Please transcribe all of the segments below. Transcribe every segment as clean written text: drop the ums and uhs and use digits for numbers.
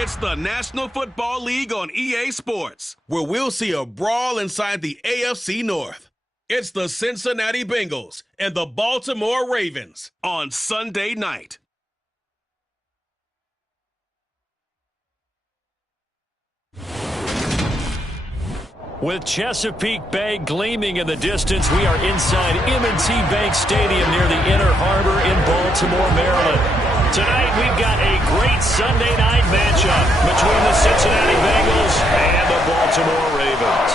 It's the National Football League on EA Sports, where we'll see a brawl inside the AFC North. It's the Cincinnati Bengals and the Baltimore Ravens on Sunday night. With Chesapeake Bay gleaming in the distance, we are inside M&T Bank Stadium near the Inner Harbor in Baltimore, Maryland. Tonight, we've got a great Sunday night matchup between the Cincinnati Bengals and the Baltimore Ravens.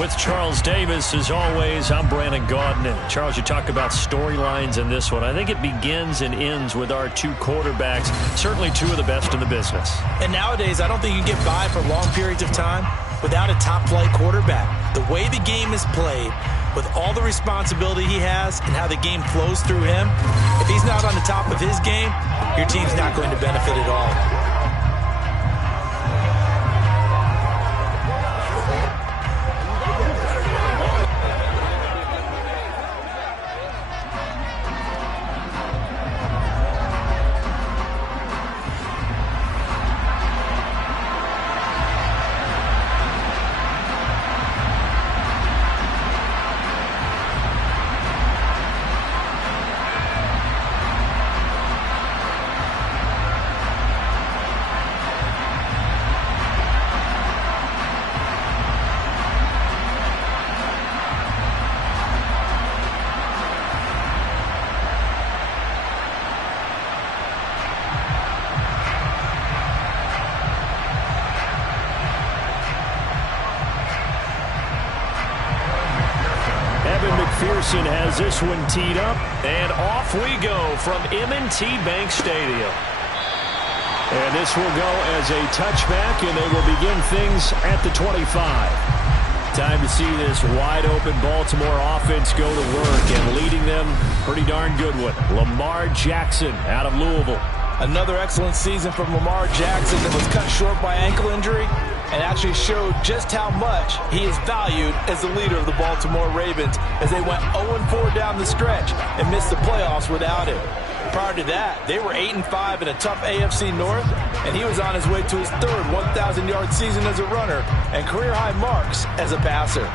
With Charles Davis, as always, I'm Brandon Gaudin. And Charles, you talk about storylines in this one. I think it begins and ends with our two quarterbacks, certainly two of the best in the business. And nowadays, I don't think you can get by for long periods of time without a top-flight quarterback. The way the game is played, with all the responsibility he has and how the game flows through him, if he's not on the top of his game, your team's not going to benefit at all. Has this one teed up, and off we go from M&T Bank Stadium. And this will go as a touchback, and they will begin things at the 25. Time to see this wide-open Baltimore offense go to work, and leading them, pretty darn good one, Lamar Jackson out of Louisville. Another excellent season from Lamar Jackson that was cut short by ankle injury and actually showed just how much he is valued as the leader of the Baltimore Ravens as they went 0-4 down the stretch and missed the playoffs without him. Prior to that, they were 8-5 in a tough AFC North, and he was on his way to his third 1,000-yard season as a runner and career-high marks as a passer.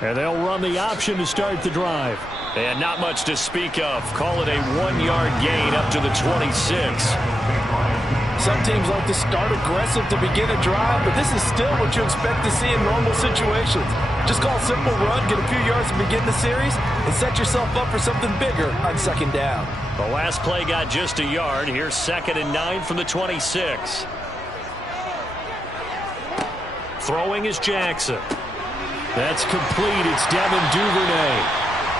And they'll run the option to start the drive. And not much to speak of. Call it a 1-yard gain up to the 26. Some teams like to start aggressive to begin a drive, but this is still what you expect to see in normal situations. Just call a simple run, get a few yards to begin the series, and set yourself up for something bigger on second down. The last play got just a yard. Here's 2nd and 9 from the 26. Throwing is Jackson. That's complete. It's Devin Duvernay.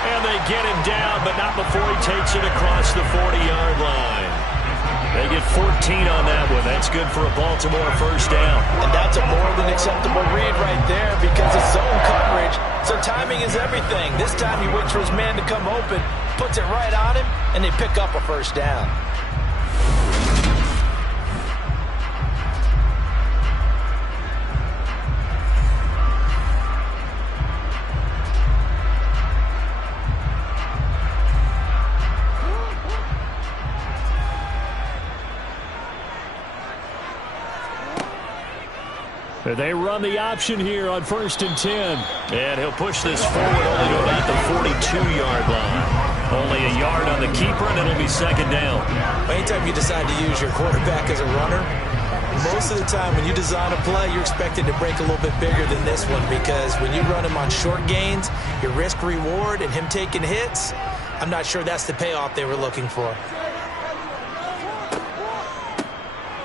And they get him down, but not before he takes it across the 40-yard line. They get 14 on that one. That's good for a Baltimore first down. And that's a more than acceptable read right there because it's zone coverage, so timing is everything. This time he waits for his man to come open, puts it right on him, and they pick up a first down. They run the option here on 1st and 10. And he'll push this forward only to about the 42-yard line. Only a yard on the keeper, and it'll be 2nd down. Anytime you decide to use your quarterback as a runner, most of the time when you design a play, you're expected to break a little bit bigger than this one because when you run him on short gains, your risk-reward and him taking hits, I'm not sure that's the payoff they were looking for.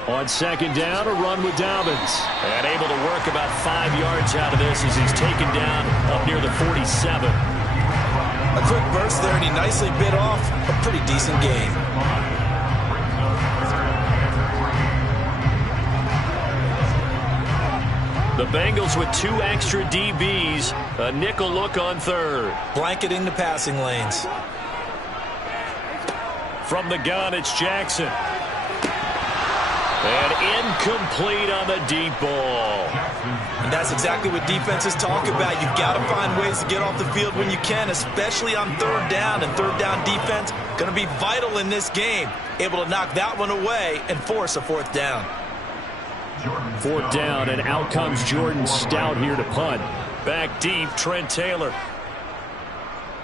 On 2nd down, a run with Dobbins. And able to work about 5 yards out of this as he's taken down up near the 47. A quick burst there, and he nicely bit off a pretty decent gain. The Bengals with 2 extra DBs, a nickel look on 3rd. Blanketing the passing lanes. From the gun, it's Jackson. And incomplete on the deep ball. And that's exactly what defenses talk about. You've got to find ways to get off the field when you can, especially on third down. And third down defense going to be vital in this game. Able to knock that one away and force a fourth down. Fourth down, and out comes Jordan Stout here to punt. Back deep, Trent Taylor.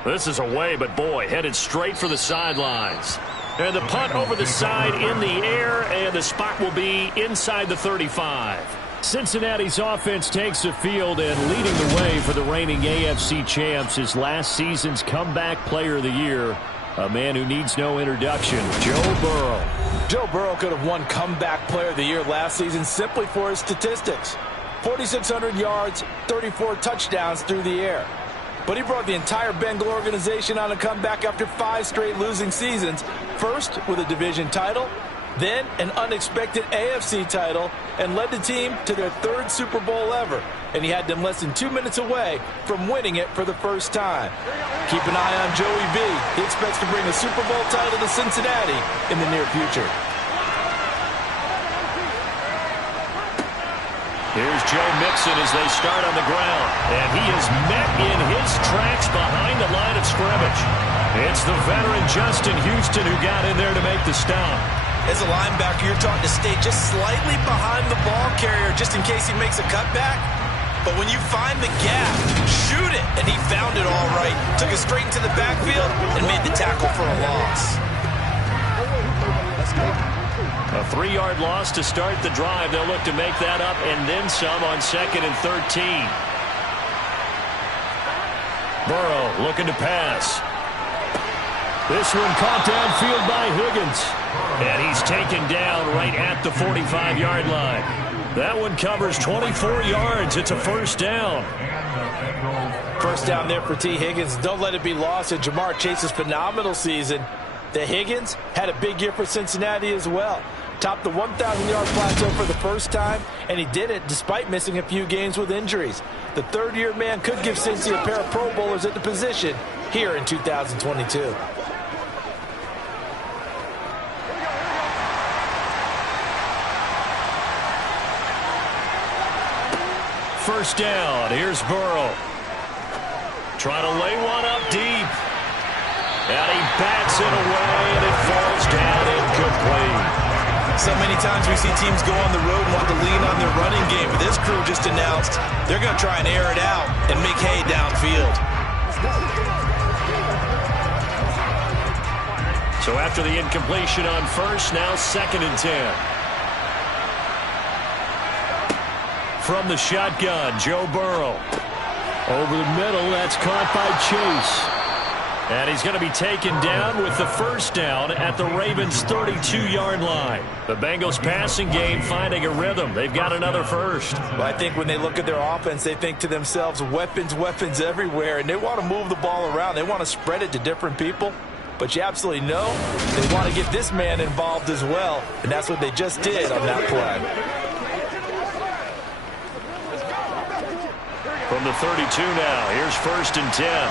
This is away, but boy, headed straight for the sidelines. And the punt over the side in the air, and the spot will be inside the 35. Cincinnati's offense takes the field, and leading the way for the reigning AFC champs is last season's comeback player of the year, a man who needs no introduction, Joe Burrow. Joe Burrow could have won comeback player of the year last season simply for his statistics. 4,600 yards, 34 touchdowns through the air. But he brought the entire Bengal organization on a comeback after 5 straight losing seasons. First with a division title, then an unexpected AFC title, and led the team to their 3rd Super Bowl ever. And he had them less than 2 minutes away from winning it for the first time. Keep an eye on Joey B. He expects to bring a Super Bowl title to Cincinnati in the near future. Here's Joe Mixon as they start on the ground. And he is met in his tracks behind the line of scrimmage. It's the veteran Justin Houston who got in there to make the stop. As a linebacker, you're taught to stay just slightly behind the ball carrier just in case he makes a cutback. But when you find the gap, shoot it. And he found it all right. Took it straight into the backfield and made the tackle for a loss. A 3-yard loss to start the drive. They'll look to make that up and then some on 2nd and 13. Burrow looking to pass. This one caught downfield by Higgins. And he's taken down right at the 45-yard line. That one covers 24 yards. It's a first down. First down there for T. Higgins. Don't let it be lost in Jamar Chase's phenomenal season. The Higgins had a big year for Cincinnati as well. Topped the 1,000-yard plateau for the first time, and he did it despite missing a few games with injuries. The third-year man could give Cincy a pair of Pro Bowlers at the position here in 2022. First down. Here's Burrow. Trying to lay one up deep. And he bats it away, and it falls down incomplete. So many times we see teams go on the road and want to lean on their running game, but this crew just announced they're going to try and air it out and make hay downfield. So after the incompletion on first, now 2nd and 10. From the shotgun, Joe Burrow. Over the middle, that's caught by Chase. And he's going to be taken down with the first down at the Ravens' 32-yard line. The Bengals passing game finding a rhythm. They've got another first. Well, I think when they look at their offense, they think to themselves, weapons, weapons everywhere. And they want to move the ball around. They want to spread it to different people. But you absolutely know they want to get this man involved as well. And that's what they just did on that play. From the 32 now, here's 1st and 10.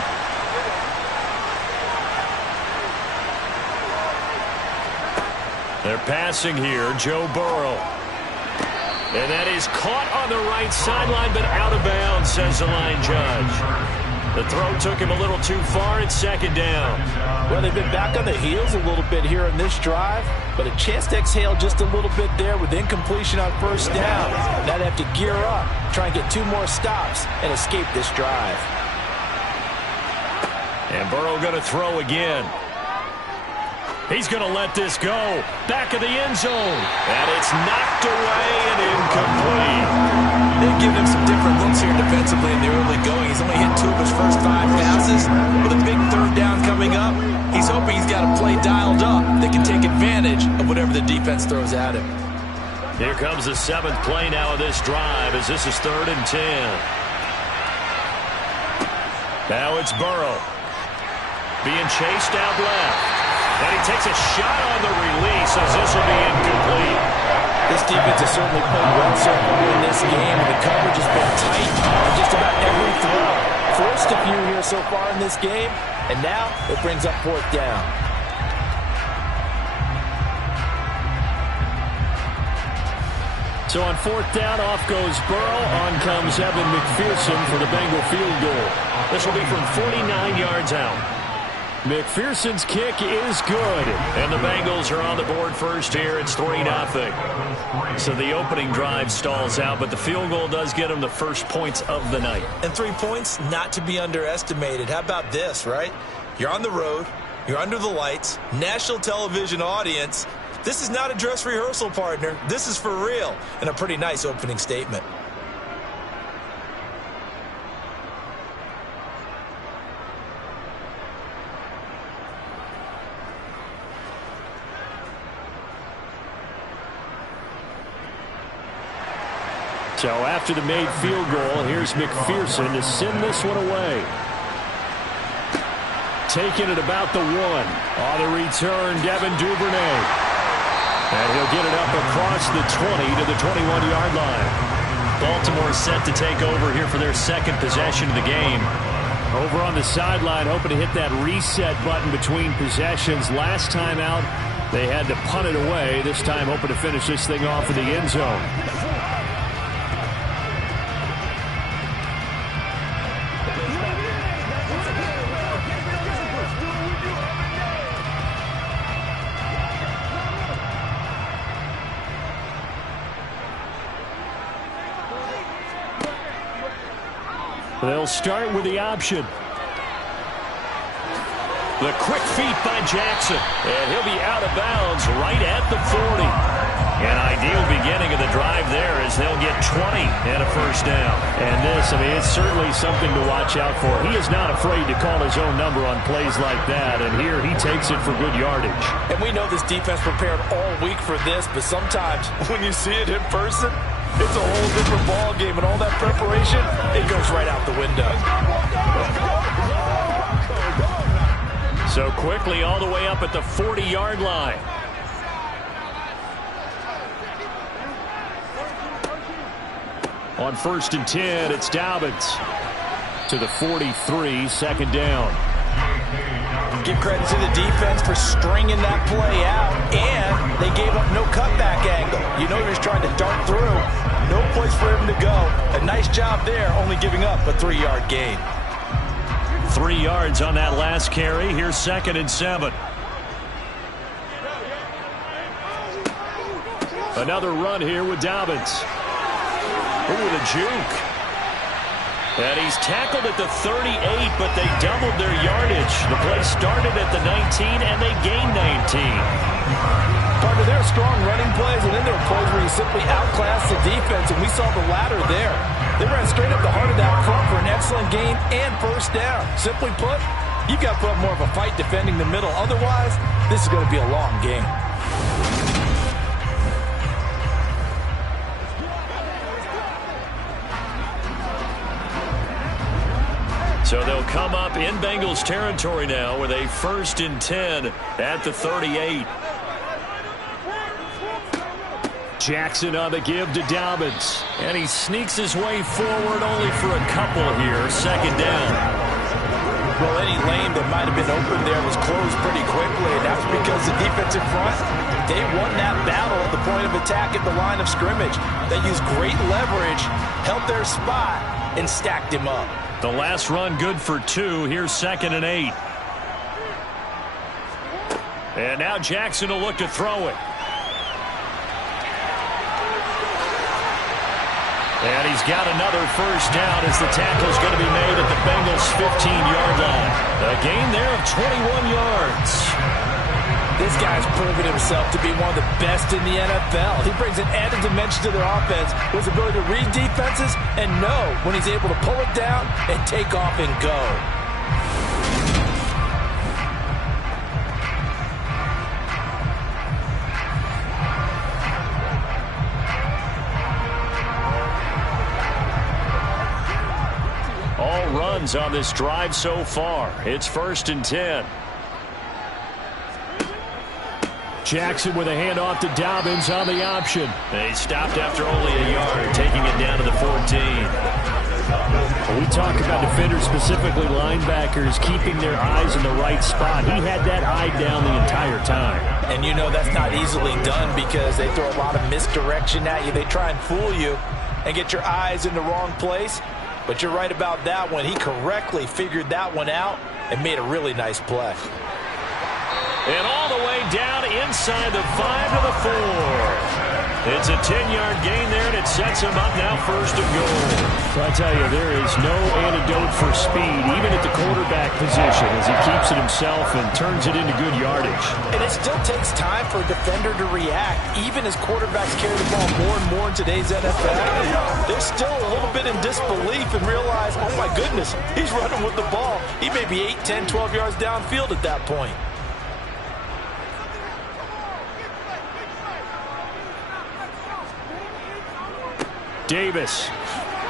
They're passing here, Joe Burrow. And that is caught on the right sideline, but out of bounds, says the line judge. The throw took him a little too far. It's 2nd down. Well, they've been back on the heels a little bit here in this drive, but a chance to exhale just a little bit there with incompletion on first down. Now they have to gear up, try and get 2 more stops, and escape this drive. And Burrow going to throw again. He's going to let this go. Back of the end zone. And it's knocked away and incomplete. They've given him some different looks here defensively in the early going. He's only hit 2 of his first 5 passes. With a big third down coming up, he's hoping he's got a play dialed up that can take advantage of whatever the defense throws at him. Here comes the 7th play now of this drive as this is 3rd and 10. Now it's Burrow. Being chased out left. And he takes a shot on the release as this will be incomplete. This defense has certainly played well so far in this game, and the coverage has been tight on just about every throw. Forced a few here so far in this game, and now it brings up 4th down. So on fourth down, off goes Burrow. On comes Evan McPherson for the Bengal field goal. This will be from 49 yards out. McPherson's kick is good. And the Bengals are on the board first here. It's 3-0. So the opening drive stalls out, but the field goal does get them the first points of the night. And 3 points, not to be underestimated. How about this, right? You're on the road. You're under the lights. National television audience. This is not a dress rehearsal, partner. This is for real. And a pretty nice opening statement. So after the made field goal, here's McPherson to send this one away. Taking it about the 1. On the return, Devin Duvernay. And he'll get it up across the 20 to the 21-yard line. Baltimore set to take over here for their second possession of the game. Over on the sideline, hoping to hit that reset button between possessions. Last time out, they had to punt it away. This time, hoping to finish this thing off in the end zone. They'll start with the option. The quick feet by Jackson. And he'll be out of bounds right at the 40. An ideal beginning of the drive there as they'll get 20 and a first down. And this, I mean, it's certainly something to watch out for. He is not afraid to call his own number on plays like that. And here he takes it for good yardage. And we know this defense prepared all week for this, but sometimes when you see it in person, it's a whole different ball game, and all that preparation, it goes right out the window. So quickly all the way up at the 40-yard line. On 1st and 10, it's Dobbins to the 43, second down. Give credit to the defense for stringing that play out, and they gave up no cutback angle. You know he was trying to dart through. No place for him to go. A nice job there, only giving up a 3-yard gain. 3 yards on that last carry. Here's 2nd and 7. Another run here with Dobbins. Ooh, the juke. And he's tackled at the 38, but they doubled their yardage. The play started at the 19, and they gained 19. Partner, there are strong running plays, and then there are plays where you simply outclass the defense, and we saw the latter there. They ran straight up the heart of that front for an excellent gain and first down. Simply put, you've got to put up more of a fight defending the middle. Otherwise, this is going to be a long game. So they'll come up in Bengals territory now with a 1st and 10 at the 38. Jackson on the give to Dobbins. And he sneaks his way forward only for a couple here. 2nd down. Well, any lane that might have been open there was closed pretty quickly, and that's because the defense in front, they won that battle at the point of attack at the line of scrimmage. They used great leverage, held their spot, and stacked him up. The last run good for 2. Here's 2nd and 8. And now Jackson will look to throw it. And he's got another first down as the tackle's going to be made at the Bengals' 15-yard line. A gain there of 21 yards. This guy's proven himself to be one of the best in the NFL. He brings an added dimension to their offense with his ability to read defenses and know when he's able to pull it down and take off and go. All runs on this drive so far. It's 1st and 10. Jackson with a handoff to Dobbins on the option. They stopped after only a yard, taking it down to the 14. When we talk about defenders, specifically linebackers, keeping their eyes in the right spot, he had that eye down the entire time. And you know that's not easily done because they throw a lot of misdirection at you. They try and fool you and get your eyes in the wrong place. But you're right about that one. He correctly figured that one out and made a really nice play. And all the way down inside the 5 to the 4. It's a 10-yard gain there, and it sets him up now 1st and goal. So I tell you, there is no antidote for speed, even at the quarterback position, as he keeps it himself and turns it into good yardage. And it still takes time for a defender to react, even as quarterbacks carry the ball more and more in today's NFL. They're still a little bit in disbelief and realize, oh my goodness, he's running with the ball. He may be 8, 10, 12 yards downfield at that point. Davis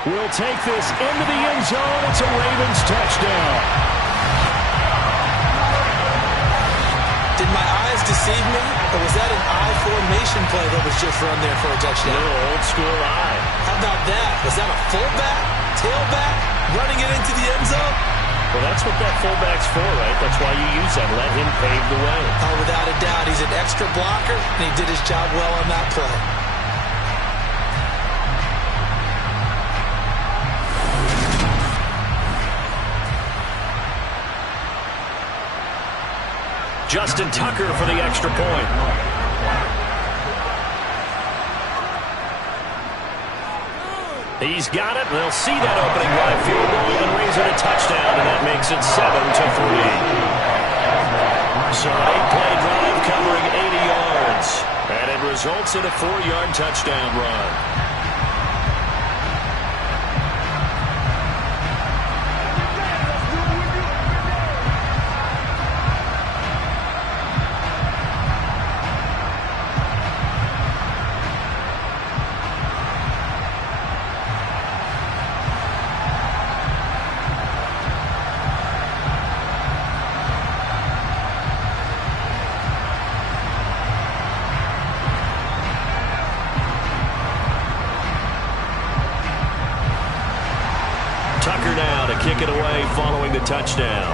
will take this into the end zone. It's a Ravens touchdown. Did my eyes deceive me, or was that an eye formation play that was just run there for a touchdown? A little old school eye. How about that? Was that a fullback, tailback, running it into the end zone? Well, that's what that fullback's for, right? That's why you use that. Let him pave the way. Oh, without a doubt. He's an extra blocker, and he did his job well on that play. Justin Tucker for the extra point. He's got it. They'll see that opening drive field goal and raise it a touchdown, and that makes it 7-3. So an 8-play drive covering 80 yards, and it results in a 4-yard touchdown run. Tucker now to kick it away following the touchdown.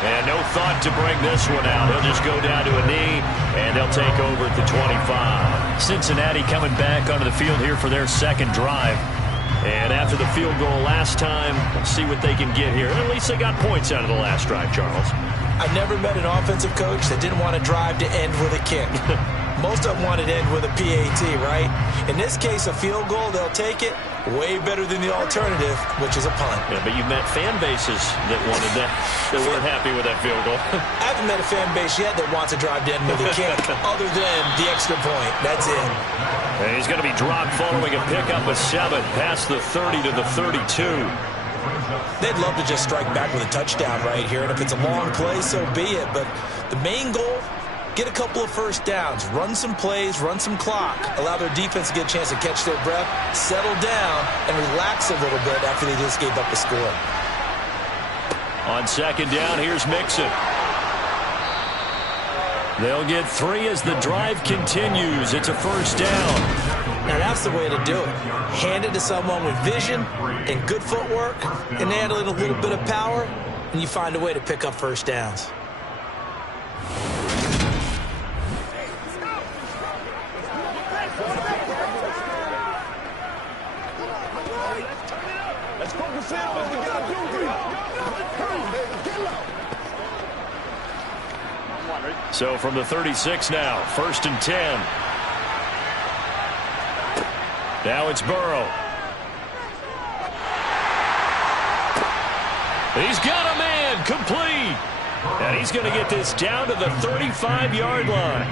And no thought to bring this one out. He'll just go down to a knee, and they'll take over at the 25. Cincinnati coming back onto the field here for their second drive. And after the field goal last time, let's see what they can get here. At least they got points out of the last drive, Charles. I've never met an offensive coach that didn't want to drive to end with a kick. Most of them wanted to end with a PAT, right? In this case, a field goal, they'll take it. Way better than the alternative, which is a punt. Yeah, but you've met fan bases that wanted that, that weren't happy with that field goal. I haven't met a fan base yet that wants to drive to end with a kick, other than the extra point. That's it. And he's going to be dropped following a pickup of 7 past the 30 to the 32. They'd love to just strike back with a touchdown right here, and if it's a long play, so be it. But the main goal, get a couple of first downs, run some plays, run some clock, allow their defense to get a chance to catch their breath, settle down, and relax a little bit after they just gave up a score. On second down, here's Mixon. They'll get 3 as the drive continues. It's a first down. Now that's the way to do it. Hand it to someone with vision and good footwork, and add in a little bit of power, and you find a way to pick up first downs. So from the 36 now, 1st and 10. Now it's Burrow. He's got a man, complete. And he's going to get this down to the 35-yard line.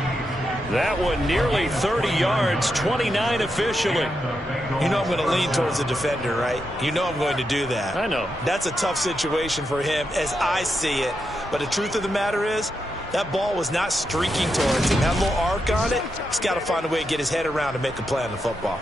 That one nearly 30 yards, 29 officially. You know I'm going to lean towards the defender, right? You know I'm going to do that. I know. That's a tough situation for him as I see it. But the truth of the matter is, that ball was not streaking towards him. That little arc on it, he's got to find a way to get his head around and make a play on the football.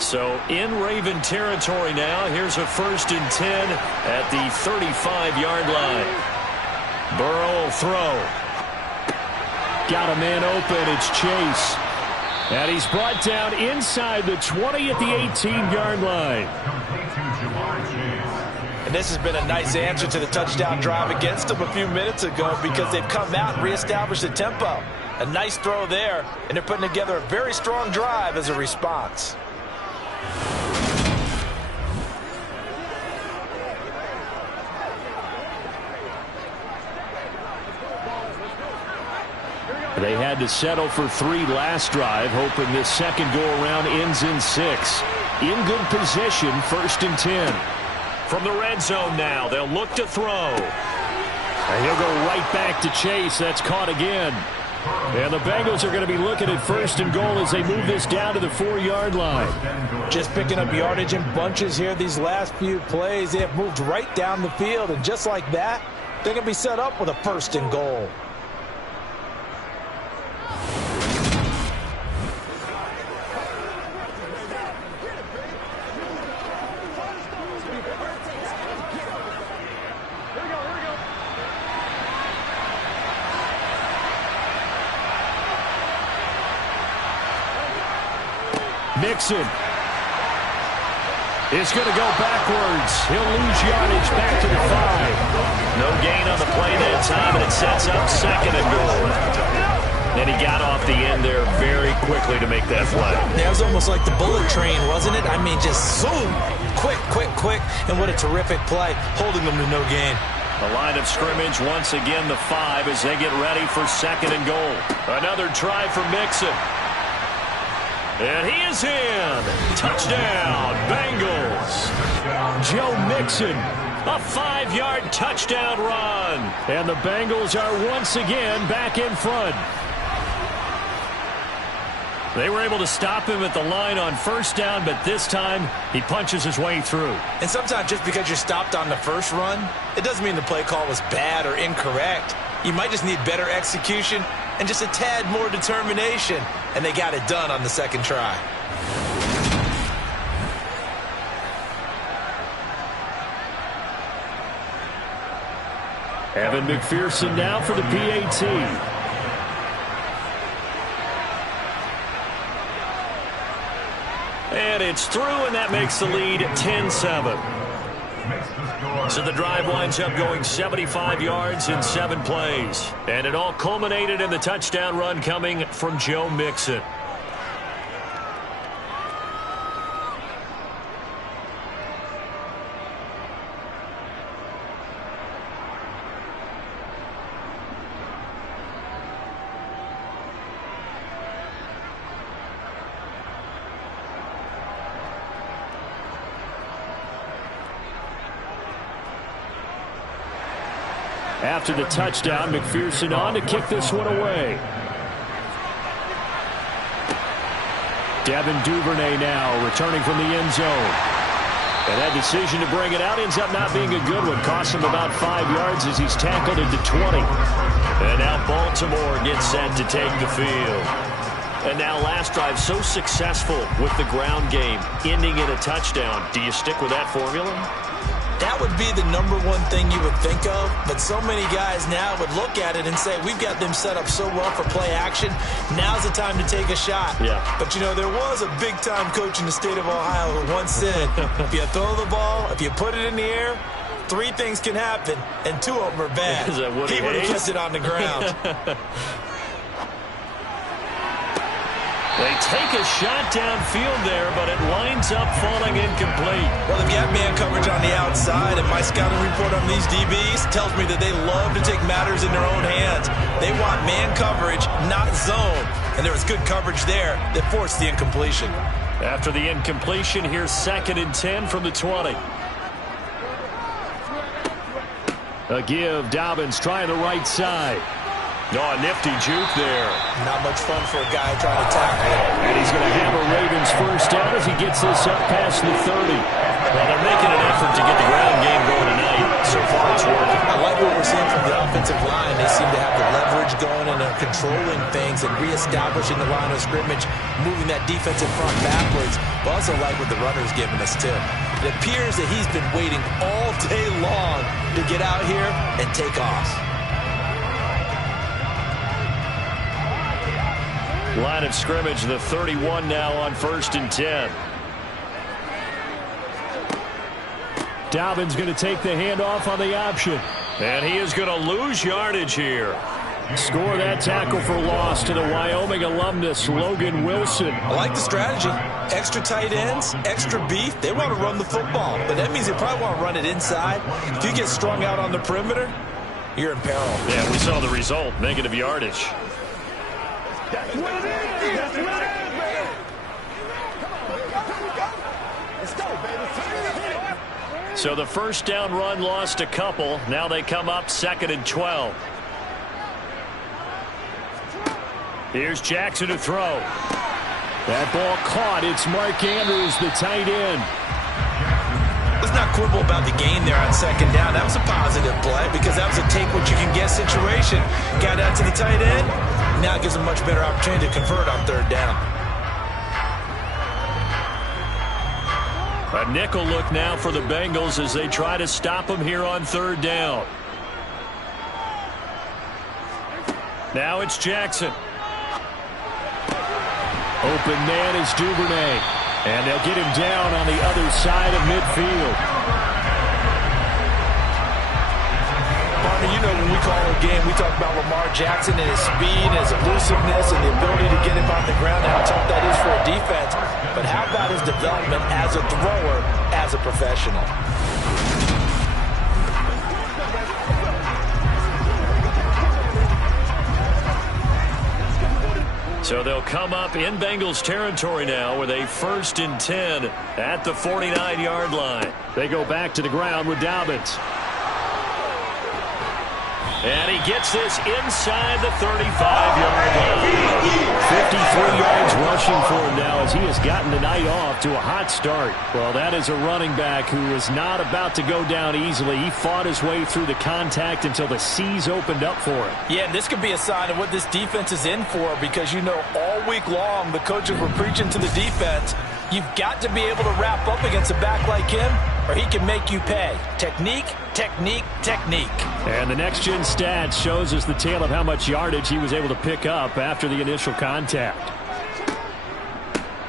So in Raven territory now. Here's a 1st and 10 at the 35-yard line. Burrow will throw. Got a man open. It's Chase. And he's brought down inside the 20 at the 18-yard line. And this has been a nice answer to the touchdown drive against them a few minutes ago because they've come out and reestablished the tempo. A nice throw there, and they're putting together a very strong drive as a response. They had to settle for 3 last drive, hoping this second go-around ends in 6. In good position, 1st and 10. From the red zone now, they'll look to throw. And he'll go right back to Chase. That's caught again. And the Bengals are going to be looking at 1st and goal as they move this down to the 4-yard line. Just picking up yardage in bunches here these last few plays. They have moved right down the field, and just like that, they're going to be set up with a 1st and goal. Mixon is going to go backwards. He'll lose yardage back to the 5. No gain on the play that time, and it sets up 2nd and goal. And he got off the end there very quickly to make that play. That was almost like the bullet train, wasn't it? I mean, just zoom. Quick, quick, quick. And what a terrific play, holding them to no gain. The line of scrimmage, once again, the 5 as they get ready for 2nd and goal. Another try for Mixon. And he is in. Touchdown, Bengals. Joe Mixon, a 5-yard touchdown run. And the Bengals are once again back in front. They were able to stop him at the line on 1st down, but this time he punches his way through. And sometimes just because you're stopped on the first run, it doesn't mean the play call was bad or incorrect. You might just need better execution and just a tad more determination. And they got it done on the 2nd try. Evan McPherson now for the PAT. And it's through, and that makes the lead 10-7. So the drive winds up going 75 yards in 7 plays. And it all culminated in the touchdown run coming from Joe Mixon. After the touchdown, McPherson on to kick this one away. Devin Duvernay now returning from the end zone. And that decision to bring it out ends up not being a good one. Cost him about 5 yards as he's tackled into 20. And now Baltimore gets set to take the field. And now last drive so successful with the ground game, ending in a touchdown. Do you stick with that formula? That would be the #1 thing you would think of, but so many guys now would look at it and say, we've got them set up so well for play action, now's the time to take a shot. Yeah. But, you know, there was a big-time coach in the state of Ohio who once said, if you throw the ball, if you put it in the air, 3 things can happen, and 2 of them are bad. Is that what he would have kept it on the ground. They take a shot downfield there, but it winds up falling incomplete. Well, they've got man coverage on the outside, and my scouting report on these DBs tells me that they love to take matters in their own hands. They want man coverage, not zone. And there was good coverage there that forced the incompletion. After the incompletion, here's 2nd and 10 from the 20. A give, Dobbins trying the right side. Oh, a nifty juke there. Not much fun for a guy trying to tackle it. And he's going to hammer Ravens 1st down as he gets this up past the 30. Well, they're making an effort to get the ground game going tonight. So far, it's working. I like what we're seeing from the offensive line. They seem to have the leverage going and they're controlling things and reestablishing the line of scrimmage, moving that defensive front backwards. But also like what the runner's giving us, too. It appears that he's been waiting all day long to get out here and take off. Line of scrimmage, the 31 now on 1st and 10. Dobbins going to take the handoff on the option. And he is going to lose yardage here. Score that tackle for loss to the Wyoming alumnus, Logan Wilson. I like the strategy. Extra tight ends, extra beef. They want to run the football, but that means they probably want to run it inside. If you get strung out on the perimeter, you're in peril. Yeah, we saw the result, negative yardage. That's what it is. That's what it is, baby. Come on. Let's go, baby. So the first down run lost a couple. Now they come up 2nd and 12. Here's Jackson to throw. That ball caught. It's Mark Andrews, the tight end. Let's not quibble about the gain there on 2nd down. That was a positive play because that was a take-what-you-can-get situation. Got out to the tight end. Now it gives them a much better opportunity to convert on 3rd down. A nickel look now for the Bengals as they try to stop him here on 3rd down. Now it's Jackson. Open man is Duvernay. And they'll get him down on the other side of midfield. Partner, you know when we call a game, we talk about Lamar Jackson and his speed, and his elusiveness, and the ability to get him on the ground and how tough that is for a defense. But how about his development as a thrower, as a professional? So they'll come up in Bengals territory now with a 1st and 10 at the 49-yard line. They go back to the ground with Dobbins. And he gets this inside the 35-yard line. 53 yards rushing for him now as he has gotten the night off to a hot start. Well, that is a running back who is not about to go down easily. He fought his way through the contact until the seas opened up for him. Yeah, and this could be a sign of what this defense is in for because, you know, all week long the coaches were preaching to the defense, you've got to be able to wrap up against a back like him or he can make you pay. Technique, technique, technique. And the next-gen stats shows us the tale of how much yardage he was able to pick up after the initial contact.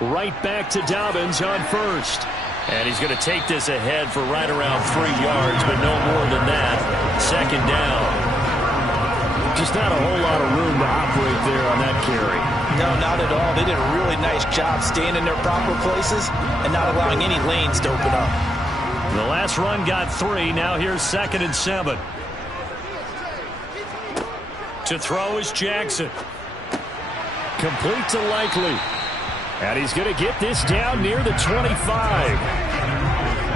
Right back to Dobbins on 1st. And he's going to take this ahead for right around 3 yards, but no more than that. 2nd down. Just not a whole lot of room to operate there on that carry. No, not at all. They did a really nice job staying in their proper places and not allowing any lanes to open up. The last run got 3. Now here's 2nd and 7. To throw is Jackson. Complete to Likely. And he's going to get this down near the 25.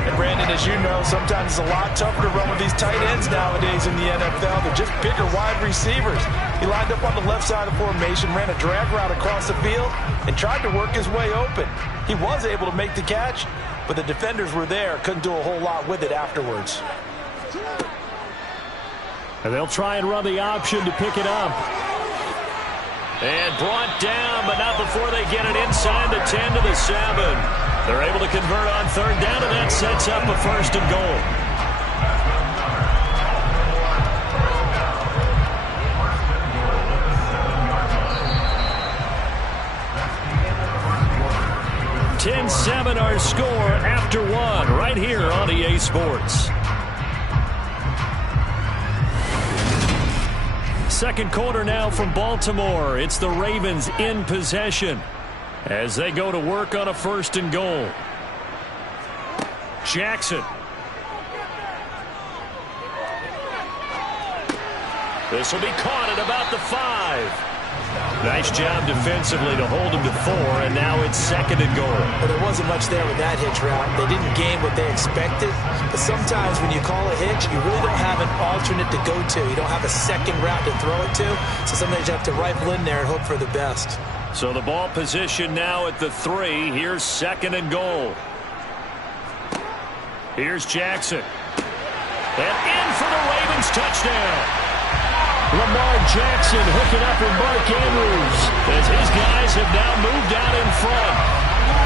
And Brandon, as you know, sometimes it's a lot tougher to run with these tight ends nowadays in the NFL. They're just bigger wide receivers. He lined up on the left side of the formation, ran a drag route across the field, and tried to work his way open. He was able to make the catch, but the defenders were there, couldn't do a whole lot with it afterwards. And they'll try and run the option to pick it up. And brought down, but not before they get it inside the 10 to the 7. They're able to convert on 3rd down, and that sets up a 1st and goal. (10-7) our score after 1 right here on EA Sports. Second quarter now from Baltimore. It's the Ravens in possession as they go to work on a 1st and goal. Jackson. This will be caught at about the 5. Nice job defensively to hold him to 4, and now it's 2nd and goal. But there wasn't much there with that hitch route. They didn't gain what they expected. But sometimes when you call a hitch, you really don't have an alternate to go to. You don't have a second route to throw it to. So sometimes you have to rifle in there and hope for the best. So the ball position now at the 3. Here's 2nd and goal. Here's Jackson. And in for the Ravens touchdown. Lamar Jackson hooking up with Mark Andrews as his guys have now moved out in front.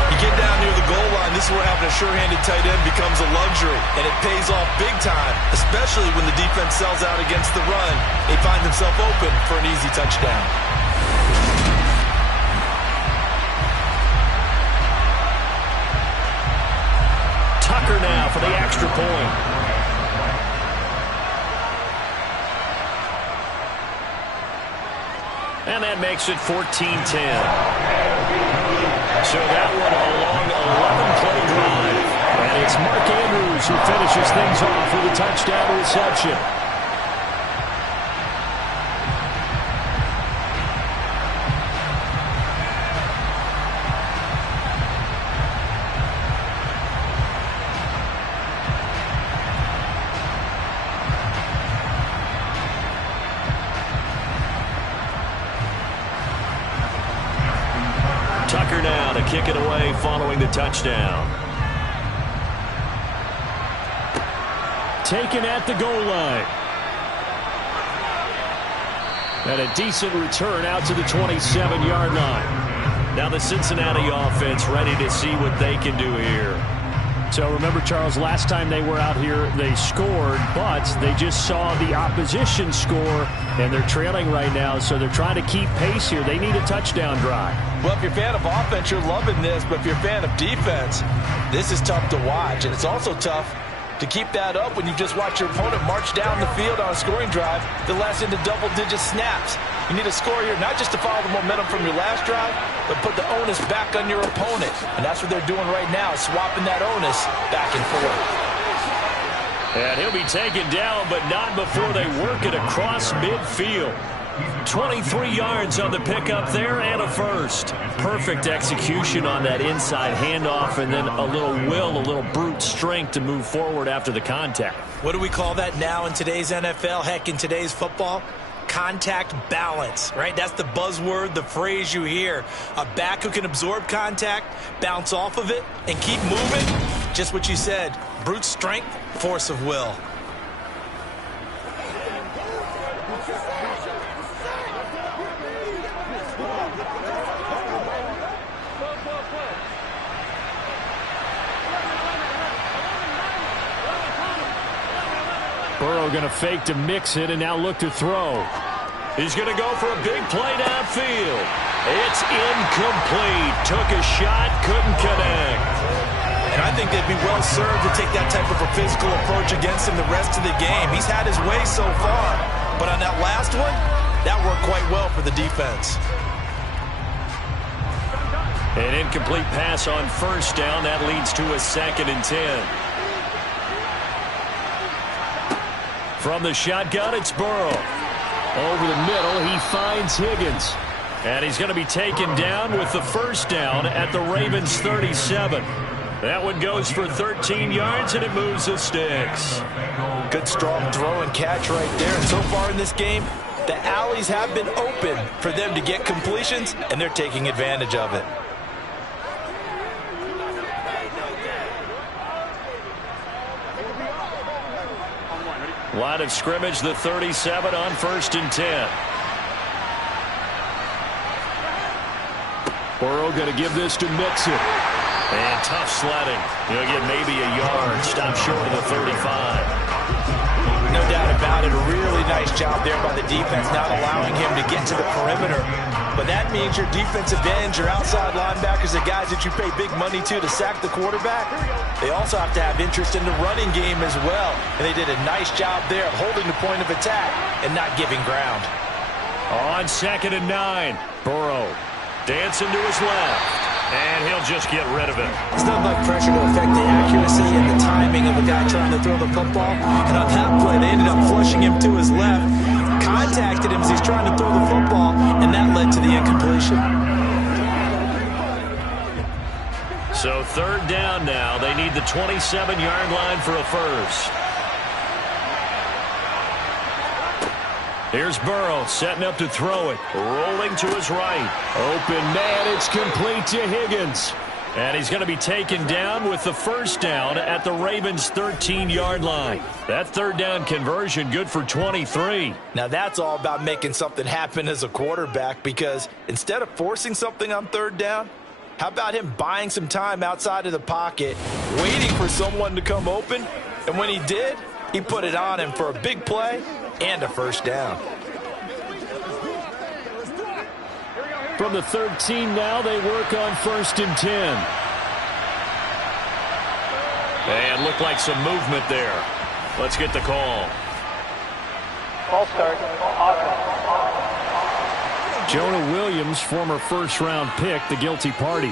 You get down near the goal line, this is where having a sure-handed tight end becomes a luxury, and it pays off big time, especially when the defense sells out against the run. He finds himself open for an easy touchdown. Tucker now for the extra point. And that makes it 14-10. So that one a long 11-play drive. And it's Mark Andrews who finishes things off with a touchdown reception. Tucker now to kick it away following the touchdown. Taken at the goal line. And a decent return out to the 27-yard line. Now the Cincinnati offense ready to see what they can do here. So remember, Charles, last time they were out here, they scored, but they just saw the opposition score, and they're trailing right now, so they're trying to keep pace here. They need a touchdown drive. Well, if you're a fan of offense, you're loving this, but if you're a fan of defense, this is tough to watch, and it's also tough to keep that up when you just watch your opponent march down the field on a scoring drive that lasts into double-digit snaps. You need a score here, not just to follow the momentum from your last drive, but put the onus back on your opponent. And that's what they're doing right now, swapping that onus back and forth. And he'll be taken down, but not before they work it across midfield. 23 yards on the pickup there and a first. Perfect execution on that inside handoff, and then a little will, a little brute strength to move forward after the contact. What do we call that now in today's NFL? Heck, in today's football? Contact balance, right? That's the buzzword, the phrase you hear. A back who can absorb contact, bounce off of it, and keep moving. Just what you said. Brute strength, force of will. Burrow going to fake to mix it and now look to throw. He's going to go for a big play downfield. It's incomplete. Took a shot, couldn't connect. And I think they'd be well served to take that type of a physical approach against him the rest of the game. He's had his way so far, but on that last one, that worked quite well for the defense. An incomplete pass on first down. That leads to a 2nd and 10. From the shotgun, it's Burrow. Over the middle, he finds Higgins. And he's going to be taken down with the first down at the Ravens' 37. That one goes for 13 yards, and it moves the sticks. Good, strong throw and catch right there. And so far in this game, the alleys have been open for them to get completions, and they're taking advantage of it. Line of scrimmage, the 37 on 1st and 10. Burrow going to give this to Mixon. And tough sledding. He'll get maybe a yard. Stop short of the 35. No doubt about it. A really nice job there by the defense, not allowing him to get to the perimeter. But that means your defensive ends, your outside linebackers, the guys that you pay big money to sack the quarterback, they also have to have interest in the running game as well. And they did a nice job there of holding the point of attack and not giving ground. On 2nd and 9, Burrow dancing to his left. And he'll just get rid of it. It's not like pressure to affect the accuracy and the timing of a guy trying to throw the football. And on that play, they ended up flushing him to his left. Contacted him as he's trying to throw the football, and that led to the incompletion. So 3rd down now. They need the 27-yard line for a first. Here's Burrow setting up to throw it. Rolling to his right. Open man. It's complete to Higgins. And he's going to be taken down with the first down at the Ravens' 13-yard line. That third down conversion good for 23. Now that's all about making something happen as a quarterback, because instead of forcing something on third down, how about him buying some time outside of the pocket, waiting for someone to come open, and when he did, he put it on him for a big play and a first down. From the 13 now, they work on 1st and 10. And look like some movement there. Let's get the call. Ball start. Jonah Williams, former first-round pick, the guilty party.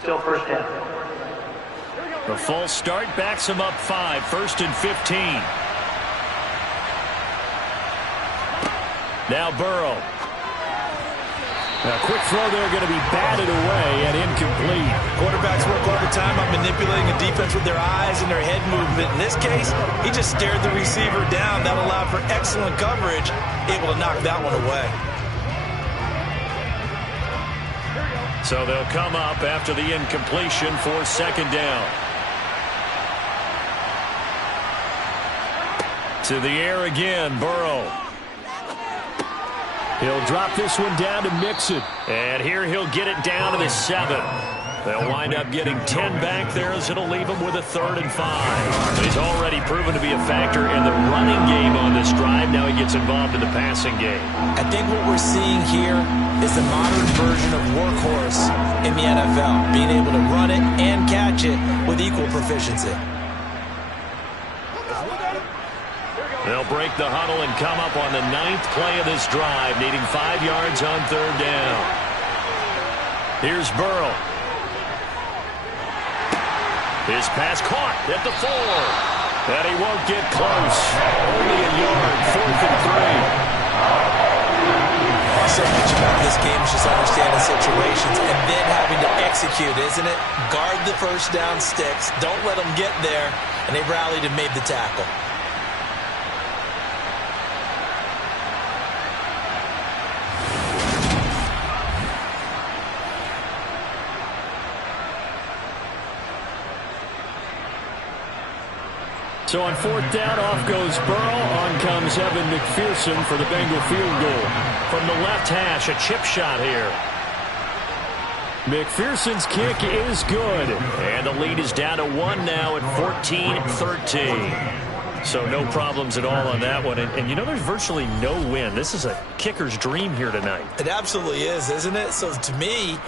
Still first down. The false start backs him up 5, 1st and 15. Now Burrow. A quick throw there, going to be batted away and incomplete. Quarterbacks work all the time on manipulating a defense with their eyes and their head movement. In this case, he just stared the receiver down. That allowed for excellent coverage, able to knock that one away. So they'll come up after the incompletion for 2nd down. To the air again, Burrow. He'll drop this one down to Mixon. And here he'll get it down to the 7. They'll wind up getting 10 back there, as it'll leave him with a 3rd and 5. But he's already proven to be a factor in the running game on this drive. Now he gets involved in the passing game. I think what we're seeing here is the modern version of workhorse in the NFL, being able to run it and catch it with equal proficiency. They'll break the huddle and come up on the 9th play of this drive, needing 5 yards on 3rd down. Here's Burrow. His pass caught at the 4. And he won't get close. Only a yard, 4th and 3. So much about this game is just understanding situations and then having to execute, isn't it? Guard the first down sticks. Don't let them get there. And they rallied and made the tackle. So on 4th down, off goes Burrow. On comes Evan McPherson for the Bengal field goal. From the left hash, a chip shot here. McPherson's kick is good. And the lead is down to 1 now at 14-13. So no problems at all on that one. And you know, there's virtually no wind. This is a kicker's dream here tonight. It absolutely is, isn't it? So to me,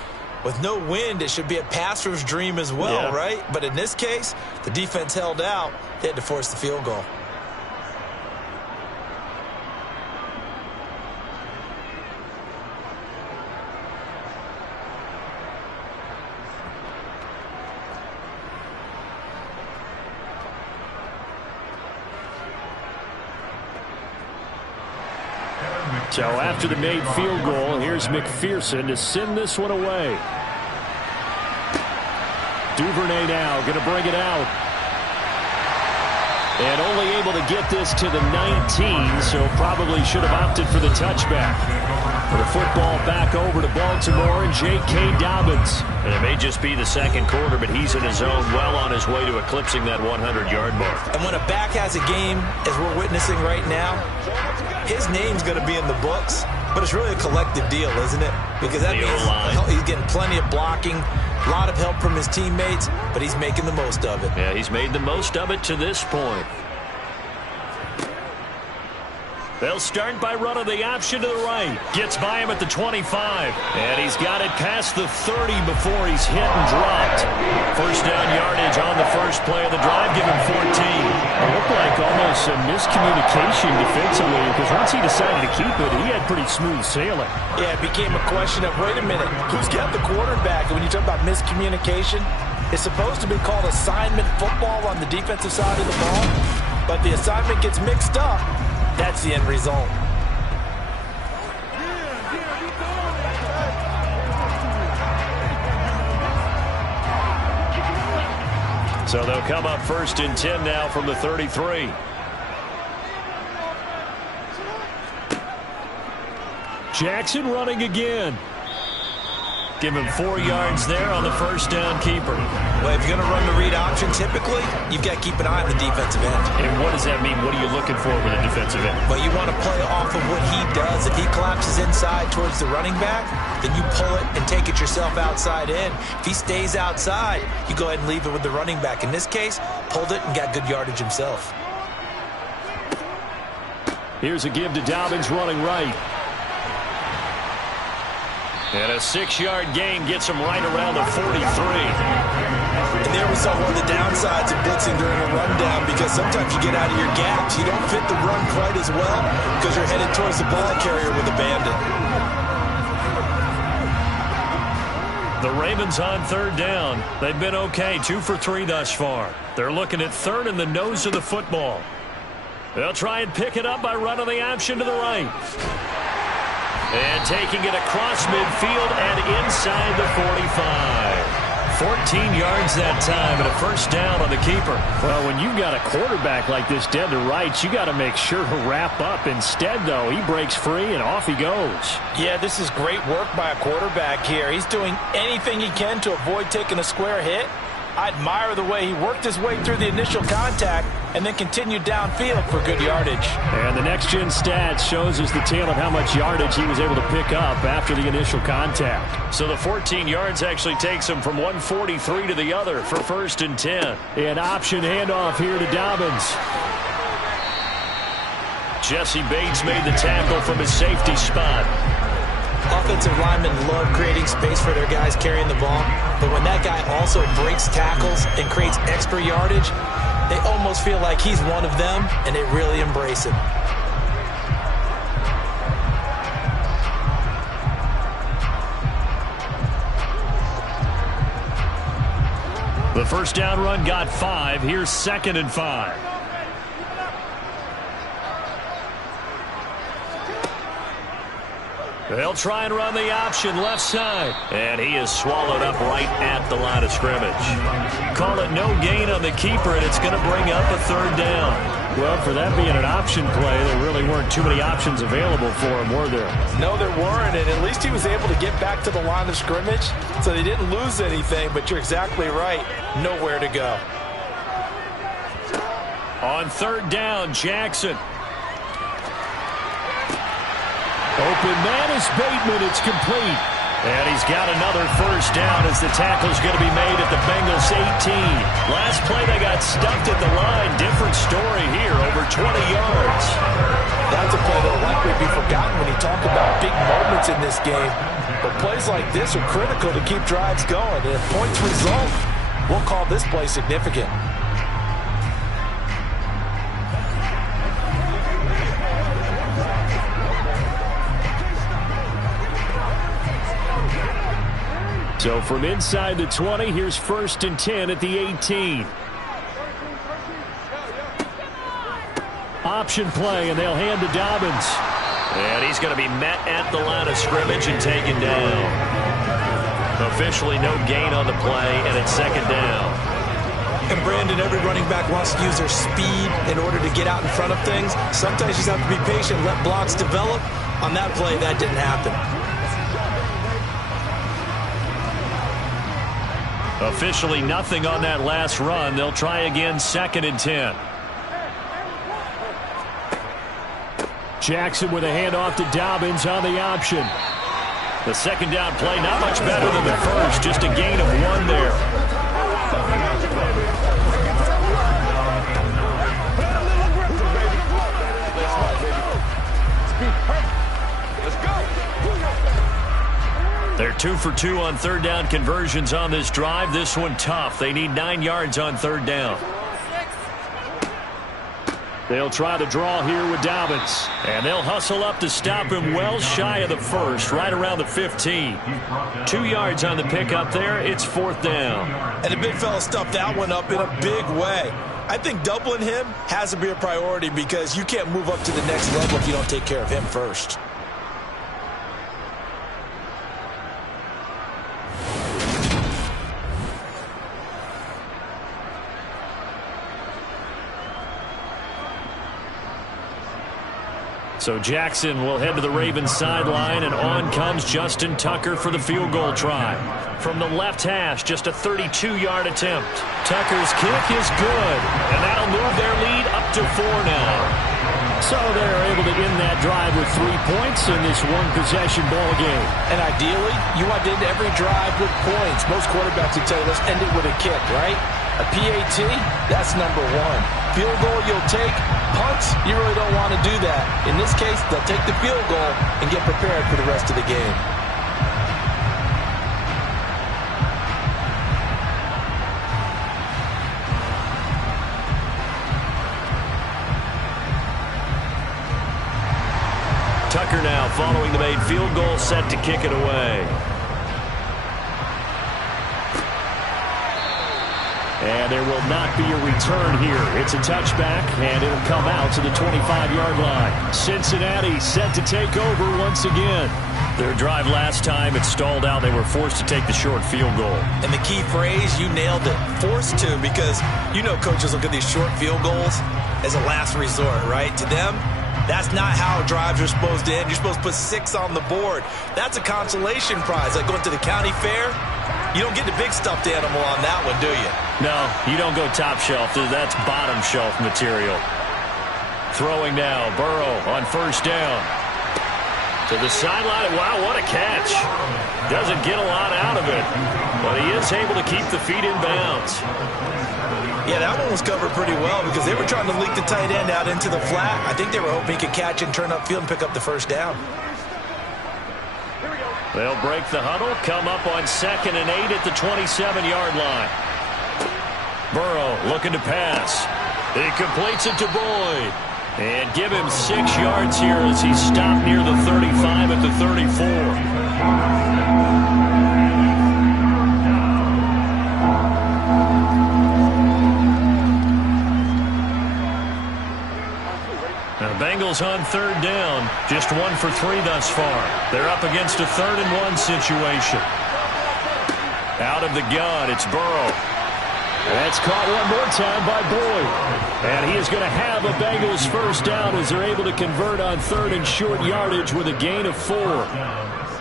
with no wind, it should be a passer's dream as well, right? But in this case, the defense held out. They had to force the field goal. So after the made field goal, here's McPherson to send this one away. Duvernay now going to bring it out. And only able to get this to the 19, so probably should have opted for the touchback. For the football back over to Baltimore and J.K. Dobbins. And it may just be the 2nd quarter, but he's in his zone, well on his way to eclipsing that 100-yard mark. And when a back has a game, as we're witnessing right now, his name's going to be in the books, but it's really a collective deal, isn't it? Because that means he's getting plenty of blocking, a lot of help from his teammates, but he's making the most of it. Yeah, he's made the most of it to this point. They'll start by running the option to the right. Gets by him at the 25. And he's got it past the 30 before he's hit and dropped. First down yardage on the first play of the drive. Give him 14. It looked like almost a miscommunication defensively, because once he decided to keep it, he had pretty smooth sailing. Yeah, it became a question of, wait a minute, who's got the quarterback? And when you talk about miscommunication, it's supposed to be called assignment football on the defensive side of the ball. But the assignment gets mixed up. That's the end result. So they'll come up 1st and 10 now from the 33. Jackson running again. Give him 4 yards there on the first down keeper. Well, if you're going to run the read option, typically, you've got to keep an eye on the defensive end. And what does that mean? What are you looking for with a defensive end? Well, you want to play off of what he does. If he collapses inside towards the running back, then you pull it and take it yourself outside in. If he stays outside, you go ahead and leave it with the running back. In this case, pulled it and got good yardage himself. Here's a give to Dobbins running right. And a 6-yard gain gets him right around the 43. And there we saw one of the downsides of blitzing during a rundown, because sometimes you get out of your gaps. You don't fit the run quite as well because you're headed towards the ball carrier with a bandit. The Ravens on third down. They've been okay, 2 for 3 thus far. They're looking at third in the nose of the football. They'll try and pick it up by running the option to the right. And taking it across midfield and inside the 45. 14 yards that time and a first down on the keeper. Well, when you've got a quarterback like this dead to rights, you got to make sure to wrap up. Instead, though, he breaks free and off he goes. Yeah, this is great work by a quarterback here. He's doing anything he can to avoid taking a square hit. I admire the way he worked his way through the initial contact and then continued downfield for good yardage. And the next-gen stats shows us the tale of how much yardage he was able to pick up after the initial contact. So the 14 yards actually takes him from 143 to the other for 1st and 10. An option handoff here to Dobbins. Jesse Bates made the tackle from his safety spot. Offensive linemen love creating space for their guys carrying the ball, but when that guy also breaks tackles and creates extra yardage, they almost feel like he's one of them, and they really embrace him. The first down run got 5. Here's 2nd and 5. They'll try and run the option left side. And he is swallowed up right at the line of scrimmage. Call it no gain on the keeper, and it's going to bring up a 3rd down. Well, for that being an option play, there really weren't too many options available for him, were there? No, there weren't, and at least he was able to get back to the line of scrimmage, so they didn't lose anything, but you're exactly right. Nowhere to go. On 3rd down, Jackson. Open man is Bateman. It's complete. And he's got another first down as the tackle's going to be made at the Bengals 18. Last play they got stuffed at the line. Different story here, over 20 yards. That's a play that will likely be forgotten when you talk about big moments in this game. But plays like this are critical to keep drives going. And if points result, we'll call this play significant. So from inside the 20, here's 1st and 10 at the 18. Option play, and they'll hand to Dobbins. And he's going to be met at the line of scrimmage and taken down. Officially no gain on the play, and it's 2nd down. And Brandon, every running back wants to use their speed in order to get out in front of things. Sometimes you just have to be patient, let blocks develop. On that play, that didn't happen. Officially nothing on that last run. They'll try again, 2nd and 10. Jackson with a handoff to Dobbins on the option. The 2nd down play, not much better than the first, just a gain of 1 there. They're 2 for 2 on 3rd down conversions on this drive. This one tough. They need 9 yards on 3rd down. They'll try the draw here with Dobbins. And they'll hustle up to stop him well shy of the first, right around the 15. 2 yards on the pickup there. It's 4th down. And the big fella stuffed that one up in a big way. I think doubling him has to be a priority because you can't move up to the next level if you don't take care of him first. So Jackson will head to the Ravens sideline, and on comes Justin Tucker for the field goal try. From the left hash, just a 32-yard attempt. Tucker's kick is good, and that'll move their lead up to 4 now. So they're able to end that drive with 3 points in this one-possession ball game. And ideally, you want to end every drive with points. Most quarterbacks would tell you, let's end it with a kick, right? A PAT, that's number one. Field goal you'll take. Punts, you really don't want to do that. In this case, they'll take the field goal and get prepared for the rest of the game. Tucker now following the made field goal, set to kick it away. And there will not be a return here. It's a touchback, and it'll come out to the 25-yard line. Cincinnati set to take over once again. Their drive last time, it stalled out. They were forced to take the short field goal. And the key phrase, you nailed it, forced to, because you know coaches look at these short field goals as a last resort, right? To them, that's not how drives are supposed to end. You're supposed to put 6 on the board. That's a consolation prize, like going to the county fair. You don't get the big stuffed animal on that one, do you? No, you don't go top shelf. That's bottom shelf material. Throwing now, Burrow on first down. To the sideline. Wow, what a catch. Doesn't get a lot out of it, but he is able to keep the feet in bounds. Yeah, that one was covered pretty well because they were trying to leak the tight end out into the flat. I think they were hoping he could catch and turn upfield and pick up the first down. They'll break the huddle, come up on 2nd and 8 at the 27-yard line. Burrow looking to pass. He completes it to Boyd. And give him 6 yards here as he stopped near the 35 at the 34. Bengals on 3rd down. Just 1 for 3 thus far. They're up against a 3rd and 1 situation. Out of the gun, it's Burrow. That's caught one more time by Boyd. And he is going to have a Bengals first down as they're able to convert on 3rd and short yardage with a gain of 4.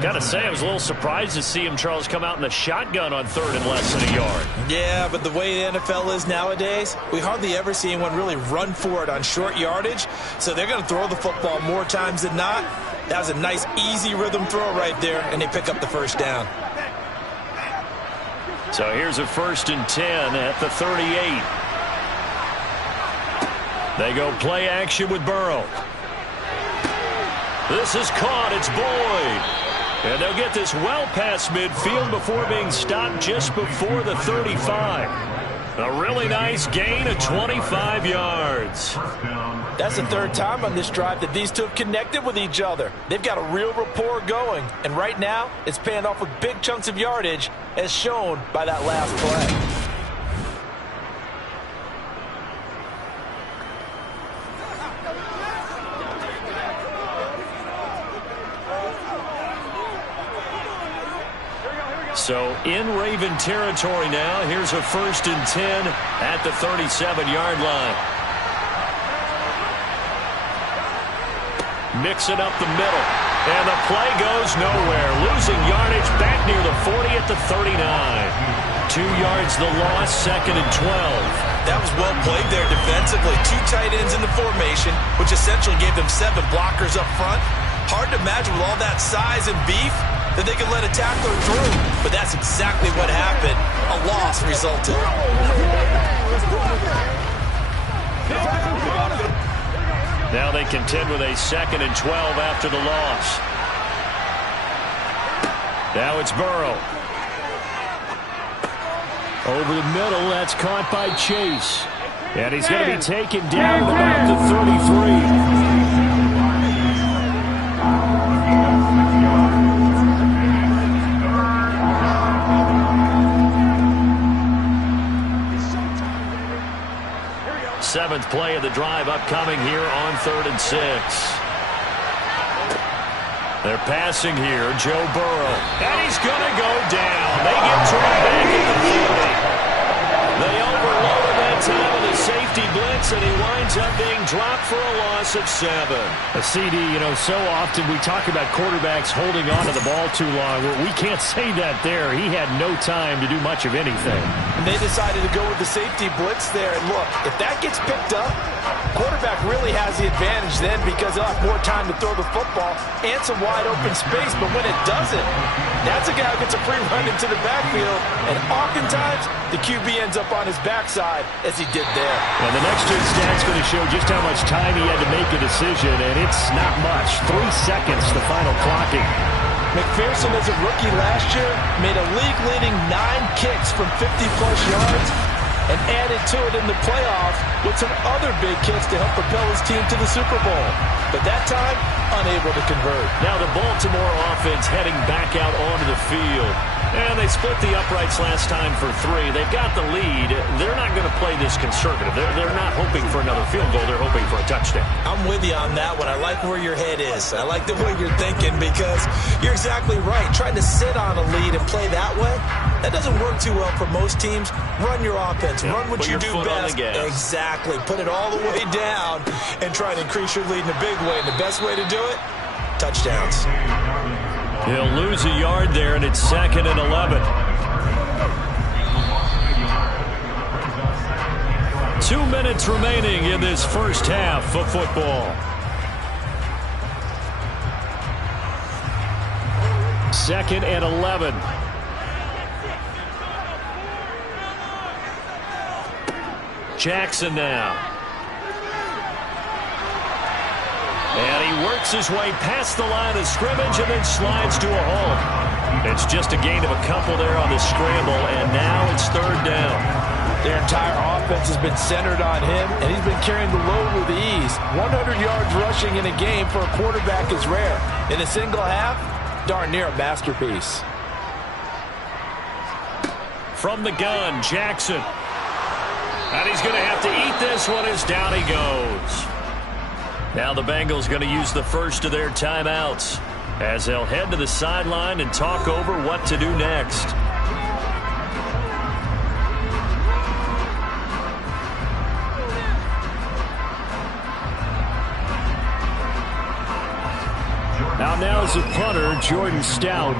Got to say, I was a little surprised to see him, Charles, come out in the shotgun on 3rd and less than a yard. Yeah, but the way the NFL is nowadays, we hardly ever see anyone really run for it on short yardage. So they're going to throw the football more times than not. That was a nice, easy rhythm throw right there, and they pick up the first down. So here's a 1st and 10 at the 38. They go play action with Burrow. This is caught. It's Boyd. And they'll get this well past midfield before being stopped just before the 35. A really nice gain of 25 yards. That's the 3rd time on this drive that these two have connected with each other. They've got a real rapport going. And right now, it's paying off with big chunks of yardage, as shown by that last play. So in Raven territory now. Here's a 1st and 10 at the 37-yard line. Mixing up the middle. And the play goes nowhere. Losing yardage back near the 40 at the 39. 2 yards the loss, 2nd and 12. That was well played there defensively. 2 tight ends in the formation, which essentially gave them 7 blockers up front. Hard to imagine with all that size and beef that they could let a tackler through. But that's exactly what happened. A loss resulted. Now they contend with a 2nd and 12 after the loss. Now it's Burrow. Over the middle, that's caught by Chase. And he's going to be taken down at about the 33. Seventh play of the drive upcoming here on 3rd and 6. They're passing here, Joe Burrow. And he's going to go down. They get turned back at the 40. They overloaded that time with a safety safety blitz, and he winds up being dropped for a loss of 7. A CD, so often we talk about quarterbacks holding on to the ball too long. Well, we can't say that there. He had no time to do much of anything. And they decided to go with the safety blitz there. And look, if that gets picked up, quarterback really has the advantage then because he'll have more time to throw the football and some wide open space. But when it doesn't, that's a guy who gets a free run into the backfield. And oftentimes, the QB ends up on his backside as he did there. And the next gen stat's going to show just how much time he had to make a decision, and it's not much. 3 seconds, the final clocking. McPherson, as a rookie last year, made a league-leading 9 kicks from 50-plus yards and added to it in the playoffs with some other big kicks to help propel his team to the Super Bowl. But that time, unable to convert. Now the Baltimore offense heading back out onto the field. And they split the uprights last time for 3. They've got the lead. They're not going to play this conservative. They're not hoping for another field goal. They're hoping for a touchdown. I'm with you on that one. I like where your head is. I like the way you're thinking because you're exactly right. Trying to sit on a lead and play that way, that doesn't work too well for most teams. Run your offense. Run what you do best. Exactly. Put it all the way down and try to increase your lead in a big way. And the best way to do it, touchdowns. He'll lose a yard there, and it's 2nd and 11. 2 minutes remaining in this first half of football. 2nd and 11. Jackson now. And he works his way past the line of scrimmage and then slides to a halt. It's just a gain of a couple there on the scramble, and now it's 3rd down. Their entire offense has been centered on him, and he's been carrying the load with ease. 100 yards rushing in a game for a quarterback is rare. In a single half, darn near a masterpiece. From the gun, Jackson. And he's going to have to eat this one as down he goes. Now the Bengals going to use the first of their timeouts as they'll head to the sideline and talk over what to do next. Now is the punter, Jordan Stout.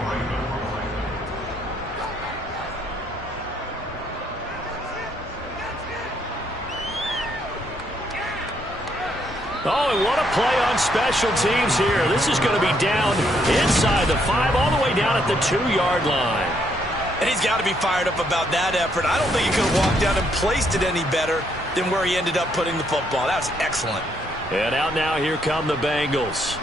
Oh, and what a play on special teams here. This is going to be down inside the 5, all the way down at the 2-yard line. And he's got to be fired up about that effort. I don't think he could have walked down and placed it any better than where he ended up putting the football. That was excellent. And out now, here come the Bengals.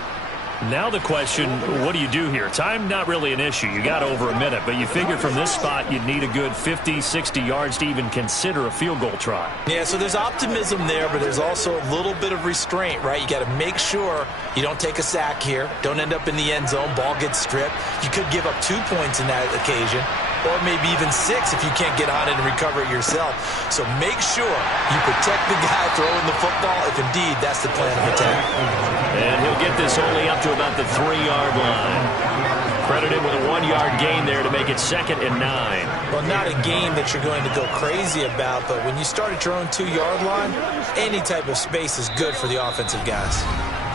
Now the question, what do you do here? Time not really an issue. You got over a minute, but you figure from this spot you'd need a good 50, 60 yards to even consider a field goal try. Yeah, so there's optimism there, but there's also a little bit of restraint, right? You got to make sure you don't take a sack here. Don't end up in the end zone. Ball gets stripped. You could give up 2 points in that occasion, or maybe even 6 if you can't get on it and recover it yourself. So make sure you protect the guy throwing the football if indeed that's the plan of attack. And he'll get this only up to about the 3-yard line. Credit him with a 1-yard gain there to make it 2nd and 9. Well, not a game that you're going to go crazy about, but when you start at your own 2-yard line, any type of space is good for the offensive guys.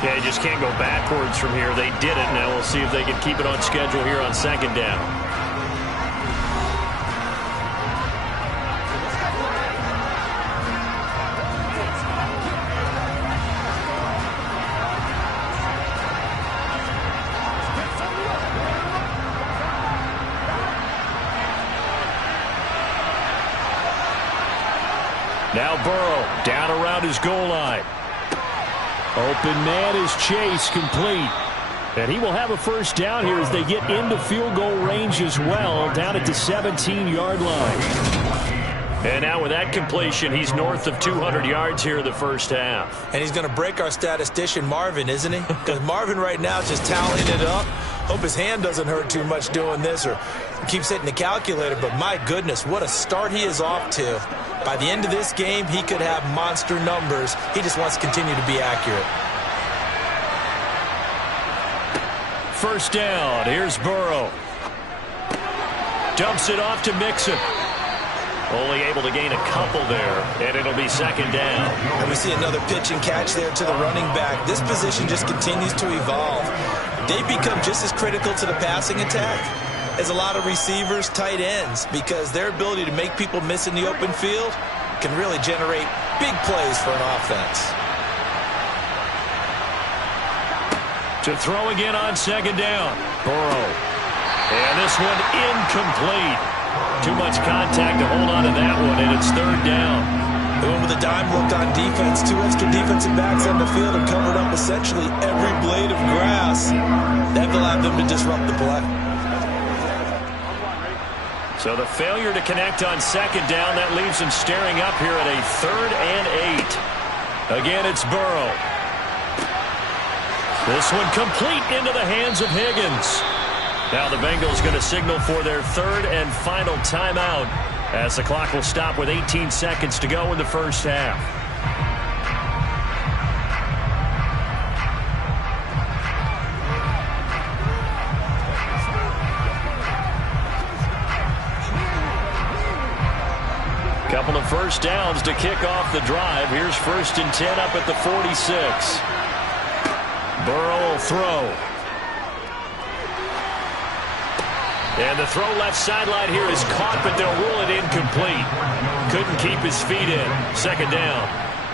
Yeah, you just can't go backwards from here. They did it. Now we'll see if they can keep it on schedule here on 2nd down. Now Burrow down around his goal line. Open man is Chase, complete. And he will have a first down here as they get into field goal range as well, down at the 17-yard line. And now with that completion, he's north of 200 yards here in the first half. And he's going to break our statistician, Marvin, isn't he? Because Marvin right now is just tallying it up. Hope his hand doesn't hurt too much doing this or keeps hitting the calculator. But my goodness, what a start he is off to. By the end of this game, he could have monster numbers. He just wants to continue to be accurate. First down. Here's Burrow. Dumps it off to Mixon. Only able to gain a couple there, and it'll be second down. And we see another pitch and catch there to the running back. This position just continues to evolve. They become just as critical to the passing attack as a lot of receivers, tight ends, because their ability to make people miss in the open field can really generate big plays for an offense. To throw again on second down. Burrow. And this one incomplete. Too much contact to hold on to that one, and it's third down. They went with a dime look on defense. 2 extra defensive backs on the field and covered up essentially every blade of grass. That allowed them to disrupt the play. So the failure to connect on second down, that leaves them staring up here at a 3rd and 8. Again, it's Burrow. This one complete into the hands of Higgins. Now the Bengals going to signal for their 3rd and final timeout as the clock will stop with 18 seconds to go in the first half. Couple of first downs to kick off the drive. Here's 1st and 10 up at the 46. Burrow will throw. And the throw left sideline here is caught, but they'll rule it incomplete. Couldn't keep his feet in. Second down.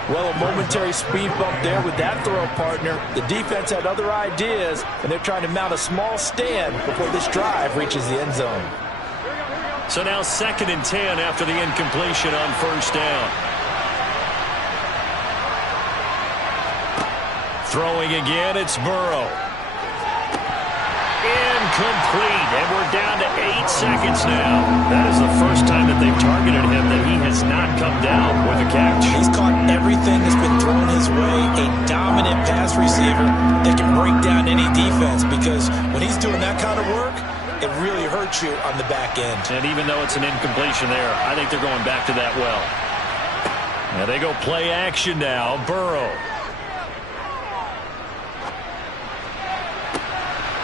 Well, a momentary speed bump there with that throw partner. The defense had other ideas, and they're trying to mount a small stand before this drive reaches the end zone. So now 2nd and 10 after the incompletion on first down. Throwing again, it's Burrow. Incomplete, and we're down to 8 seconds now. That is the first time that they've targeted him that he has not come down with a catch. He's caught everything that's been thrown his way. A dominant pass receiver that can break down any defense, because when he's doing that kind of work, it really hurts you on the back end. And even though it's an incompletion there, I think they're going back to that well. Now they go play action now. Burrow.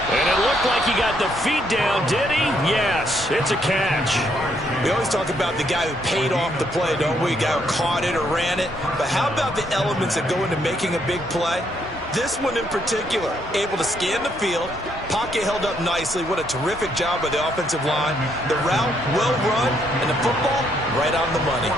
And it looked like he got the feet down, did he? Yes, it's a catch. We always talk about the guy who paid off the play, don't we? The guy who caught it or ran it. But how about the elements that go into making a big play? This one in particular, able to scan the field, pocket held up nicely. What a terrific job by the offensive line. The route, well run, and the football, right on the money.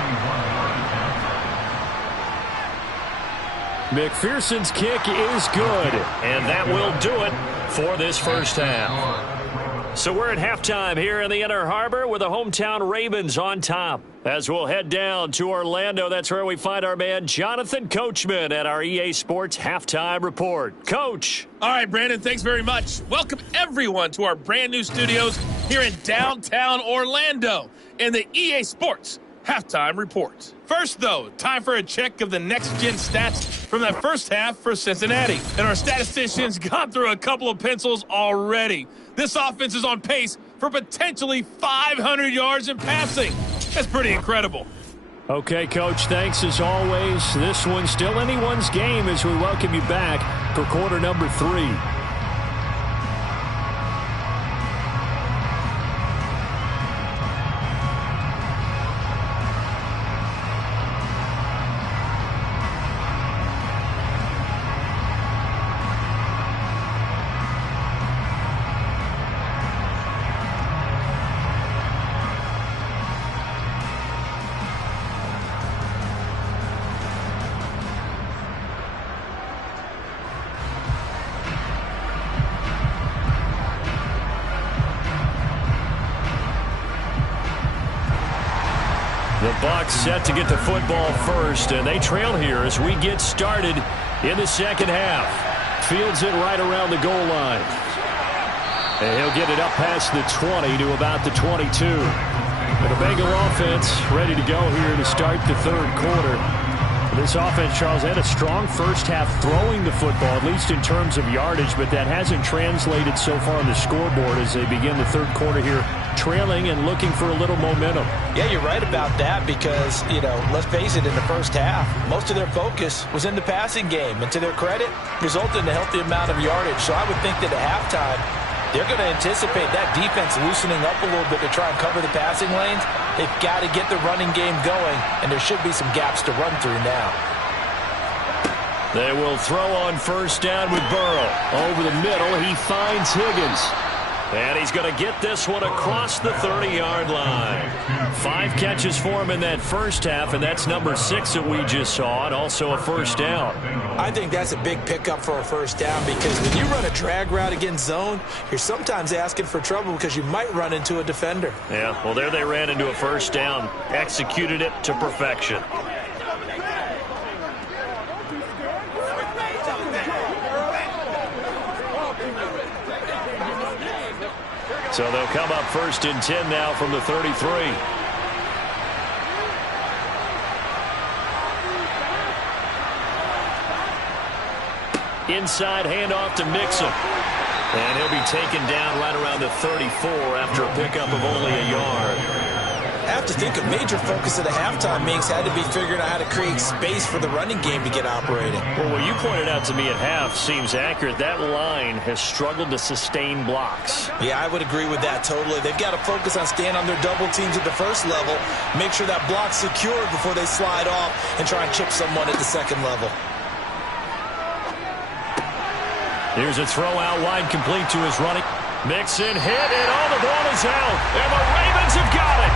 McPherson's kick is good, and that will do it for this first half. So we're at halftime here in the Inner Harbor with the hometown Ravens on top. As we'll head down to Orlando, that's where we find our man Jonathan Coachman at our EA Sports Halftime Report. Coach. All right, Brandon, thanks very much. Welcome, everyone, to our brand new studios here in downtown Orlando in the EA Sports Halftime Report. First, though, time for a check of the next-gen stats from that first half for Cincinnati. And our statisticians got through a couple of pencils already. This offense is on pace for potentially 500 yards in passing. That's pretty incredible. Okay, Coach, thanks as always. This one's still anyone's game as we welcome you back for quarter number 3. The Bucs set to get the football first, and they trail here as we get started in the second half. Fields it right around the goal line. And he'll get it up past the 20 to about the 22. And the Bengal offense ready to go here to start the third quarter. This offense, Charles, had a strong first half throwing the football, at least in terms of yardage, but that hasn't translated so far on the scoreboard as they begin the third quarter here, trailing and looking for a little momentum. Yeah, you're right about that because, let's face it, in the first half, most of their focus was in the passing game. And to their credit, resulted in a healthy amount of yardage. So I would think that at halftime, They're going to anticipate that defense loosening up a little bit to try and cover the passing lanes. They've got to get the running game going, and there should be some gaps to run through now. They will throw on first down with Burrow. Over the middle, he finds Higgins. And he's going to get this one across the 30-yard line. 5 catches for him in that first half, and that's number 6 that we just saw, and also a first down. I think that's a big pickup for a first down because when you run a drag route against zone, you're sometimes asking for trouble because you might run into a defender. Yeah, well, there they ran into a first down, executed it to perfection. So they'll come up first and 10 now from the 33. Inside handoff to Mixon. And he'll be taken down right around the 34 after a pickup of only a yard. I have to think a major focus of the halftime meetings had to be figuring out how to create space for the running game to get operating. Well, what you pointed out to me at half seems accurate. That line has struggled to sustain blocks. Yeah, I would agree with that totally. They've got to focus on staying on their double teams at the first level, make sure that block's secured before they slide off and try and chip someone at the second level. Here's a throw out wide complete to his running. Mixon hit, and all the ball is out. And the Ravens have got it.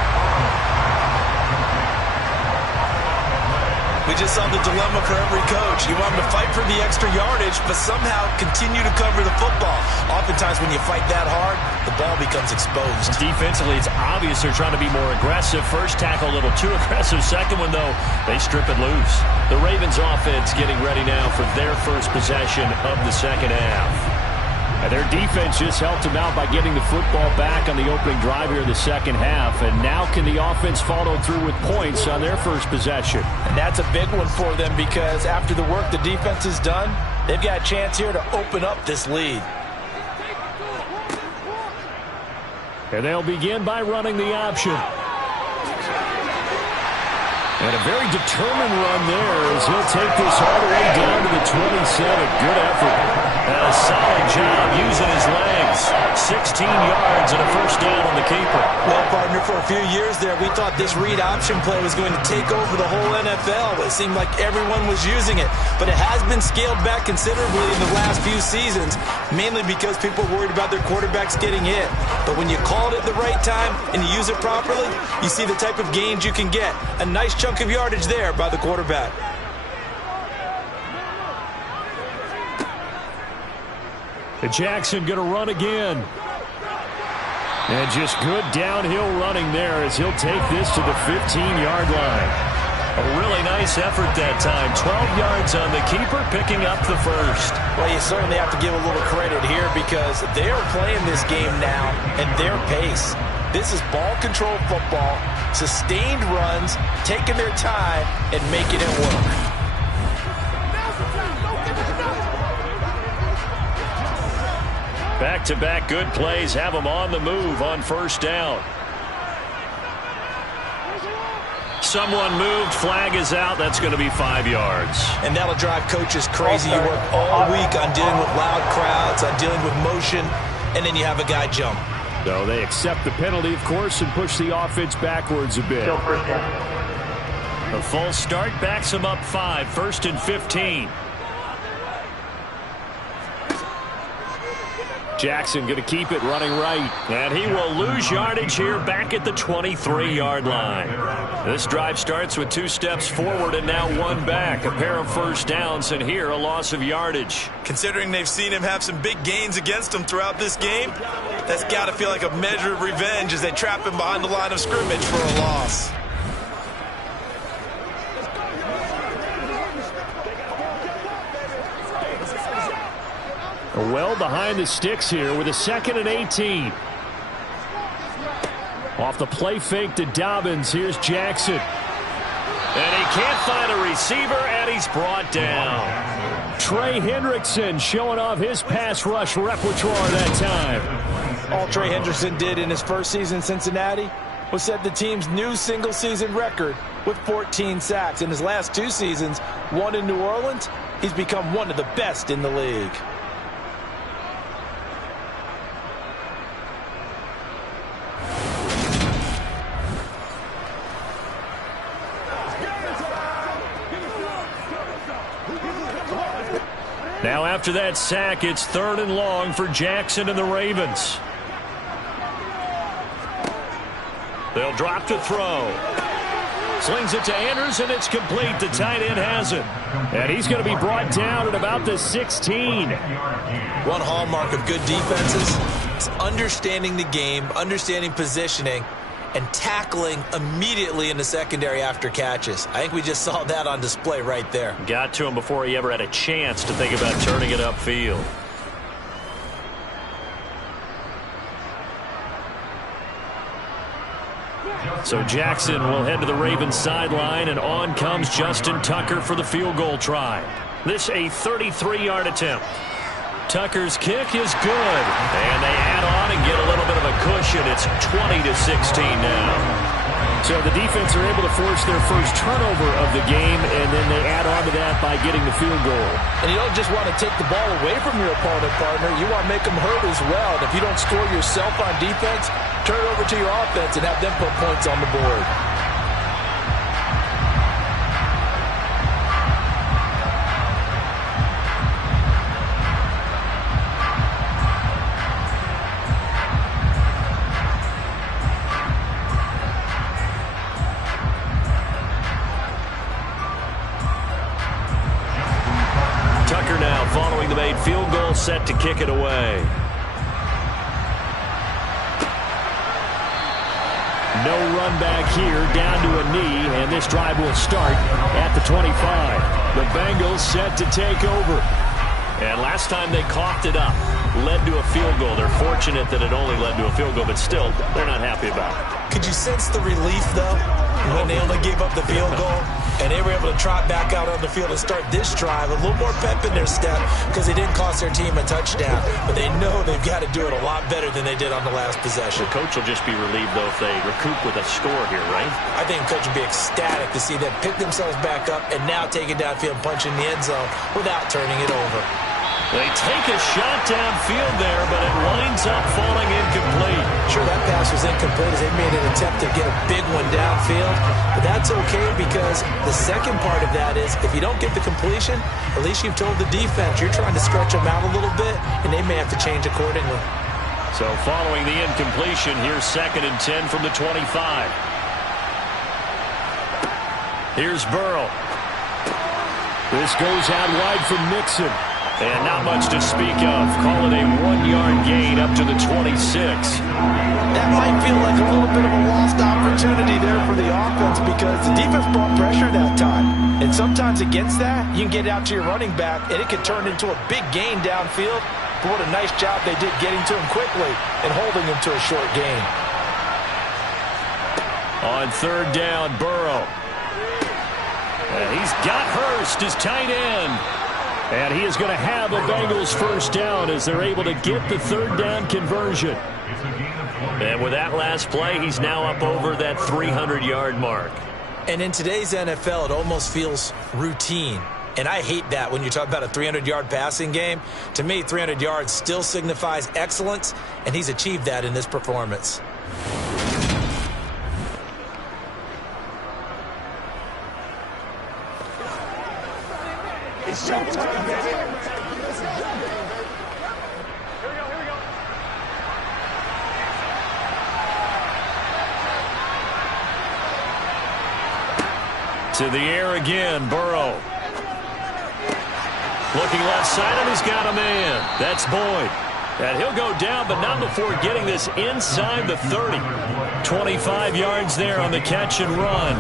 We just saw the dilemma for every coach. You want them to fight for the extra yardage, but somehow continue to cover the football. Oftentimes when you fight that hard, the ball becomes exposed. Defensively, it's obvious they're trying to be more aggressive. First tackle a little too aggressive. Second one, though, they strip it loose. The Ravens offense getting ready now for their first possession of the second half. And their defense just helped them out by getting the football back on the opening drive here in the second half. And now can the offense follow through with points on their first possession? And that's a big one for them because after the work the defense has done, they've got a chance here to open up this lead. And they'll begin by running the option. And a very determined run there as he'll take this all the way down to the 27. Good effort. A solid job using his legs. 16 yards and a first down on the keeper. Well, partner, for a few years there, we thought this read option play was going to take over the whole NFL. It seemed like everyone was using it. But it has been scaled back considerably in the last few seasons, mainly because people are worried about their quarterbacks getting hit. But when you call it at the right time and you use it properly, you see the type of gains you can get. A nice chunk of yardage there by the quarterback. Jackson going to run again. And just good downhill running there as he'll take this to the 15-yard line. A really nice effort that time. 12 yards on the keeper, picking up the first. Well, you certainly have to give a little credit here because they're playing this game now at their pace. This is ball control football, sustained runs, taking their time, and making it work. Back-to-back good plays have them on the move on first down. Someone moved, flag is out. That's going to be 5 yards. And that'll drive coaches crazy. You work all week on dealing with loud crowds, on dealing with motion, and then you have a guy jump. So they accept the penalty, of course, and push the offense backwards a bit. Still first down. A full start backs them up 5, 1st and 15. Jackson going to keep it running right. And he will lose yardage here back at the 23-yard line. This drive starts with 2 steps forward and now 1 back. A pair of first downs and here a loss of yardage. Considering they've seen him have some big gains against him throughout this game, that's got to feel like a measure of revenge as they trap him behind the line of scrimmage for a loss. Well behind the sticks here with a 2nd and 18. Off the play fake to Dobbins. Here's Jackson. And he can't find a receiver, and he's brought down. Trey Hendrickson showing off his pass rush repertoire that time. All Trey Hendrickson did in his first season in Cincinnati was set the team's new single-season record with 14 sacks. In his last 2 seasons, 1 in New Orleans, he's become one of the best in the league. after that sack, it's 3rd and long for Jackson and the Ravens. They'll drop to throw. Slings it to Anders, and it's complete. The tight end has it. And he's going to be brought down at about the 16. One hallmark of good defenses is understanding the game, understanding positioning, and tackling immediately in the secondary after catches. I think we just saw that on display right there. Got to him before he ever had a chance to think about turning it upfield. So Jackson will head to the Ravens sideline, and on comes Justin Tucker for the field goal try. This a 33-yard attempt. Tucker's kick is good, and they add on and get a little bit of a cushion. It's 20-16 now. So the defense are able to force their first turnover of the game, and then they add on to that by getting the field goal. And you don't just want to take the ball away from your opponent, partner. You want to make them hurt as well. And if you don't score yourself on defense, turn it over to your offense and have them put points on the board. Tucker now following the made field goal, set to kick it away. No run back here, down to a knee, and this drive will start at the 25. The Bengals set to take over. And last time they coughed it up, led to a field goal. They're fortunate that it only led to a field goal, but still, they're not happy about it. Could you sense the relief, though, when they only gave up the field goal? And they were able to trot back out on the field and start this drive a little more pep in their step because they didn't cost their team a touchdown. But they know they've got to do it a lot better than they did on the last possession. The coach will just be relieved, though, if they recoup with a score here, right? I think the coach will be ecstatic to see them pick themselves back up and now take it downfield and punch in the end zone without turning it over. They take a shot downfield there, but it winds up falling incomplete. Sure, that pass was incomplete as they made an attempt to get a big one downfield. But that's okay because the second part of that is if you don't get the completion, at least you've told the defense you're trying to stretch them out a little bit, and they may have to change accordingly. So following the incompletion, here's 2nd and 10 from the 25. Here's Burrow. This goes out wide from Mixon. And not much to speak of. Call it a 1-yard gain up to the 26. That might feel like a little bit of a lost opportunity there for the offense because the defense brought pressure that time. And sometimes against that, you can get out to your running back, and it can turn into a big gain downfield. But what a nice job they did getting to him quickly and holding him to a short gain. On 3rd down, Burrow. And he's got Hurst, his tight end. And he is going to have a Bengals first down as they're able to get the 3rd down conversion. And with that last play, he's now up over that 300-yard mark. And in today's NFL, it almost feels routine. And I hate that when you talk about a 300-yard passing game. To me, 300 yards still signifies excellence, and he's achieved that in this performance. It's showtime, baby. Here we go. To the air again, Burrow. Looking left side, and he's got a man. That's Boyd. And he'll go down, but not before getting this inside the 30. 25 yards there on the catch and run.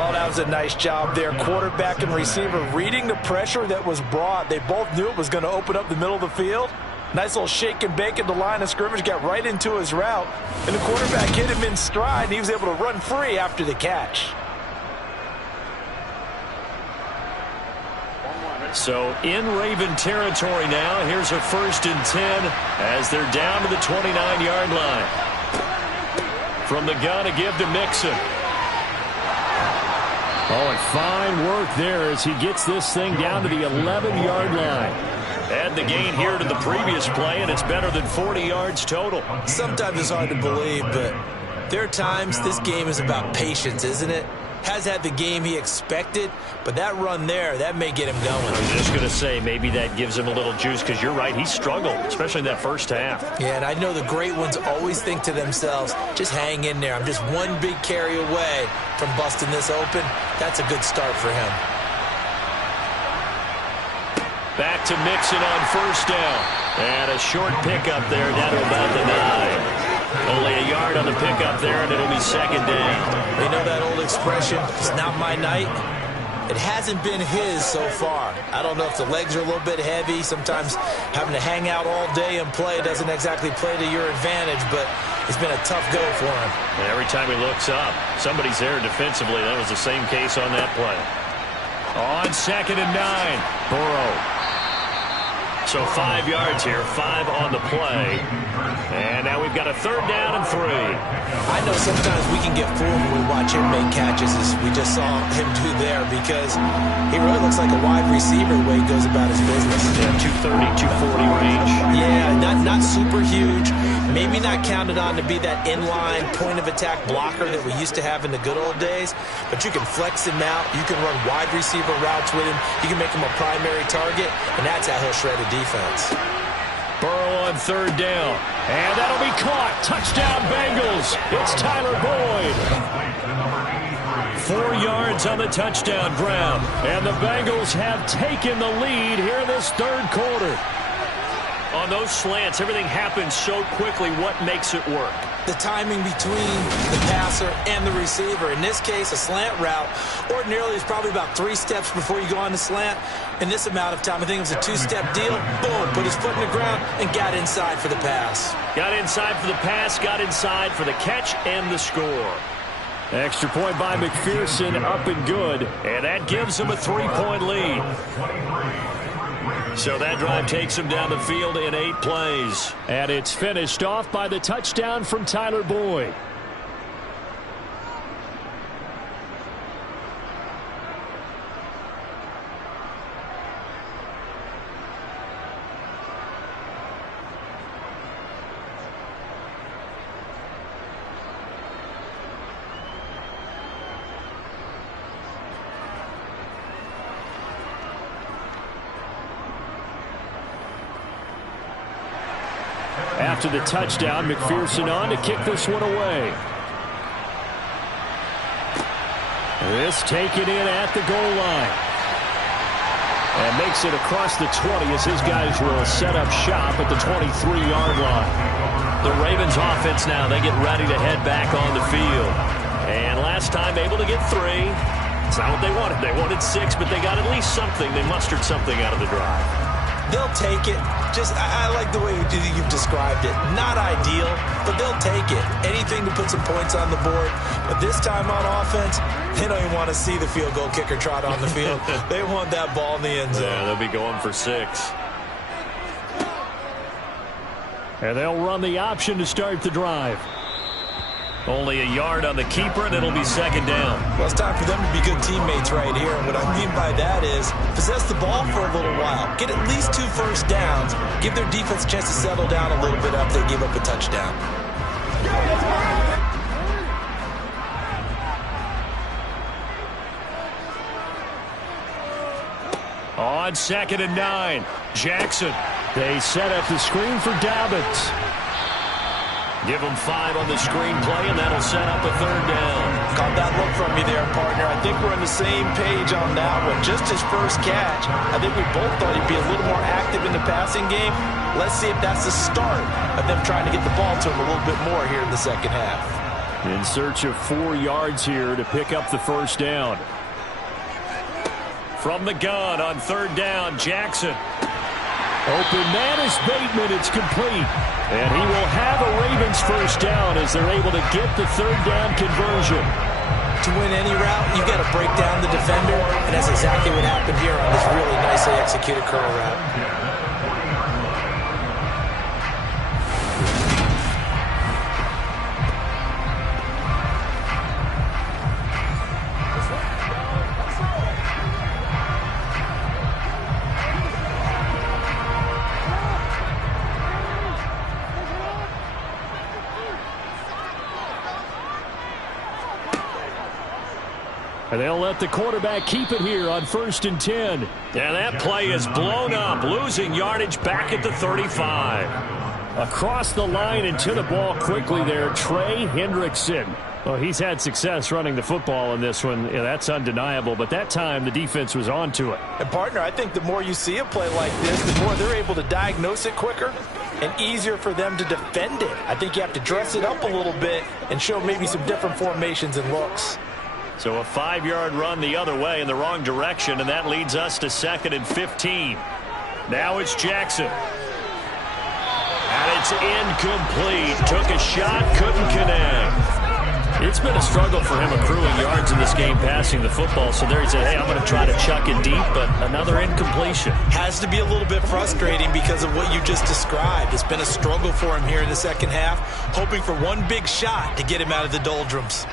Oh, that was a nice job there. Quarterback and receiver reading the pressure that was brought. They both knew it was going to open up the middle of the field. Nice little shake and bake at the line of scrimmage, got right into his route. And the quarterback hit him in stride, and he was able to run free after the catch. So in Raven territory now, here's a 1st and 10 as they're down to the 29-yard line. From the gun, a give to Mixon. Oh, and fine work there as he gets this thing down to the 11-yard line. Add the gain here to the previous play, and it's better than 40 yards total. Sometimes it's hard to believe, but there are times this game is about patience, isn't it? has had the game he expected, but that run there, that may get him going. I was just going to say, maybe that gives him a little juice, because you're right, he struggled, especially in that first half. Yeah, and I know the great ones always think to themselves, just hang in there. I'm just one big carry away from busting this open. That's a good start for him. Back to Mixon on first down. And a short pickup there down to about the 9. Only a yard on the pickup there, and it'll be second down. You know that old expression, it's not my night? It hasn't been his so far. I don't know if the legs are a little bit heavy. Sometimes having to hang out all day and play doesn't exactly play to your advantage, but it's been a tough go for him. And every time he looks up, somebody's there defensively. That was the same case on that play. On second and 9, Burrow. So 5 yards here, 5 on the play. And now we've got a third down and 3. I know sometimes we can get fooled when we watch him make catches, as we just saw him do there, because he really looks like a wide receiver the way he goes about his business. Yeah, 230, 240 range. Yeah, not super huge. Maybe not counted on to be that inline point-of-attack blocker that we used to have in the good old days, but you can flex him out. You can run wide receiver routes with him. You can make him a primary target, and that's how he'll shred a defense. Burrow on third down, and that'll be caught. Touchdown, Bengals. It's Tyler Boyd. 4 yards on the touchdown grab, and the Bengals have taken the lead here in this third quarter. On those slants, everything happens so quickly. What makes it work? The timing between the passer and the receiver. In this case, a slant route ordinarily is probably about 3 steps before you go on the slant. In this amount of time, I think it was a 2-step deal. Boom, put his foot in the ground and got inside for the pass. Got inside for the pass, got inside for the catch and the score. Extra point by McPherson, up and good. And that gives him a 3-point lead. So that drive takes him down the field in 8 plays. And it's finished off by the touchdown from Tyler Boyd. After the touchdown, McPherson on to kick this one away. This taken in at the goal line. And makes it across the 20 as his guys will set up shop at the 23-yard line. The Ravens offense now, they get ready to head back on the field. And last time able to get 3. It's not what they wanted. They wanted 6, but they got at least something. They mustered something out of the drive. They'll take it. I like the way you've described it. Not ideal, but they'll take it. Anything to put some points on the board. But this time on offense, they don't even want to see the field goal kicker trot on the field. They want that ball in the end zone. Yeah, they'll be going for 6. And they'll run the option to start the drive. Only a yard on the keeper, and it'll be second down. Well, it's time for them to be good teammates right here. And what I mean by that is possess the ball for a little while. Get at least 2 first downs. Give their defense a chance to settle down a little bit after they give up a touchdown. On second and 9, Jackson. They set up the screen for Dobbins. Give them 5 on the screen play, and that'll set up a third down. Caught that look from you there, partner. I think we're on the same page on that one. Just his first catch. I think we both thought he'd be a little more active in the passing game. Let's see if that's the start of them trying to get the ball to him a little bit more here in the second half. In search of 4 yards here to pick up the first down. From the gun on third down, Jackson. Open man is Bateman. It's complete. And he will have a Ravens first down as they're able to get the third down conversion. To win any route, you've got to break down the defender, and that's exactly what happened here on this really nicely executed curl route. And they'll let the quarterback keep it here on 1st and 10. And that play is blown up, losing yardage back at the 35. Across the line and to the ball quickly there, Trey Hendrickson. Well, he's had success running the football in this one. Yeah, that's undeniable. But that time, the defense was on to it. And, partner, I think the more you see a play like this, the more they're able to diagnose it quicker and easier for them to defend it. I think you have to dress it up a little bit and show maybe some different formations and looks. So a 5-yard run the other way in the wrong direction, and that leads us to 2nd and 15. Now it's Jackson. And it's incomplete. Took a shot, couldn't connect. It's been a struggle for him accruing yards in this game passing the football. So there he said, hey, I'm going to try to chuck it deep, but another incompletion. Has to be a little bit frustrating because of what you just described. It's been a struggle for him here in the second half, hoping for one big shot to get him out of the doldrums.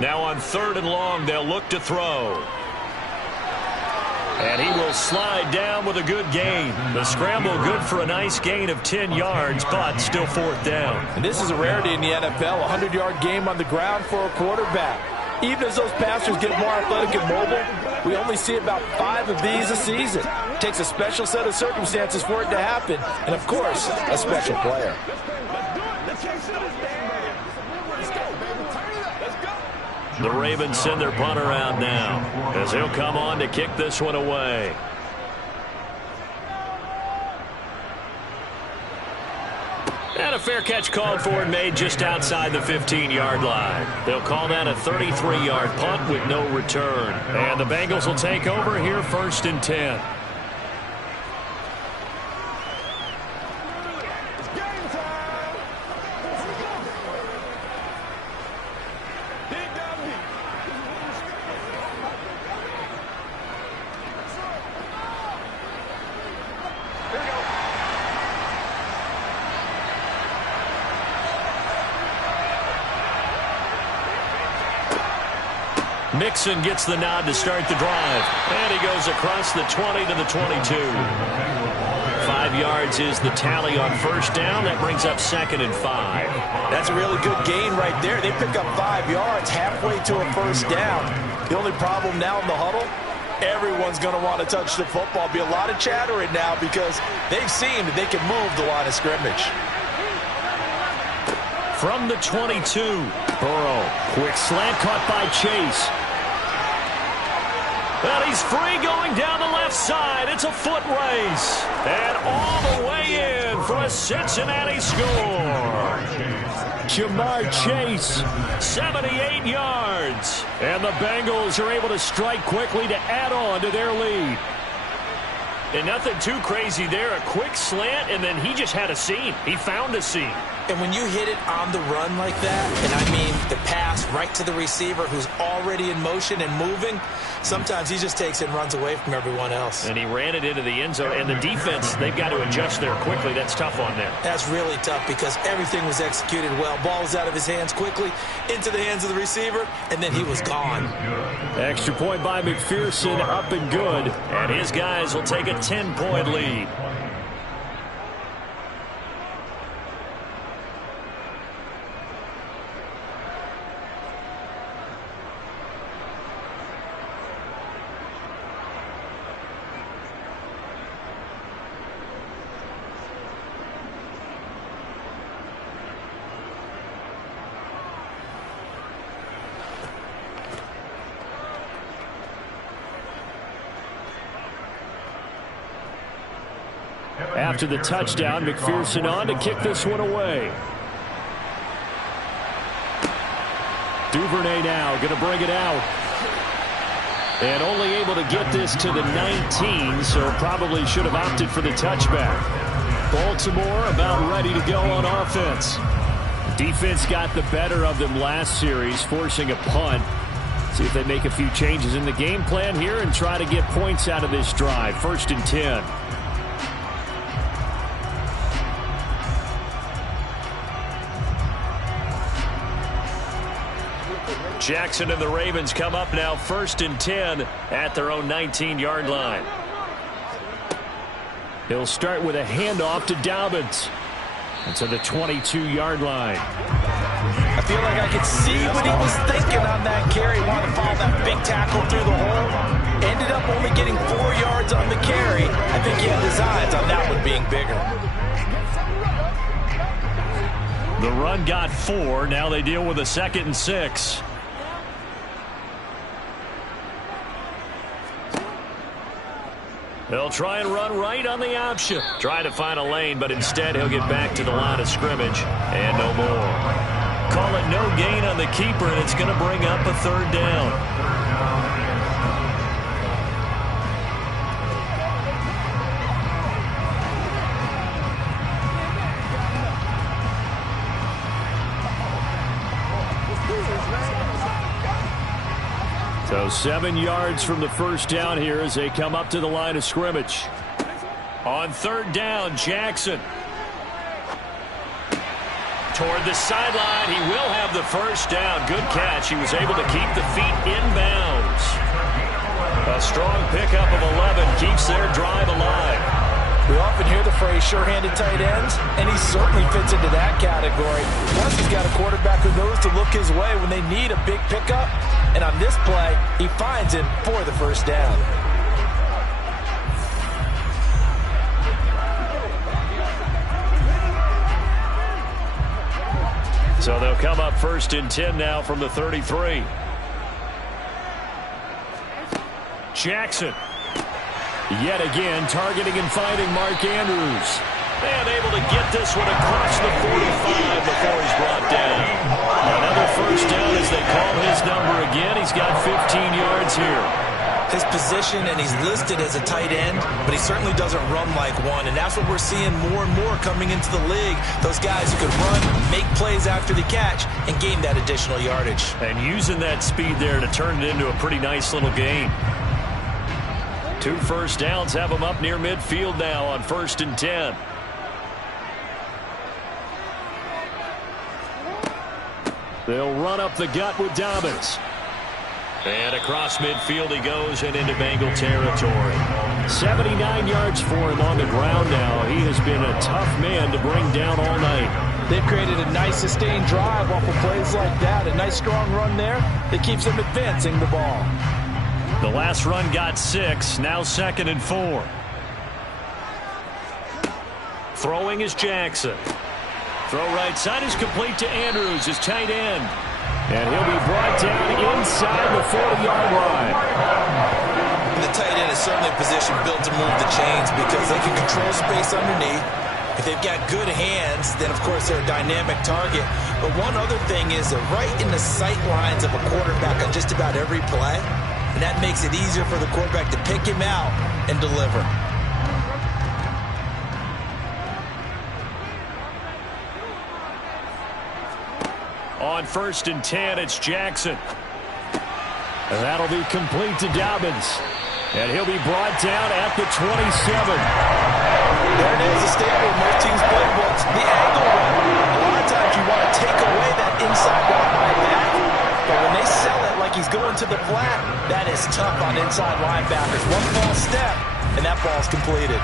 Now on 3rd and long, they'll look to throw. And he will slide down with a good gain. The scramble good for a nice gain of 10 yards, but still 4th down. And this is a rarity in the NFL, a 100-yard game on the ground for a quarterback. Even as those passers get more athletic and mobile, we only see about 5 of these a season. It takes a special set of circumstances for it to happen, and, of course, a special player. The Ravens send their punter out now as he'll come on to kick this one away. And a fair catch called for and made just outside the 15-yard line. They'll call that a 33-yard punt with no return. And the Bengals will take over here 1st and 10. Mixon gets the nod to start the drive. And he goes across the 20 to the 22. 5 yards is the tally on 1st down. That brings up 2nd and 5. That's a really good gain right there. They pick up 5 yards halfway to a 1st down. The only problem now in the huddle, everyone's going to want to touch the football. Be a lot of chattering now because they've seen that they can move the line of scrimmage. From the 22, Burrow. Quick slant caught by Chase. And he's free going down the left side. It's a foot race. And all the way in for a Cincinnati score. Jamar Chase. 78 yards. And the Bengals are able to strike quickly to add on to their lead. And nothing too crazy there. A quick slant, and then he just had a seam. He found a seam. And when you hit it on the run like that, and I mean the pass right to the receiver who's already in motion and moving, sometimes he just takes it and runs away from everyone else. And he ran it into the end zone. And the defense, they've got to adjust there quickly. That's tough on them. That's really tough because everything was executed well. Ball was out of his hands quickly, into the hands of the receiver, and then he was gone. Extra point by McPherson, up and good. And his guys will take a 10-point lead. After the touchdown, McPherson on to kick this one away. Duvernay now going to bring it out. And only able to get this to the 19, so probably should have opted for the touchback. Baltimore about ready to go on offense. Defense got the better of them last series, forcing a punt. See if they make a few changes in the game plan here and try to get points out of this drive. 1st and 10. Jackson and the Ravens come up now 1st and 10 at their own 19-yard line. He'll start with a handoff to Dobbins. And to the 22-yard line. I feel like I could see what he was thinking on that carry. Wanted to follow that big tackle through the hole. Ended up only getting 4 yards on the carry. I think he had designs on that one being bigger. The run got 4. Now they deal with a 2nd and 6. They'll try and run right on the option. Try to find a lane, but instead he'll get back to the line of scrimmage and no more. Call it no gain on the keeper, and it's going to bring up a 3rd down. So 7 yards from the first down here as they come up to the line of scrimmage. On 3rd down, Jackson. Toward the sideline, he will have the first down. Good catch. He was able to keep the feet inbounds. A strong pickup of 11 keeps their drive alive. We often hear the phrase sure-handed tight ends, and he certainly fits into that category. Plus, he's got a quarterback who knows to look his way when they need a big pickup. And on this play, he finds it for the first down. So they'll come up 1st and 10 now from the 33. Jackson. Yet again, targeting and finding Mark Andrews. And able to get this one across the 45 before he's brought down. Another first down as they call his number again. He's got 15 yards here. His position, and he's listed as a tight end, but he certainly doesn't run like one, and that's what we're seeing more and more coming into the league. Those guys who can run, make plays after the catch, and gain that additional yardage. And using that speed there to turn it into a pretty nice little gain. 2 first downs have him up near midfield now on 1st and 10. They'll run up the gut with Dobbins. And across midfield he goes and into Bengal territory. 79 yards for him on the ground now. He has been a tough man to bring down all night. They've created a nice sustained drive off of plays like that. A nice strong run there that keeps them advancing the ball. The last run got 6. Now 2nd and 4. Throwing is Jackson. Throw right side is complete to Andrews, his tight end. And he'll be brought down inside the 40-yard line. The tight end is certainly a position built to move the chains because they can control space underneath. If they've got good hands, then, of course, they're a dynamic target. But one other thing is they're right in the sight lines of a quarterback on just about every play. And that makes it easier for the quarterback to pick him out and deliver. On 1st and 10, it's Jackson. And that'll be complete to Dobbins. And he'll be brought down at the 27. There it is, a staple of most teams' playbooks, the angle route. A lot of times you want to take away that inside route like that. But when they sell it like he's going to the flat, that is tough on inside linebackers. One false step, and that ball's completed.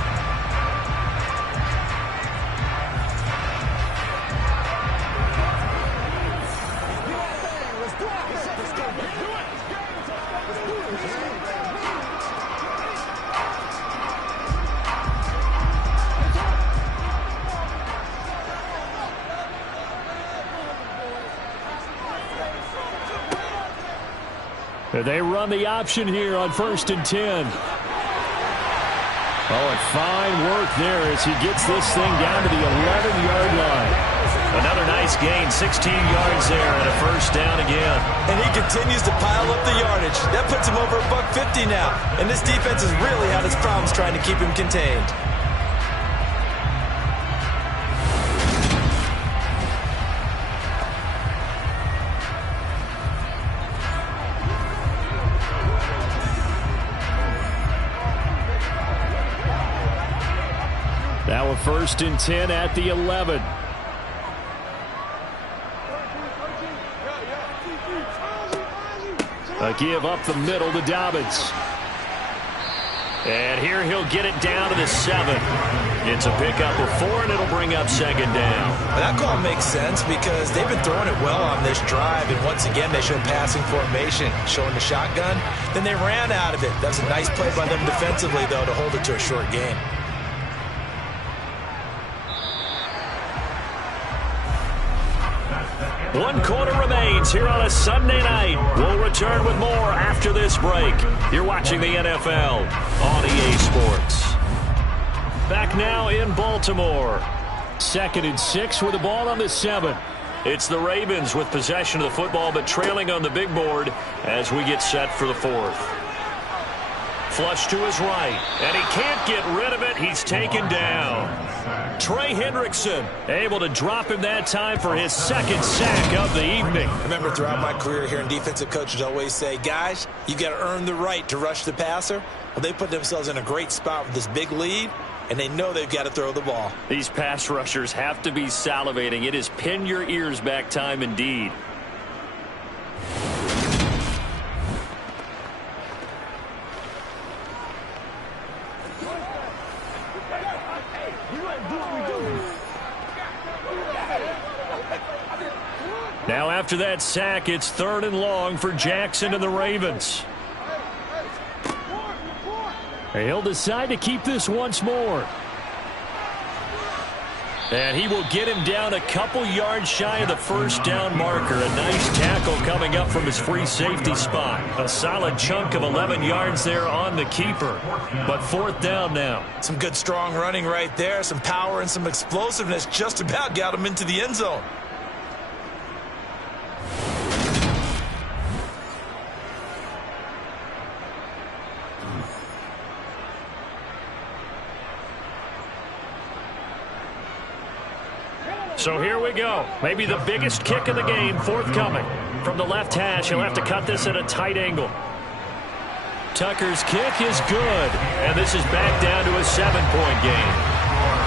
They run the option here on 1st and 10. Oh, and fine work there as he gets this thing down to the 11-yard line. Another nice gain, 16 yards there, and a first down again. And he continues to pile up the yardage. That puts him over $150 now. And this defense has really had its problems trying to keep him contained. Now a 1st and 10 at the 11. A give up the middle to Dobbins. And here he'll get it down to the 7. It's a pickup of 4, and it'll bring up second down. That call makes sense because they've been throwing it well on this drive, and once again they showed passing formation, showing the shotgun. Then they ran out of it. That's a nice play by them defensively, though, to hold it to a short gain. One quarter remains here on a Sunday night. We'll return with more after this break. You're watching the NFL on EA Sports. Back now in Baltimore. 2nd and 6 with the ball on the 7. It's the Ravens with possession of the football, but trailing on the big board as we get set for the 4th. Flush to his right, and he can't get rid of it. He's taken down. Trey Hendrickson able to drop him that time for his 2nd sack of the evening. I remember throughout my career hearing defensive coaches always say, guys, you got to earn the right to rush the passer. Well, they put themselves in a great spot with this big lead, and they know they've got to throw the ball. These pass rushers have to be salivating. It is pin your ears back time indeed. Now after that sack, it's 3rd and long for Jackson and the Ravens. He'll decide to keep this once more. And he will get him down a couple yards shy of the 1st down marker. A nice tackle coming up from his free safety spot. A solid chunk of 11 yards there on the keeper. But 4th down now. Some good strong running right there. Some power and some explosiveness just about got him into the end zone. So here we go. Maybe the biggest kick of the game forthcoming. From the left hash, he'll have to cut this at a tight angle. Tucker's kick is good. And this is back down to a 7-point game.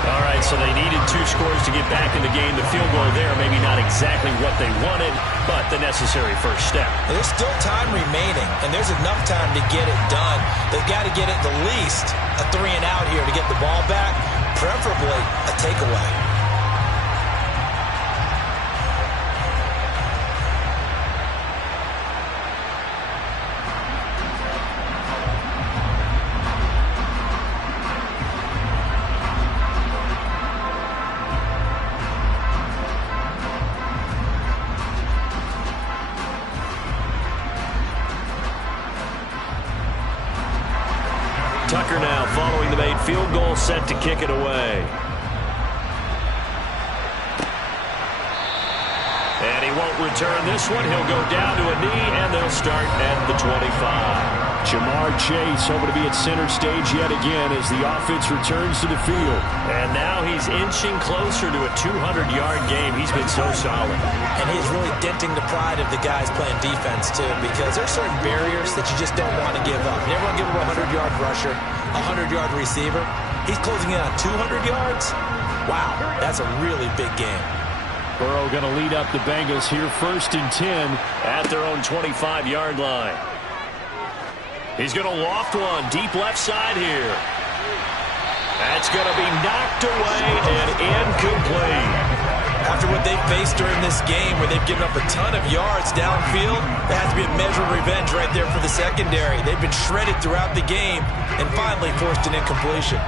All right, so they needed 2 scores to get back in the game. The field goal there, maybe not exactly what they wanted, but the necessary first step. There's still time remaining, and there's enough time to get it done. They've got to get at the least a 3 and out here to get the ball back, preferably a takeaway. Tucker now following the made field goal, set to kick it away. And he won't return this one. He'll go down to a knee, and they'll start at the 25. Jamar Chase over to be at center stage yet again as the offense returns to the field. And now he's inching closer to a 200-yard game. He's been so solid. And he's really denting the pride of the guys playing defense, too, because there's certain barriers that you just don't want to give up. You never want to give up a 100-yard rusher, a 100-yard receiver. He's closing in on 200 yards. Wow, that's a really big game. Burrow going to lead up the Bengals here 1st and 10 at their own 25-yard line. He's going to loft one deep left side here. That's going to be knocked away and incomplete. After what they've faced during this game where they've given up a ton of yards downfield, that has to be a measure of revenge right there for the secondary. They've been shredded throughout the game and finally forced an incompletion.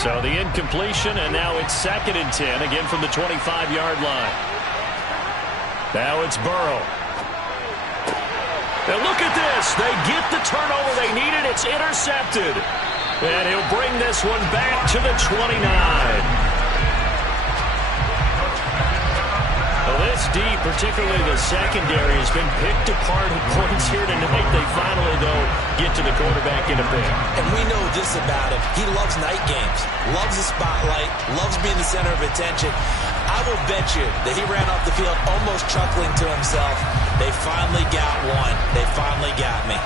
So the incompletion, and now it's 2nd and 10, again from the 25-yard line. Now it's Burrow. And look at this. They get the turnover they needed. It's intercepted. And he'll bring this one back to the 29. Well, this deep, particularly the secondary, has been picked apart at points here tonight. They finally, though, get to the quarterback in a pick. And we know this about him. He loves night games, loves the spotlight, loves being the center of attention. I will bet you that he ran off the field almost chuckling to himself. They finally got one. They finally got me.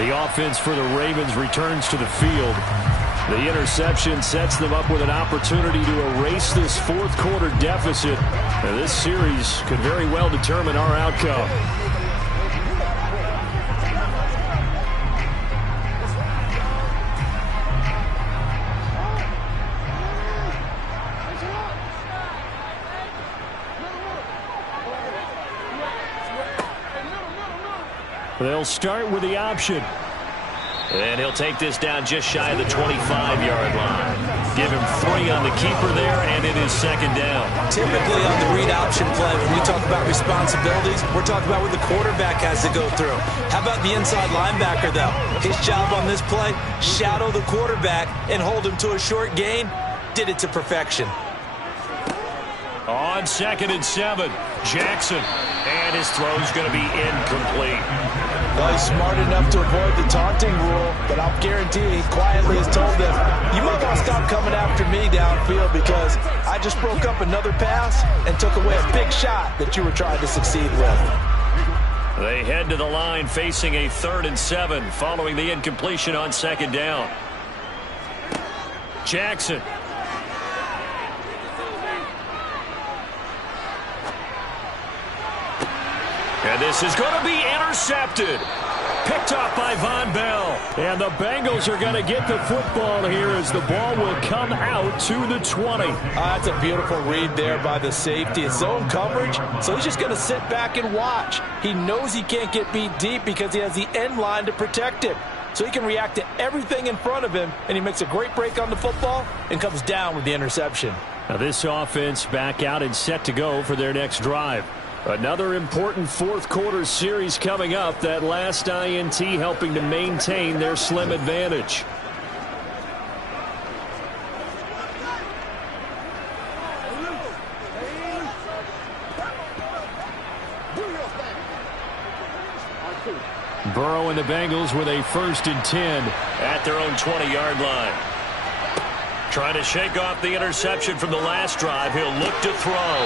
The offense for the Ravens returns to the field. The interception sets them up with an opportunity to erase this 4th quarter deficit. Now, this series could very well determine our outcome. They'll start with the option. And he'll take this down just shy of the 25-yard line. Give him 3 on the keeper there, and it is second down. Typically on the read option play, when we talk about responsibilities, we're talking about what the quarterback has to go through. How about the inside linebacker, though? His job on this play, shadow the quarterback and hold him to a short gain. Did it to perfection. On 2nd and 7, Jackson. And his throw's going to be incomplete. Well, he's smart enough to avoid the taunting rule, but I'll guarantee he quietly has told them, you might want to stop coming after me downfield because I just broke up another pass and took away a big shot that you were trying to succeed with. They head to the line facing a 3rd and 7 following the incompletion on 2nd down. Jackson. And this is going to be intercepted. Picked off by Von Bell. And the Bengals are going to get the football here as the ball will come out to the 20. That's a beautiful read there by the safety. It's zone coverage, so he's just going to sit back and watch. He knows he can't get beat deep because he has the end line to protect him. So he can react to everything in front of him, and he makes a great break on the football and comes down with the interception. Now this offense back out and set to go for their next drive. Another important 4th quarter series coming up. That last INT helping to maintain their slim advantage. Burrow and the Bengals with a 1st and 10 at their own 20-yard line. Trying to shake off the interception from the last drive. He'll look to throw.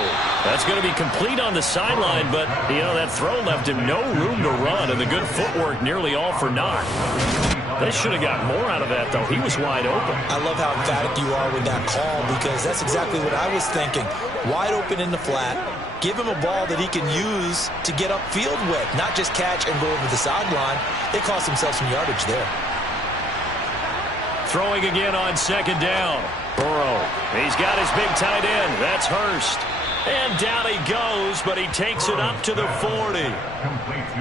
That's going to be complete on the sideline, but, you know, that throw left him no room to run, and the good footwork nearly all for naught. They should have got more out of that, though. He was wide open. I love how emphatic you are with that call because that's exactly what I was thinking. Wide open in the flat. Give him a ball that he can use to get upfield with, not just catch and go over the sideline. They cost themselves some yardage there. Throwing again on 2nd down. Burrow. He's got his big tight end. That's Hurst. And down he goes, but he takes it up to the 40.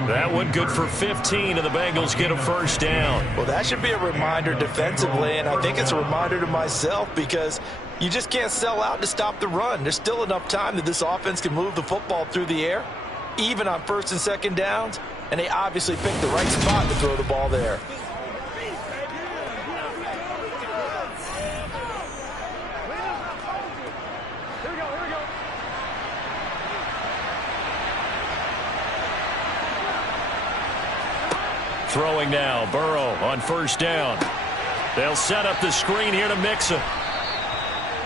That one good for 15, and the Bengals get a 1st down. Well, that should be a reminder defensively, and I think it's a reminder to myself because you just can't sell out to stop the run. There's still enough time that this offense can move the football through the air, even on 1st and 2nd downs, and they obviously picked the right spot to throw the ball there. Throwing now, Burrow on 1st down. They'll set up the screen here to Mixon.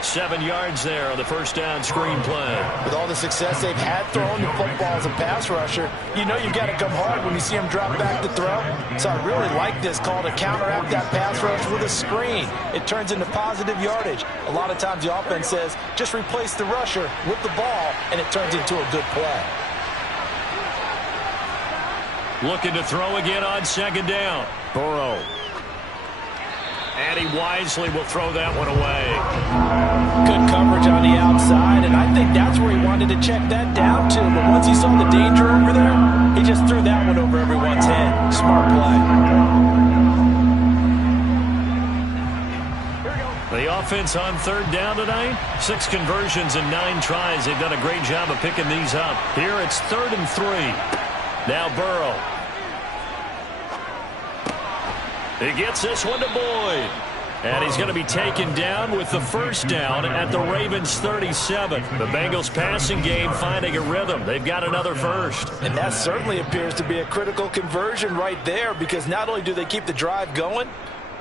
7 yards there on the 1st down screen play. With all the success they've had throwing the football as a pass rusher, you know you've got to come hard when you see him drop back to throw. So I really like this call to counteract that pass rush with a screen. It turns into positive yardage. A lot of times the offense says, just replace the rusher with the ball, and it turns into a good play. Looking to throw again on 2nd down. Burrow. And he wisely will throw that one away. Good coverage on the outside, and I think that's where he wanted to check that down to. But once he saw the danger over there, he just threw that one over everyone's head. Smart play. The offense on 3rd down tonight. 6 conversions and 9 tries. They've done a great job of picking these up. Here it's 3rd and 3. Now Burrow. He gets this one to Boyd. And he's going to be taken down with the 1st down at the Ravens' 37. The Bengals passing game finding a rhythm. They've got another 1st. And that certainly appears to be a critical conversion right there because not only do they keep the drive going,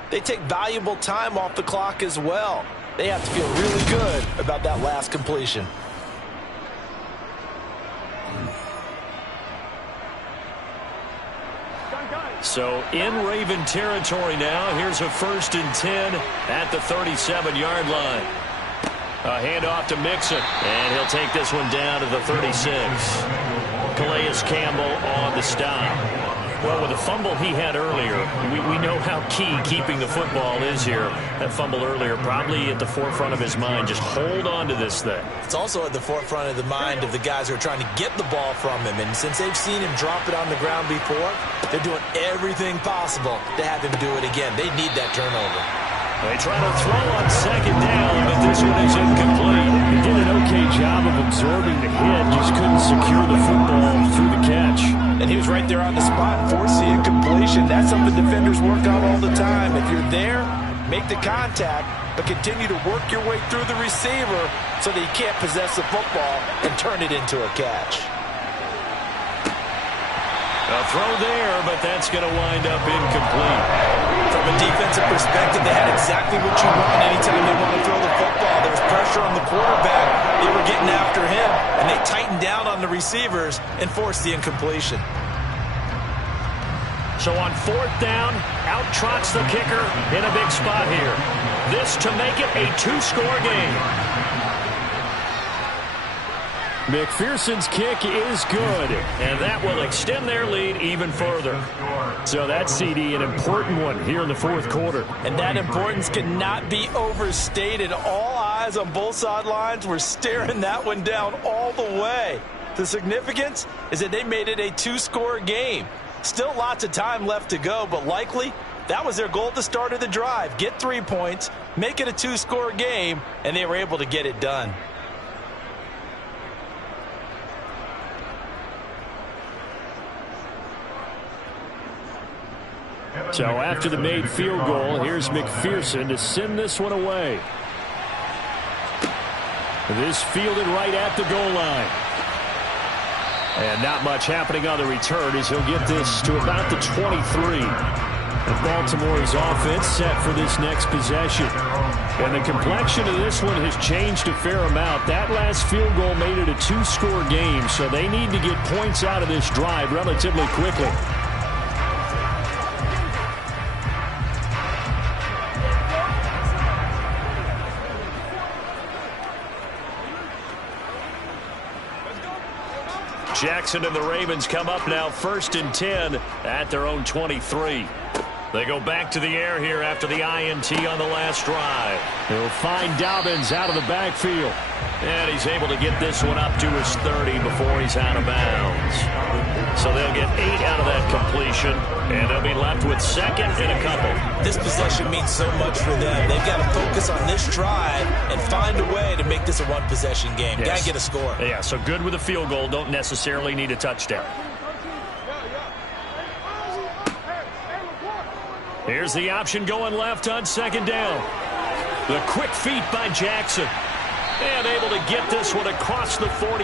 they take valuable time off the clock as well. They have to feel really good about that last completion. So in Raven territory now. Here's a 1st and 10 at the 37-yard line. A handoff to Mixon. And he'll take this one down to the 36. Calais Campbell on the stop. Well, with the fumble he had earlier, we know how key keeping the football is here. That fumble earlier probably at the forefront of his mind. Just hold on to this thing. It's also at the forefront of the mind of the guys who are trying to get the ball from him. And since they've seen him drop it on the ground before, they're doing everything possible to have him do it again. They need that turnover. They try to throw on second down, but this one is incomplete. He did an okay job of absorbing the hit, just couldn't secure the football through the catch. And he was right there on the spot, forced the incompletion. That's something defenders work on all the time. If you're there, make the contact, but continue to work your way through the receiver so that he can't possess the football and turn it into a catch. A throw there, but that's going to wind up incomplete. From a defensive perspective, they had exactly what you want anytime they want to throw the football. There was pressure on the quarterback. They were getting after him, and they tightened down on the receivers and forced the incompletion. So on fourth down, out trots the kicker in a big spot here. This to make it a two-score game. McPherson's kick is good, and that will extend their lead even further. So that CD, an important one here in the fourth quarter. And that importance cannot be overstated. All eyes on both sidelines were staring that one down all the way. The significance is that they made it a two-score game. Still lots of time left to go, but likely that was their goal at the start of the drive. Get 3 points, make it a two-score game, and they were able to get it done. So after the made field goal, here's McPherson to send this one away. This fielded right at the goal line. And not much happening on the return as he'll get this to about the 23. And Baltimore's offense set for this next possession. And the complexion of this one has changed a fair amount. That last field goal made it a two-score game, so they need to get points out of this drive relatively quickly. Jackson and the Ravens come up now 1st and 10 at their own 23. They go back to the air here after the INT on the last drive. They'll find Dobbins out of the backfield. And he's able to get this one up to his 30 before he's out of bounds. So they'll get 8 out of that completion, and they'll be left with second and a couple. This possession means so much for them. They've got to focus on this drive and find a way to make this a one-possession game. Yes. Got to get a score. Yeah, so good with a field goal. Don't necessarily need a touchdown. Here's the option going left on second down. The quick feet by Jackson. And able to get this one across the 45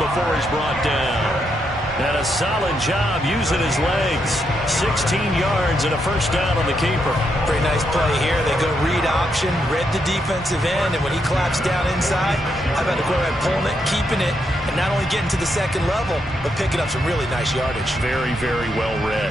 before he's brought down. And a solid job using his legs. 16 yards and a first down on the keeper. Pretty nice play here. They go read option, read the defensive end, and when he collapsed down inside, how about the quarterback pulling it, keeping it, and not only getting to the second level, but picking up some really nice yardage. Very, very well read.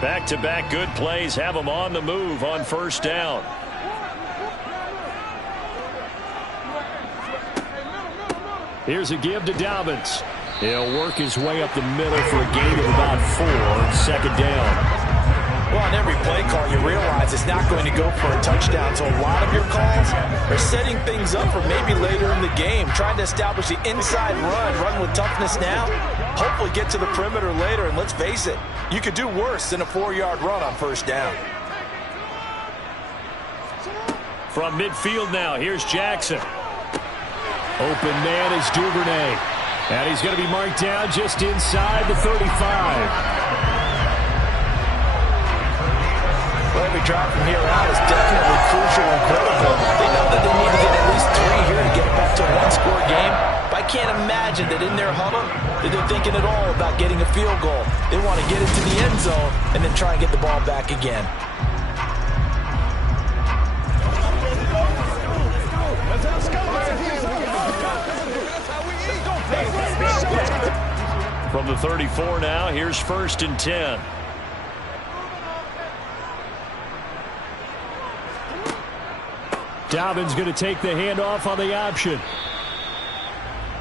Back-to-back good plays have them on the move on first down. Here's a give to Dobbins. He'll work his way up the middle for a gain of about 4. Second down. Well, on every play call, you realize it's not going to go for a touchdown. So a lot of your calls are setting things up for maybe later in the game, trying to establish the inside run with toughness now, hopefully get to the perimeter later. And let's face it, you could do worse than a 4-yard run on first down. From midfield now, here's Jackson. Open man is Duvernay. And he's going to be marked down just inside the 35. Well, every drive from here out is definitely crucial and critical. They know that they need to get at least 3 here to get it back to a one-score game. But I can't imagine that in their huddle that they're thinking at all about getting a field goal. They want to get into the end zone and then try and get the ball back again. From the 34 now, here's 1st and 10. Dalvin's going to take the handoff on the option.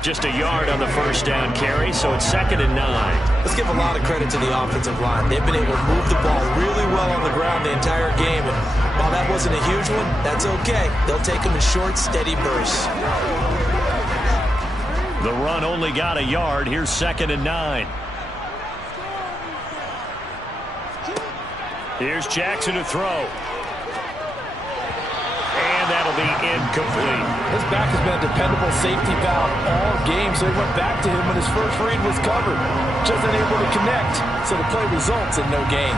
Just a yard on the first down carry, so it's 2nd and 9. Let's give a lot of credit to the offensive line. They've been able to move the ball really well on the ground the entire game. And while that wasn't a huge one, that's okay. They'll take them in short, steady bursts. The run only got a yard. Here's 2nd and 9. Here's Jackson to throw. And that'll be incomplete. This back has been a dependable safety valve all game, so he went back to him when his first read was covered. Just unable to connect, so the play results in no gain.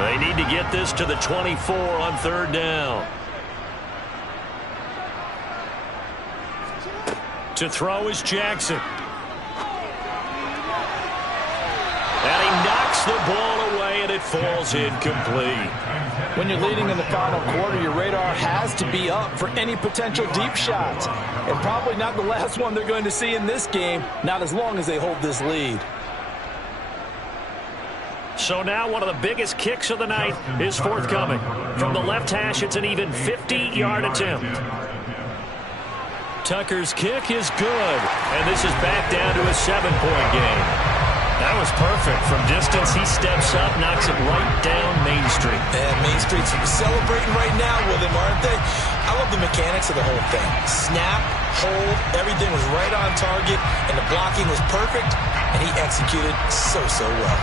They need to get this to the 24 on 3rd down. To throw is Jackson. And he knocks the ball away, and it falls incomplete. When you're leading in the final quarter, your radar has to be up for any potential deep shots. And probably not the last one they're going to see in this game, not as long as they hold this lead. So now one of the biggest kicks of the night is forthcoming. From the left hash, it's an even 50-yard attempt. Tucker's kick is good, and this is back down to a 7-point game. That was perfect. From distance, he steps up, knocks it right down Main Street. And Main Street's celebrating right now with him, aren't they? I love the mechanics of the whole thing. Snap, hold, everything was right on target, and the blocking was perfect, and he executed so well.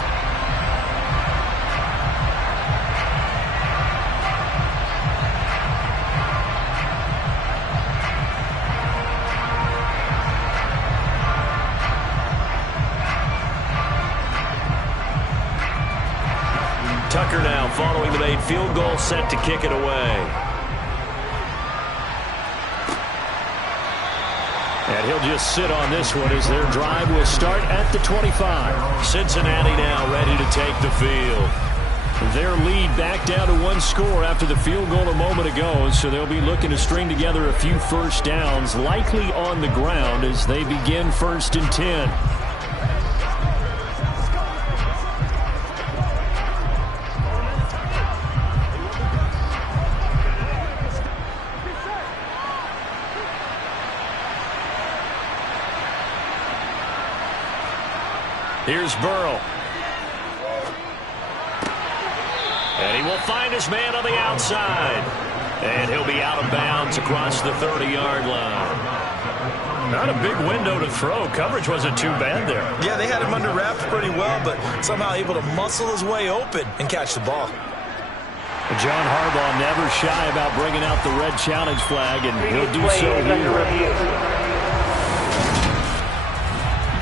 Tucker now following the made field goal, set to kick it away. And he'll just sit on this one as their drive will start at the 25. Cincinnati now ready to take the field. Their lead back down to 1 score after the field goal a moment ago, so they'll be looking to string together a few first downs, likely on the ground as they begin 1st and 10. Here's Burrow. And he will find his man on the outside. And he'll be out of bounds across the 30-yard line. Not a big window to throw. Coverage wasn't too bad there. Yeah, they had him under wraps pretty well, but somehow able to muscle his way open and catch the ball. John Harbaugh never shy about bringing out the red challenge flag, and he'll do so here.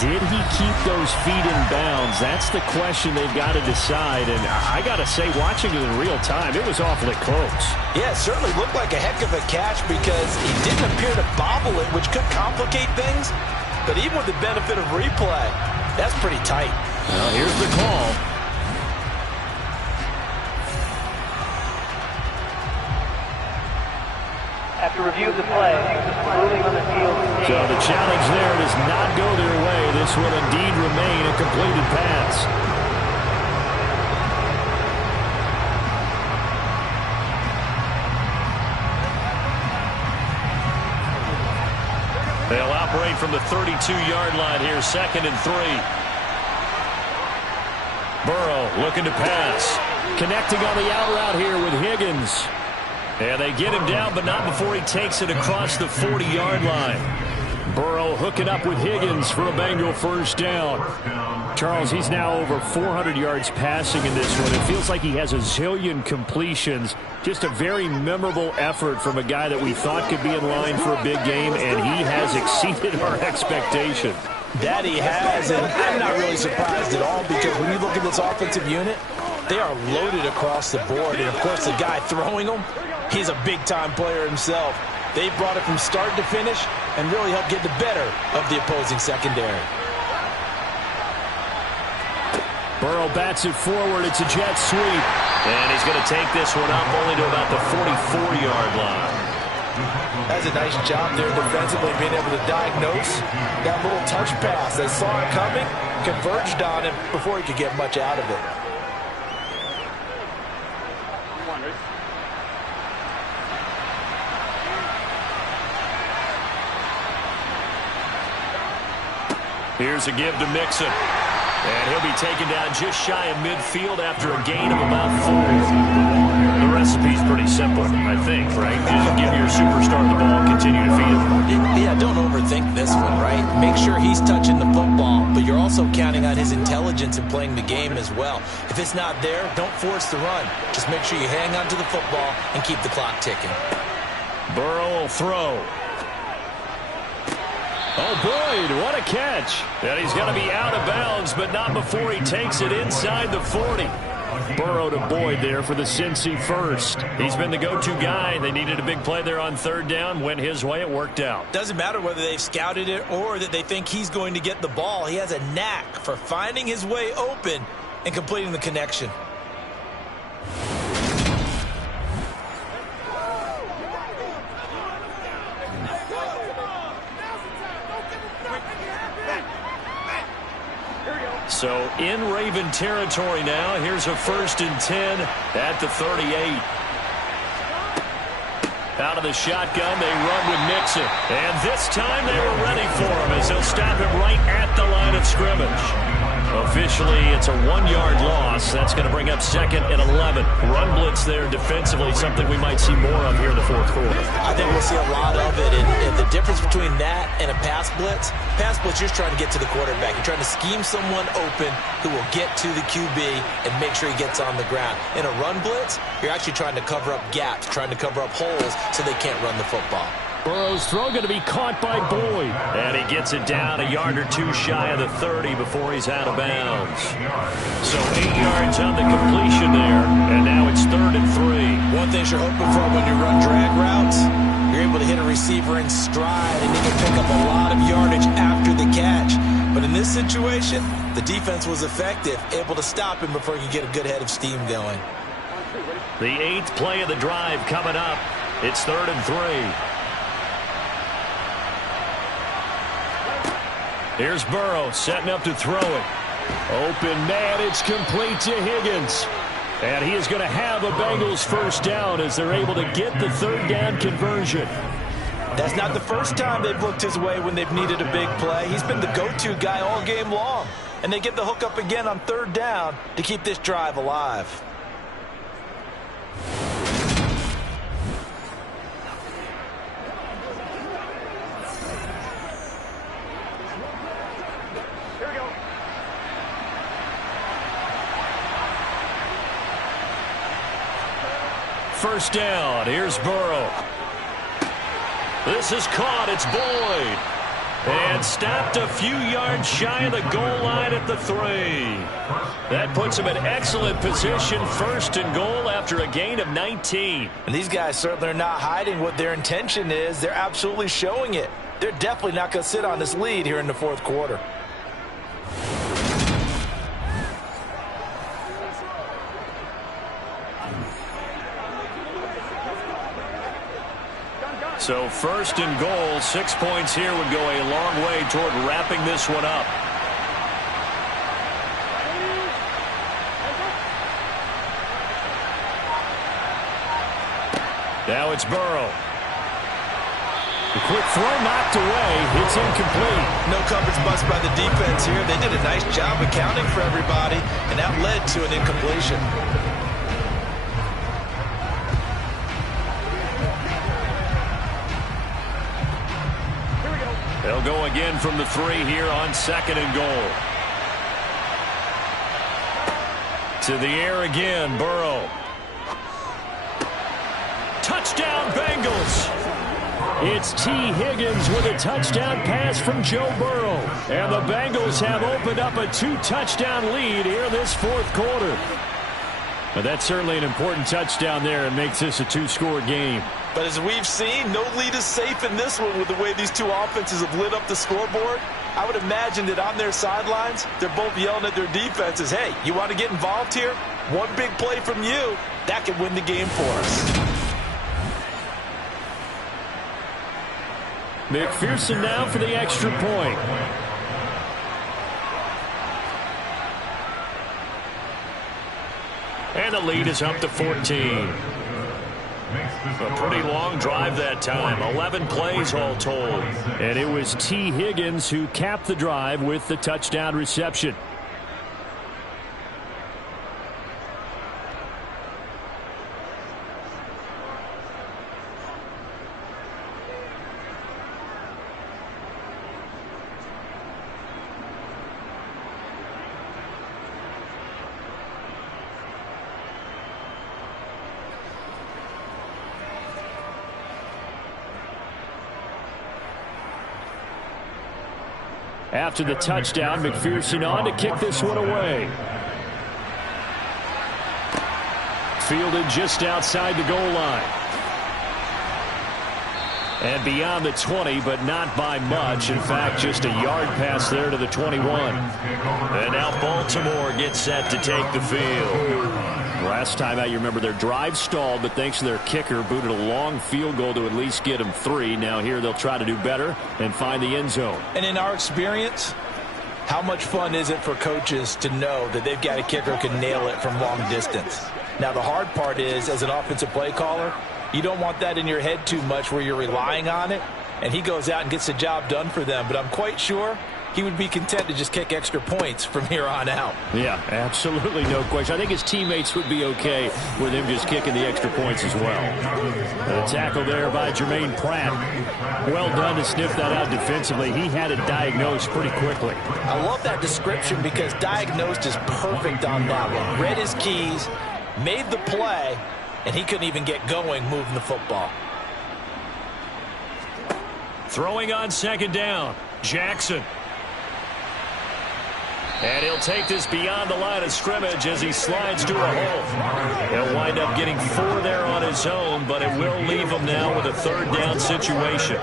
Did he keep those feet in bounds? That's the question they've got to decide. And I got to say, watching it in real time, it was awfully close. Yeah, it certainly looked like a heck of a catch because he didn't appear to bobble it, which could complicate things. But even with the benefit of replay, that's pretty tight. Well, here's the call. After review of the play, ruling on the field. So the challenge there does not go their way. This will indeed remain a completed pass. They'll operate from the 32-yard line here, 2nd and 3. Burrow looking to pass. Connecting on the out route here with Higgins. And they get him down, but not before he takes it across the 40-yard line. Burrow hooking up with Higgins for a Bengal first down. Charles, he's now over 400 yards passing in this one. It feels like he has a zillion completions. Just a very memorable effort from a guy that we thought could be in line for a big game, and he has exceeded our expectation. That he has, and I'm not really surprised at all because when you look at this offensive unit, they are loaded across the board. And, of course, the guy throwing them, he's a big-time player himself. They brought it from start to finish and really helped get the better of the opposing secondary. Burrow bats it forward. It's a jet sweep. And he's going to take this one up only to about the 44-yard line. That's a nice job there defensively, being able to diagnose that little touch pass. They saw it coming, converged on him before he could get much out of it. Here's a give to Mixon. And he'll be taken down just shy of midfield after a gain of about 4. The recipe's pretty simple, I think, right? Just give your superstar the ball and continue to feed him. Yeah, don't overthink this one, right? Make sure he's touching the football, but you're also counting on his intelligence in playing the game as well. If it's not there, don't force the run. Just make sure you hang on to the football and keep the clock ticking. Burrow will throw. Oh, Boyd, what a catch. And he's going to be out of bounds, but not before he takes it inside the 40. Burrow to Boyd there for the Cincy first. He's been the go-to guy. They needed a big play there on third down. Went his way. It worked out. Doesn't matter whether they've scouted it or that they think he's going to get the ball. He has a knack for finding his way open and completing the connection. So in Raven territory now. Here's a 1st and 10 at the 38. Out of the shotgun, they run with Mixon. And this time they were ready for him as they'll stop him right at the line of scrimmage. Officially, it's a 1-yard loss. That's going to bring up 2nd and 11. Run blitz there defensively, something we might see more of here in the fourth quarter. I think we'll see a lot of it. And the difference between that and a pass blitz, you're just trying to get to the quarterback. You're trying to scheme someone open who will get to the QB and make sure he gets on the ground. In a run blitz, you're actually trying to cover up gaps, trying to cover up holes so they can't run the football. Burrow's throw going to be caught by Boyd. And he gets it down a yard or two shy of the 30 before he's out of bounds. So 8 yards on the completion there. And now it's 3rd and 3. One thing you're hoping for when you run drag routes, you're able to hit a receiver in stride and you can pick up a lot of yardage after the catch. But in this situation, the defense was effective, able to stop him before you get a good head of steam going. The 8th play of the drive coming up. It's 3rd and 3. Here's Burrow setting up to throw it. Open man, it's complete to Higgins. And he is going to have a Bengals first down as they're able to get the 3rd down conversion. That's not the first time they've looked his way when they've needed a big play. He's been the go-to guy all game long. And they get the hook up again on 3rd down to keep this drive alive. First down. Here's Burrow. This is caught. It's Boyd. And stopped a few yards shy of the goal line at the 3. That puts him in excellent position. 1st and goal after a gain of 19. And these guys certainly are not hiding what their intention is. They're absolutely showing it. They're definitely not going to sit on this lead here in the 4th quarter. So 1st and goal, 6 points here would go a long way toward wrapping this one up. Now it's Burrow. The quick throw knocked away. It's incomplete. No coverage bust by the defense here. They did a nice job accounting for everybody, and that led to an incompletion. They'll go again from the 3 here on 2nd and goal. To the air again, Burrow. Touchdown, Bengals! It's T. Higgins with a touchdown pass from Joe Burrow. And the Bengals have opened up a 2-touchdown lead here this 4th quarter. But that's certainly an important touchdown there and makes this a 2-score game. But as we've seen, no lead is safe in this one with the way these two offenses have lit up the scoreboard. I would imagine that on their sidelines, they're both yelling at their defenses, hey, you want to get involved here? One big play from you, that could win the game for us. McPherson now for the extra point. And the lead is up to 14. A pretty long drive that time. 11 plays all told. And it was T. Higgins who capped the drive with the touchdown reception. After the touchdown, McPherson on to kick this one away. Fielded just outside the goal line. And beyond the 20, but not by much. In fact, just a yard pass there to the 21. And now Baltimore gets set to take the field. Last time out, you remember their drive stalled, but thanks to their kicker, booted a long field goal to at least get them 3. Now here they'll try to do better and find the end zone. And in our experience, how much fun is it for coaches to know that they've got a kicker who can nail it from long distance? Now the hard part is, as an offensive play caller, you don't want that in your head too much where you're relying on it, and he goes out and gets the job done for them. But I'm quite sure he would be content to just kick extra points from here on out. Yeah, absolutely no question. I think his teammates would be okay with him just kicking the extra points as well. A tackle there by Jermaine Pratt. Well done to sniff that out defensively. He had it diagnosed pretty quickly. I love that description because diagnosed is perfect on that one. Read his keys, made the play, and he couldn't even get going moving the football. Throwing on second down, Jackson. And he'll take this beyond the line of scrimmage as he slides to a hole. He'll wind up getting 4 there on his own, but it will leave him now with a third down situation.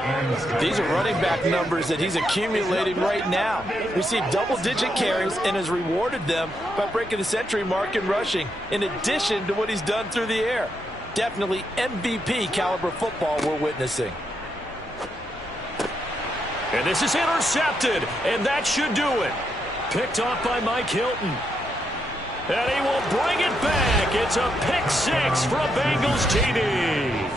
These are running back numbers that he's accumulating right now. Received double-digit carries and has rewarded them by breaking the century mark in rushing, in addition to what he's done through the air. Definitely MVP caliber football we're witnessing. And this is intercepted, and that should do it. Picked off by Mike Hilton. And he will bring it back. It's a pick 6 for a Bengals TD.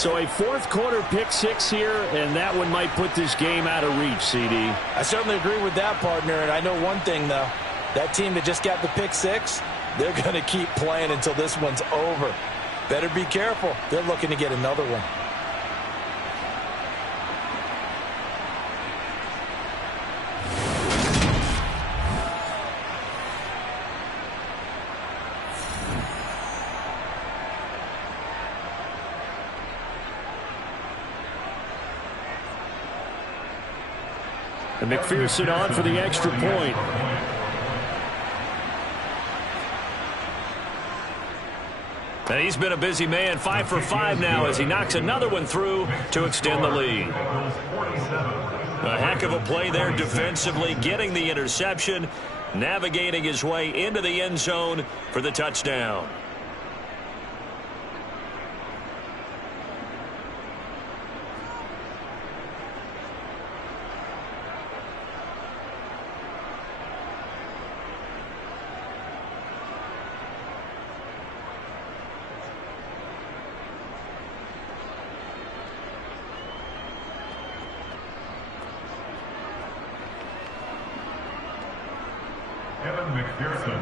So a fourth quarter pick 6 here, and that one might put this game out of reach, CD. I certainly agree with that, partner. And I know one thing, though. That team that just got the pick 6, they're going to keep playing until this one's over. Better be careful. They're looking to get another one. And McPherson on for the extra point. And he's been a busy man, 5 for 5 now as he knocks another one through to extend the lead. A heck of a play there defensively, getting the interception, navigating his way into the end zone for the touchdown.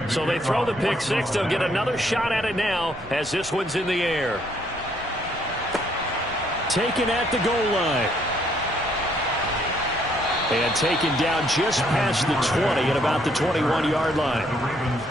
So they throw the pick 6. They'll get another shot at it now as this one's in the air. Taken at the goal line. And taken down just past the 20 at about the 21-yard line.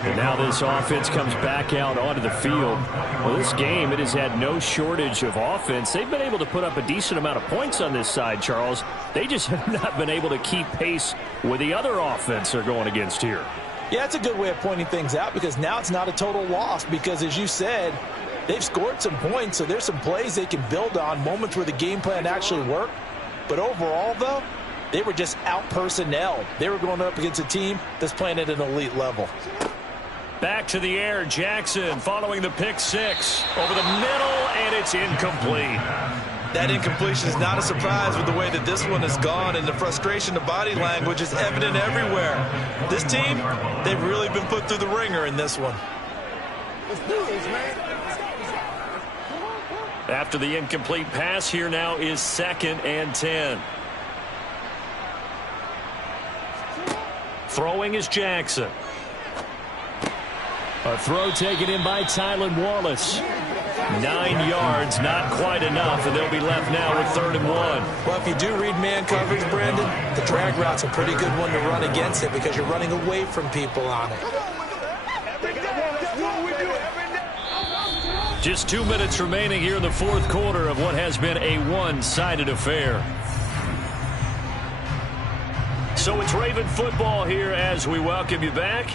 And now this offense comes back out onto the field. Well, this game, it has had no shortage of offense. They've been able to put up a decent amount of points on this side, Charles. They just have not been able to keep pace with the other offense they're going against here. Yeah, that's a good way of pointing things out because now it's not a total loss because, as you said, they've scored some points, so there's some plays they can build on, moments where the game plan actually worked. But overall, though, they were just out-personnelled. They were going up against a team that's playing at an elite level. Back to the air, Jackson following the pick 6. Over the middle, and it's incomplete. That incompletion is not a surprise with the way that this one has gone, and the frustration, the body language is evident everywhere. This team, they've really been put through the ringer in this one. Let's do this, man. After the incomplete pass, here now is 2nd and 10. Throwing is Jackson. A throw taken in by Tylan Wallace. 9 yards, not quite enough, and they'll be left now with 3rd and 1. Well, if you do read man coverage, Brandon, the drag route's a pretty good one to run against it because you're running away from people on it. Just 2 minutes remaining here in the 4th quarter of what has been a one-sided affair. So it's Raven football here as we welcome you back.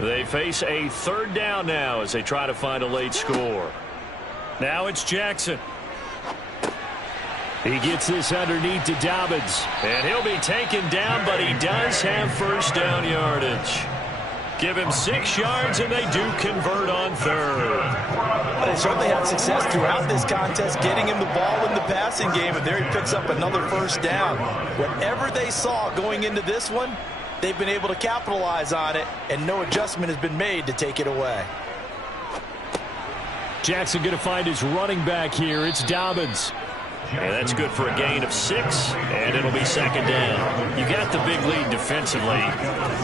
They face a 3rd down now as they try to find a late score. Now it's Jackson. He gets this underneath to Dobbins. And he'll be taken down, but he does have 1st down yardage. Give him 6 yards, and they do convert on 3rd. They certainly had success throughout this contest, getting him the ball in the passing game, and there he picks up another 1st down. Whatever they saw going into this one, they've been able to capitalize on it, and no adjustment has been made to take it away. Jackson going to find his running back here. It's Dobbins. And that's good for a gain of 6, and it'll be 2nd down. You got the big lead defensively,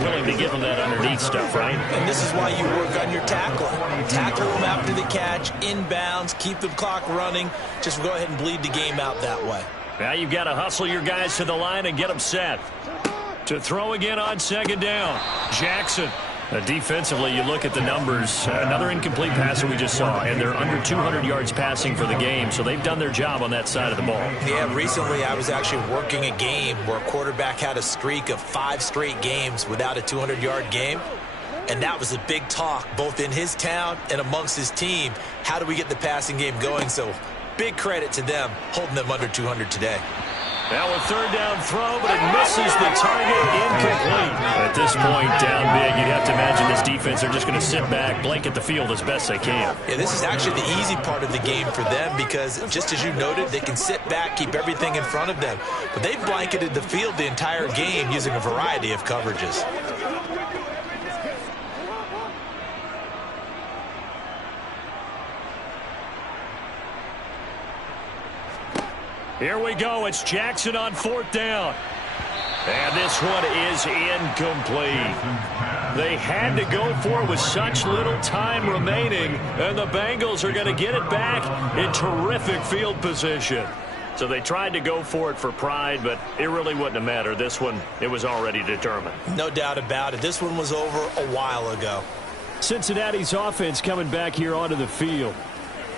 willing to give them that underneath stuff, right? And this is why you work on your tackling. Tackle them after the catch, inbounds, keep the clock running. Just go ahead and bleed the game out that way. Now you've got to hustle your guys to the line and get them set. To throw again on 2nd down. Jackson. Defensively, you look at the numbers. Another incomplete passer we just saw, and they're under 200 yards passing for the game, so they've done their job on that side of the ball. Yeah, recently I was actually working a game where a quarterback had a streak of 5 straight games without a 200-yard game, and that was a big talk both in his town and amongst his team. How do we get the passing game going? So big credit to them holding them under 200 today. Now a 3rd down throw, but it misses the target, incomplete. At this point, down big, you'd have to imagine this defense are just going to sit back, blanket the field as best they can. Yeah, this is actually the easy part of the game for them because, just as you noted, they can sit back, keep everything in front of them. But they've blanketed the field the entire game using a variety of coverages. Here we go. It's Jackson on 4th down. And this one is incomplete. They had to go for it with such little time remaining, and the Bengals are going to get it back in terrific field position. So they tried to go for it for pride, but it really wouldn't have mattered. This one, it was already determined. No doubt about it. This one was over a while ago. Cincinnati's offense coming back here onto the field.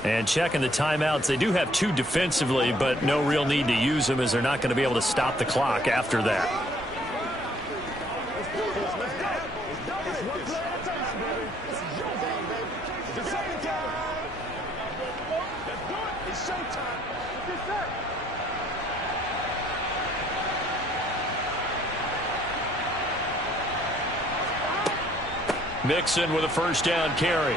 And checking the timeouts, they do have 2 defensively, but no real need to use them as they're not going to be able to stop the clock after that. Mixon with a 1st down carry.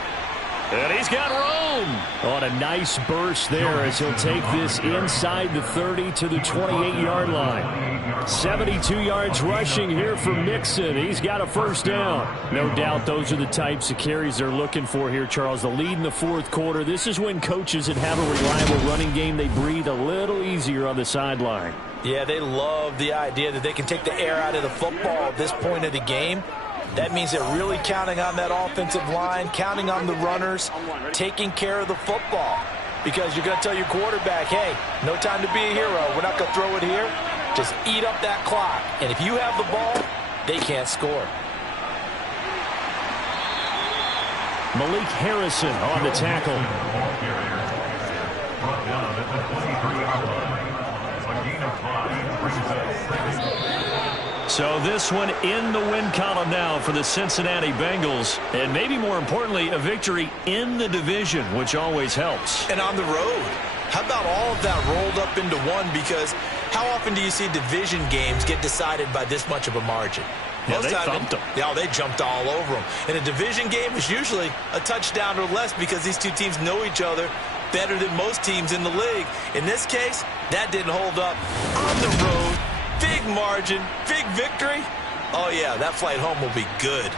And he's got room on a nice burst there as he'll take this inside the 30 to the 28-yard line. 72 yards rushing here for Mixon. He's got a 1st down. No doubt those are the types of carries they're looking for here, Charles. The lead in the 4th quarter. This is when coaches that have a reliable running game, they breathe a little easier on the sideline. Yeah, they love the idea that they can take the air out of the football at this point of the game. That means they're really counting on that offensive line, counting on the runners, taking care of the football. Because you're going to tell your quarterback, hey, no time to be a hero. We're not going to throw it here. Just eat up that clock. And if you have the ball, they can't score. Malik Harrison on the tackle. So this one in the win column now for the Cincinnati Bengals. And maybe more importantly, a victory in the division, which always helps. And on the road. How about all of that rolled up into one? Because how often do you see division games get decided by this much of a margin? Yeah, they thumped them. Yeah, they jumped all over them. And a division game is usually a touchdown or less because these two teams know each other better than most teams in the league. In this case, that didn't hold up. On the road, big margin, big victory. Oh, yeah, that flight home will be good.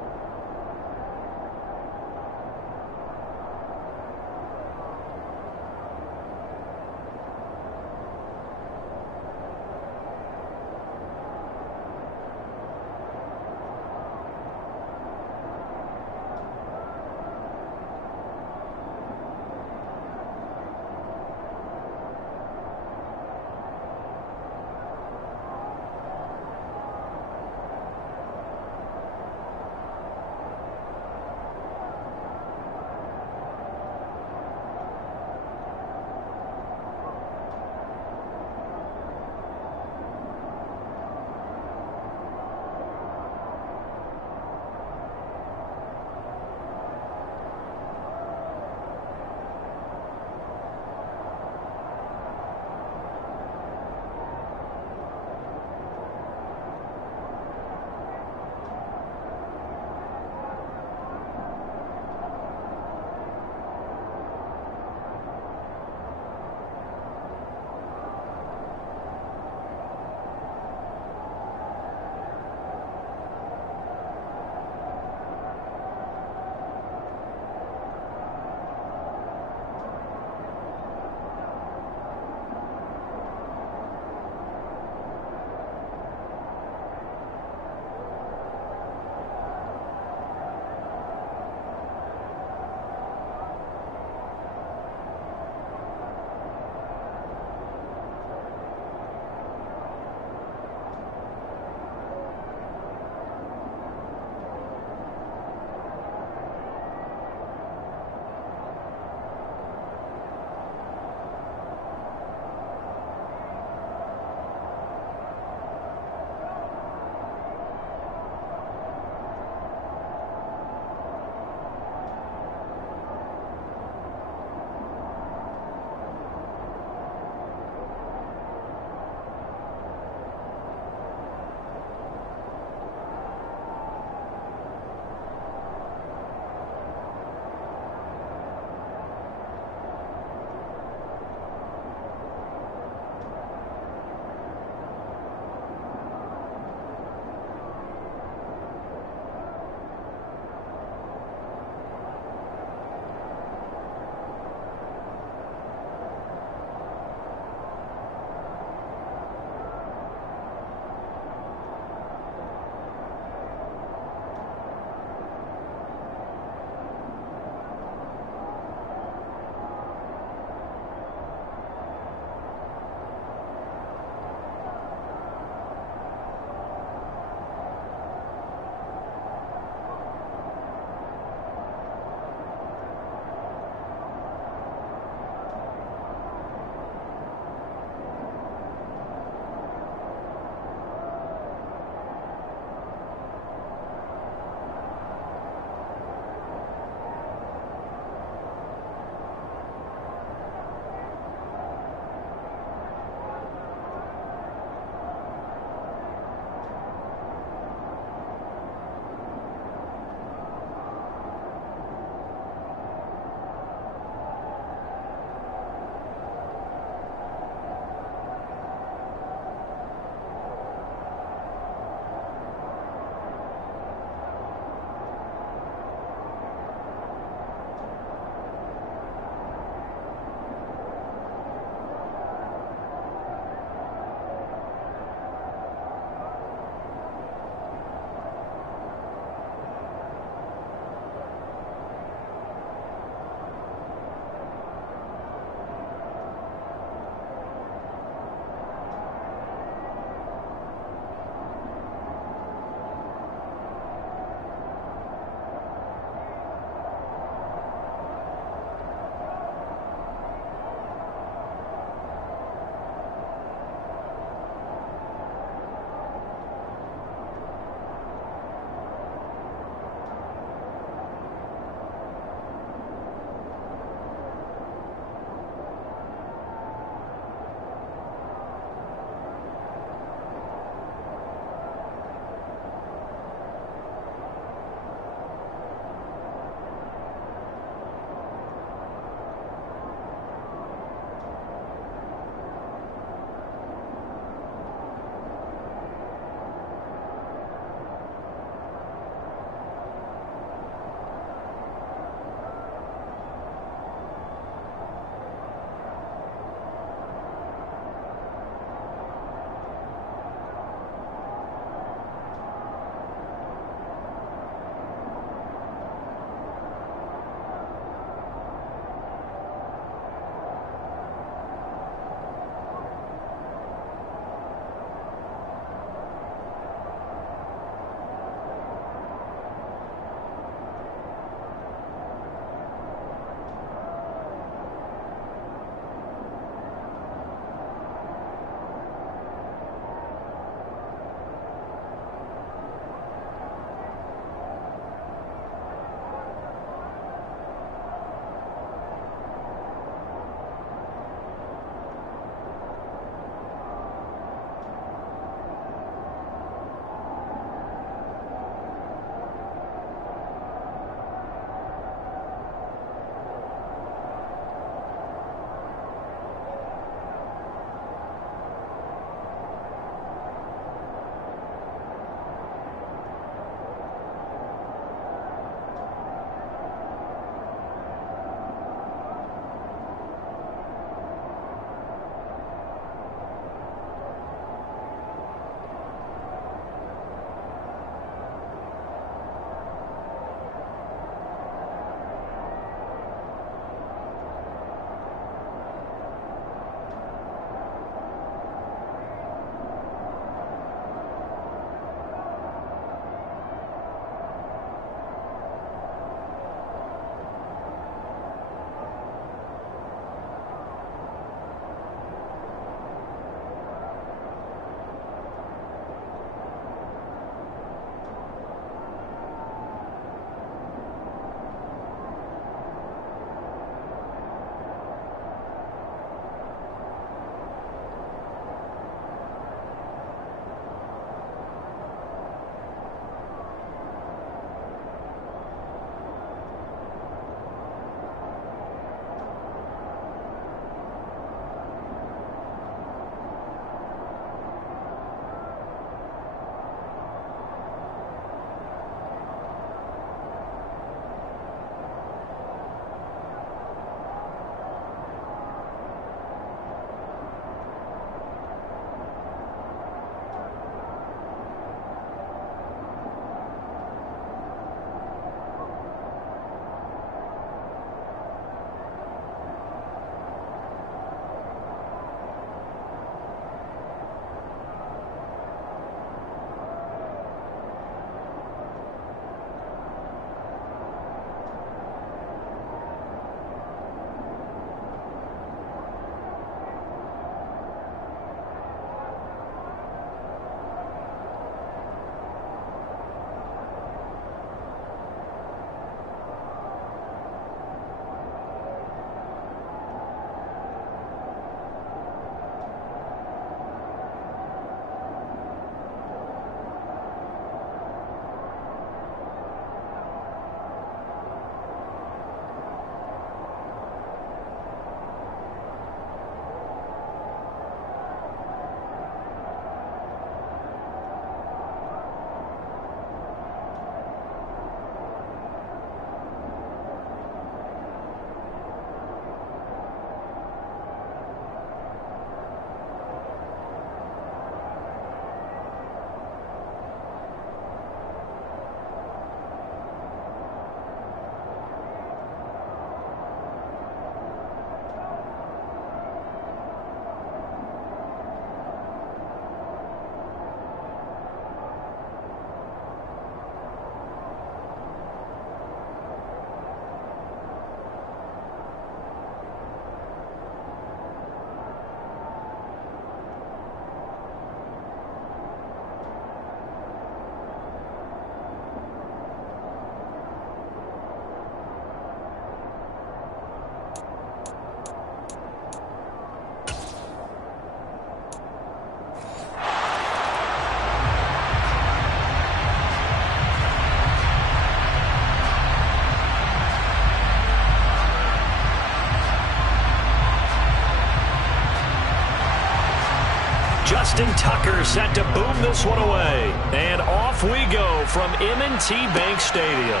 Justin Tucker set to boom this one away. And off we go from M&T Bank Stadium.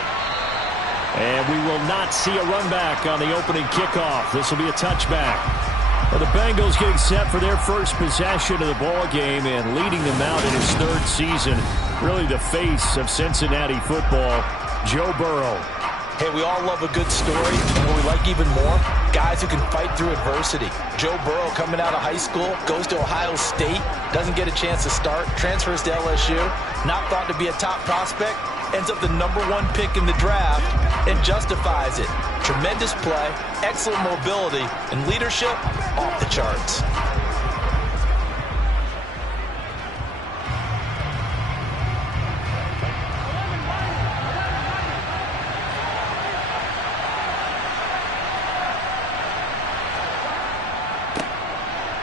And we will not see a run back on the opening kickoff. This will be a touchback. Well, the Bengals getting set for their first possession of the ball game and leading them out in his third season. Really the face of Cincinnati football, Joe Burrow. Hey, we all love a good story, and what we like even more, guys who can fight through adversity. Joe Burrow coming out of high school, goes to Ohio State, doesn't get a chance to start, transfers to LSU, not thought to be a top prospect, ends up the #1 pick in the draft, and justifies it. Tremendous play, excellent mobility, and leadership off the charts.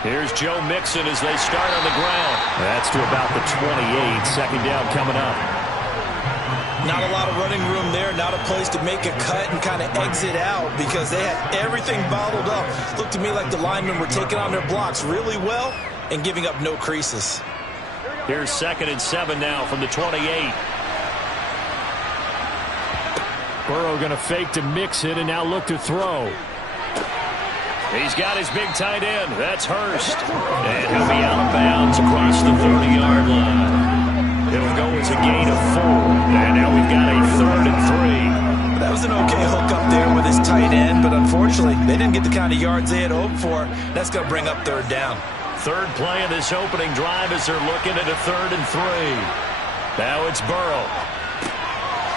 Here's Joe Mixon as they start on the ground. That's to about the 28. Second down coming up. Not a lot of running room there. Not a place to make a cut and kind of exit out because they had everything bottled up. Looked to me like the linemen were taking on their blocks really well and giving up no creases. Here's 2nd and 7 now from the 28. Burrow going to fake to Mixon and now look to throw. He's got his big tight end. That's Hurst. And he'll be out of bounds across the 30-yard line. It'll go as a gain of 4. And now we've got a 3rd and 3. That was an okay hook up there with his tight end, but unfortunately, they didn't get the kind of yards they had hoped for. That's going to bring up 3rd down. Third play of this opening drive as they're looking at a 3rd and 3. Now it's Burrow.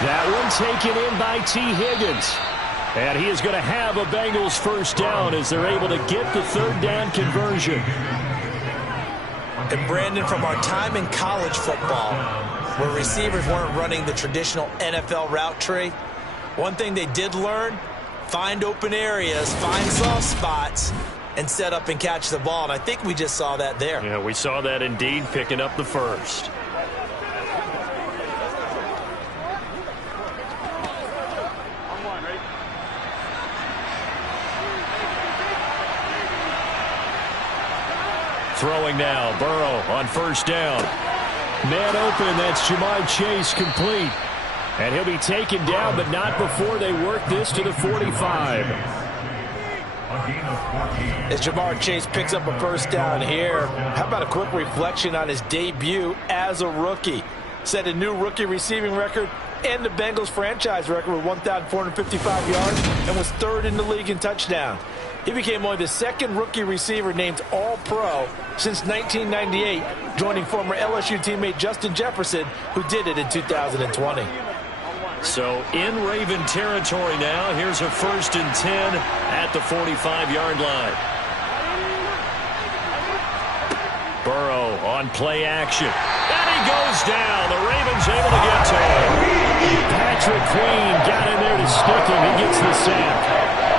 That one taken in by T. Higgins. And he is going to have a Bengals first down as they're able to get the 3rd down conversion. And Brandon, from our time in college football, where receivers weren't running the traditional NFL route tree, one thing they did learn, find open areas, find soft spots, and set up and catch the ball. And I think we just saw that there. Yeah, we saw that indeed, picking up the first. Throwing now, Burrow on first down. Man open, that's Jamar Chase complete. And he'll be taken down, but not before they work this to the 45. As Jamar Chase picks up a first down here, how about a quick reflection on his debut as a rookie? Set a new rookie receiving record and the Bengals franchise record with 1,455 yards and was 3rd in the league in touchdowns. He became only the 2nd rookie receiver named All-Pro since 1998, joining former LSU teammate Justin Jefferson, who did it in 2020. So in Raven territory now. Here's a 1st and 10 at the 45-yard line. Burrow on play action. And he goes down. The Ravens able to get to him. Patrick Queen got in there to stick him. He gets the sack.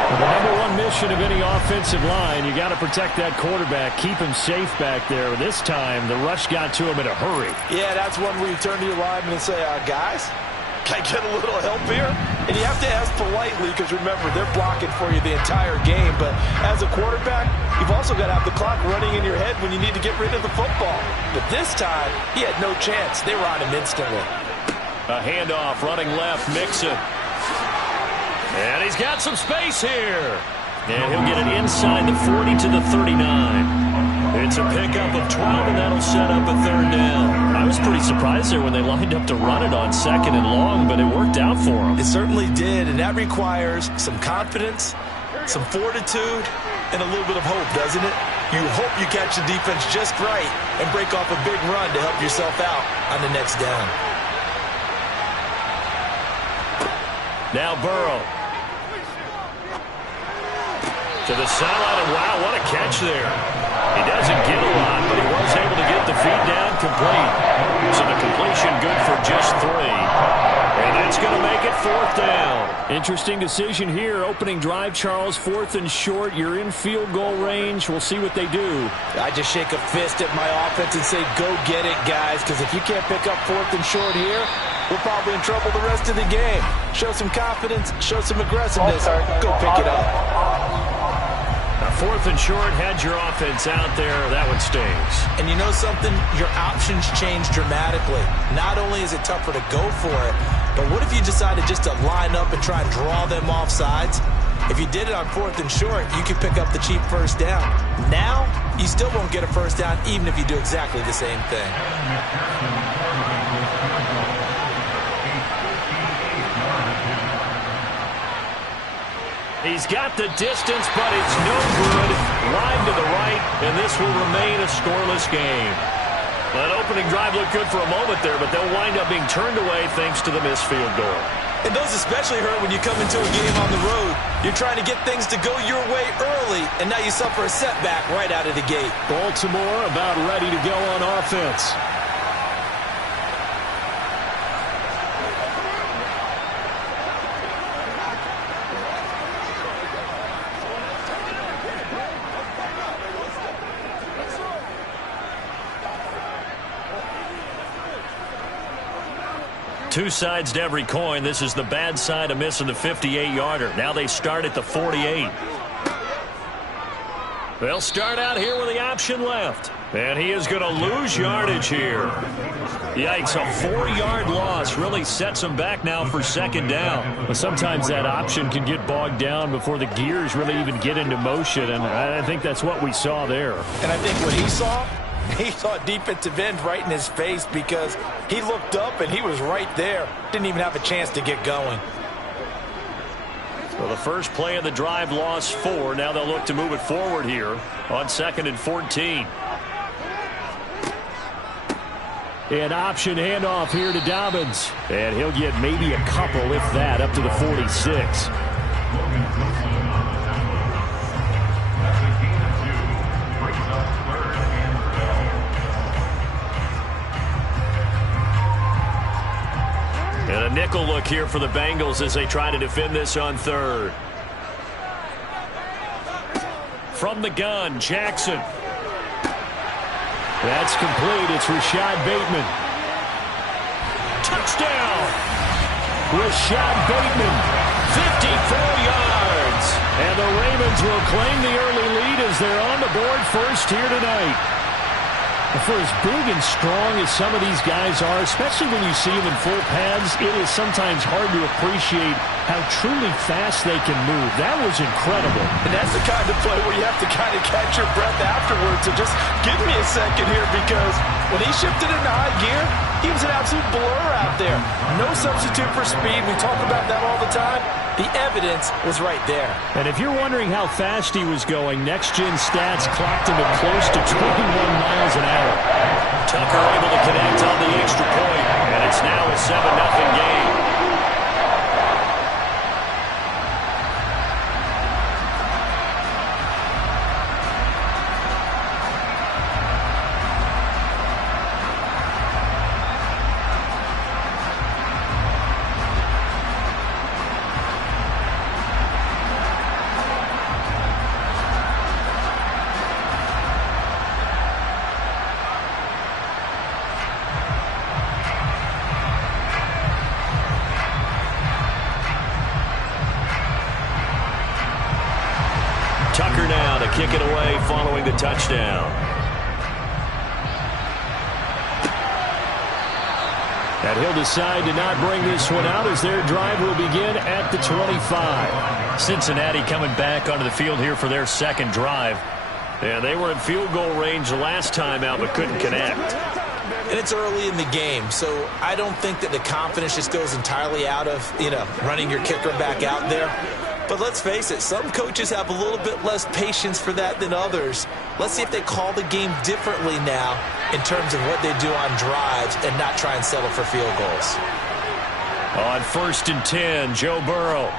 The #1 mission of any offensive line, you got to protect that quarterback, keep him safe back there. This time, the rush got to him in a hurry. Yeah, that's one where you turn to your lineman and say, guys, can I get a little help here? And you have to ask politely because, remember, they're blocking for you the entire game. But as a quarterback, you've also got to have the clock running in your head when you need to get rid of the football. But this time, he had no chance. They were on him instantly. A handoff running left, Mixon. And he's got some space here. And he'll get it inside the 40 to the 39. It's a pickup of 12, and that'll set up a 3rd down. I was pretty surprised there when they lined up to run it on 2nd and long, but it worked out for them. It certainly did, and that requires some confidence, some fortitude, and a little bit of hope, doesn't it? You hope you catch the defense just right and break off a big run to help yourself out on the next down. Now Burrow. To the sideline, and wow, what a catch there. He doesn't get a lot, but he was able to get the feet down complete. So the completion good for just 3. And that's going to make it 4th down. Interesting decision here. Opening drive, Charles, 4th and short. You're in field goal range. We'll see what they do. I just shake a fist at my offense and say, go get it, guys, because if you can't pick up 4th and short here, we're probably in trouble the rest of the game. Show some confidence, show some aggressiveness, go pick it up. 4th and short, had your offense out there. That one stings. And you know something? Your options change dramatically. Not only is it tougher to go for it, but what if you decided just to line up and try and draw them off sides? If you did it on 4th and short, you could pick up the cheap first down. Now, you still won't get a first down even if you do exactly the same thing. He's got the distance, but it's no good. Wide to the right, and this will remain a scoreless game. That opening drive looked good for a moment there, but they'll wind up being turned away thanks to the missed field goal. And those especially hurt when you come into a game on the road. You're trying to get things to go your way early, and now you suffer a setback right out of the gate. Baltimore about ready to go on offense. Two sides to every coin. This is the bad side of missing the 58-yarder. Now they start at the 48. They'll start out here with the option left. And he is going to lose yardage here. Yikes, a 4-yard loss really sets him back now for second down. But sometimes that option can get bogged down before the gears really even get into motion, and I think that's what we saw there. And I think what he saw defensive end right in his face because he looked up and he was right there. Didn't even have a chance to get going. So the first play of the drive lost 4. Now they'll look to move it forward here on 2nd and 14. An option handoff here to Dobbins. And he'll get maybe a couple, if that, up to the 46. And a nickel look here for the Bengals as they try to defend this on 3rd. From the gun, Jackson. That's complete. It's Rashad Bateman. Touchdown! Rashad Bateman, 54 yards. And the Ravens will claim the early lead as they're on the board first here tonight. For as big and strong as some of these guys are, especially when you see them in full pads, it is sometimes hard to appreciate how truly fast they can move. That was incredible. And that's the kind of play where you have to kind of catch your breath afterwards. So just give me a second here because when he shifted into high gear, he was an absolute blur out there. No substitute for speed. We talk about that all the time. The evidence was right there. And if you're wondering how fast he was going, next-gen stats clocked him at close to 21 miles an hour. Tucker able to connect on the extra point, and it's now a 7-0 game. Tucker now to kick it away following the touchdown. And he'll decide to not bring this one out as their drive will begin at the 25. Cincinnati coming back onto the field here for their second drive. And they were in field goal range the last time out but couldn't connect. And it's early in the game, so I don't think that the confidence just goes entirely out of, running your kicker back out there. But let's face it, some coaches have a little bit less patience for that than others. Let's see if they call the game differently now in terms of what they do on drives and not try and settle for field goals. On 1st and 10, Joe Burrow.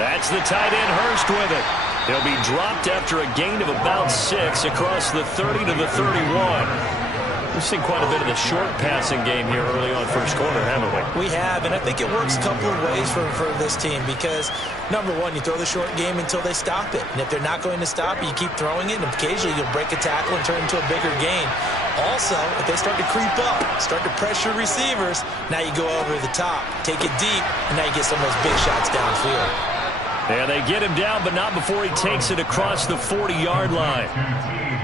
That's the tight end Hurst with it. He'll be dropped after a gain of about 6 across the 30 to the 31. We've seen quite a bit of the short passing game here early on first quarter, haven't we? We have, and I think it works a couple of ways for this team because, number one, you throw the short game until they stop it. And if they're not going to stop it, you keep throwing it, and occasionally you'll break a tackle and turn it into a bigger gain. Also, if they start to creep up, start to pressure receivers, now you go over the top, take it deep, and now you get some of those big shots downfield. And they get him down, but not before he takes it across the 40-yard line.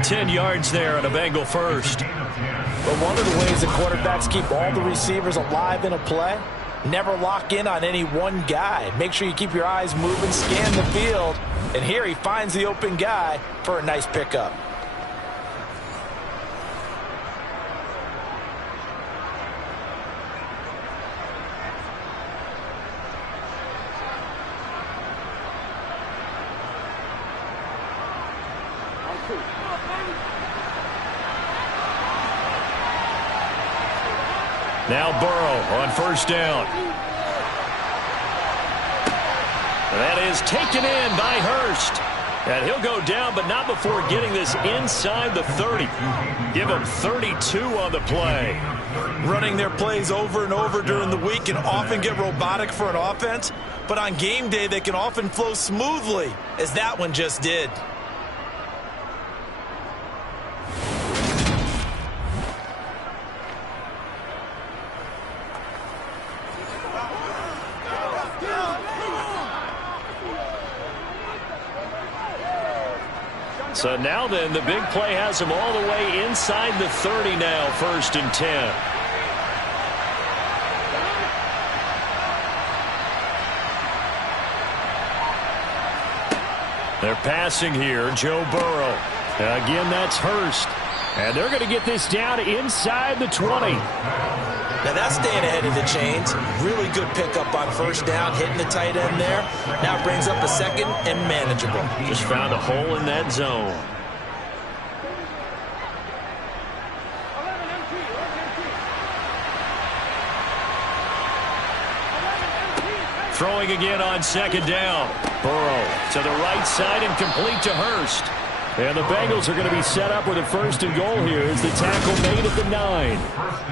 10 yards there on a Bengal first. But one of the ways that quarterbacks keep all the receivers alive in a play, never lock in on any one guy. Make sure you keep your eyes moving, scan the field. And here he finds the open guy for a nice pickup. Now Burrow on first down. That is taken in by Hurst. And he'll go down, but not before getting this inside the 30. Give him 32 on the play. Running their plays over and over during the week can often get robotic for an offense, but on game day they can often flow smoothly, as that one just did. So now then, the big play has him all the way inside the 30 now, 1st and 10. They're passing here, Joe Burrow. Again, that's Hurst. And they're going to get this down inside the 20. Now that's staying ahead of the chains. Really good pickup on first down, hitting the tight end there. Now brings up a second and manageable. Just found a hole in that zone. Throwing again on second down. Burrow to the right side and complete to Hurst. And the Bengals are going to be set up with a 1st and goal here as the tackle made at the 9.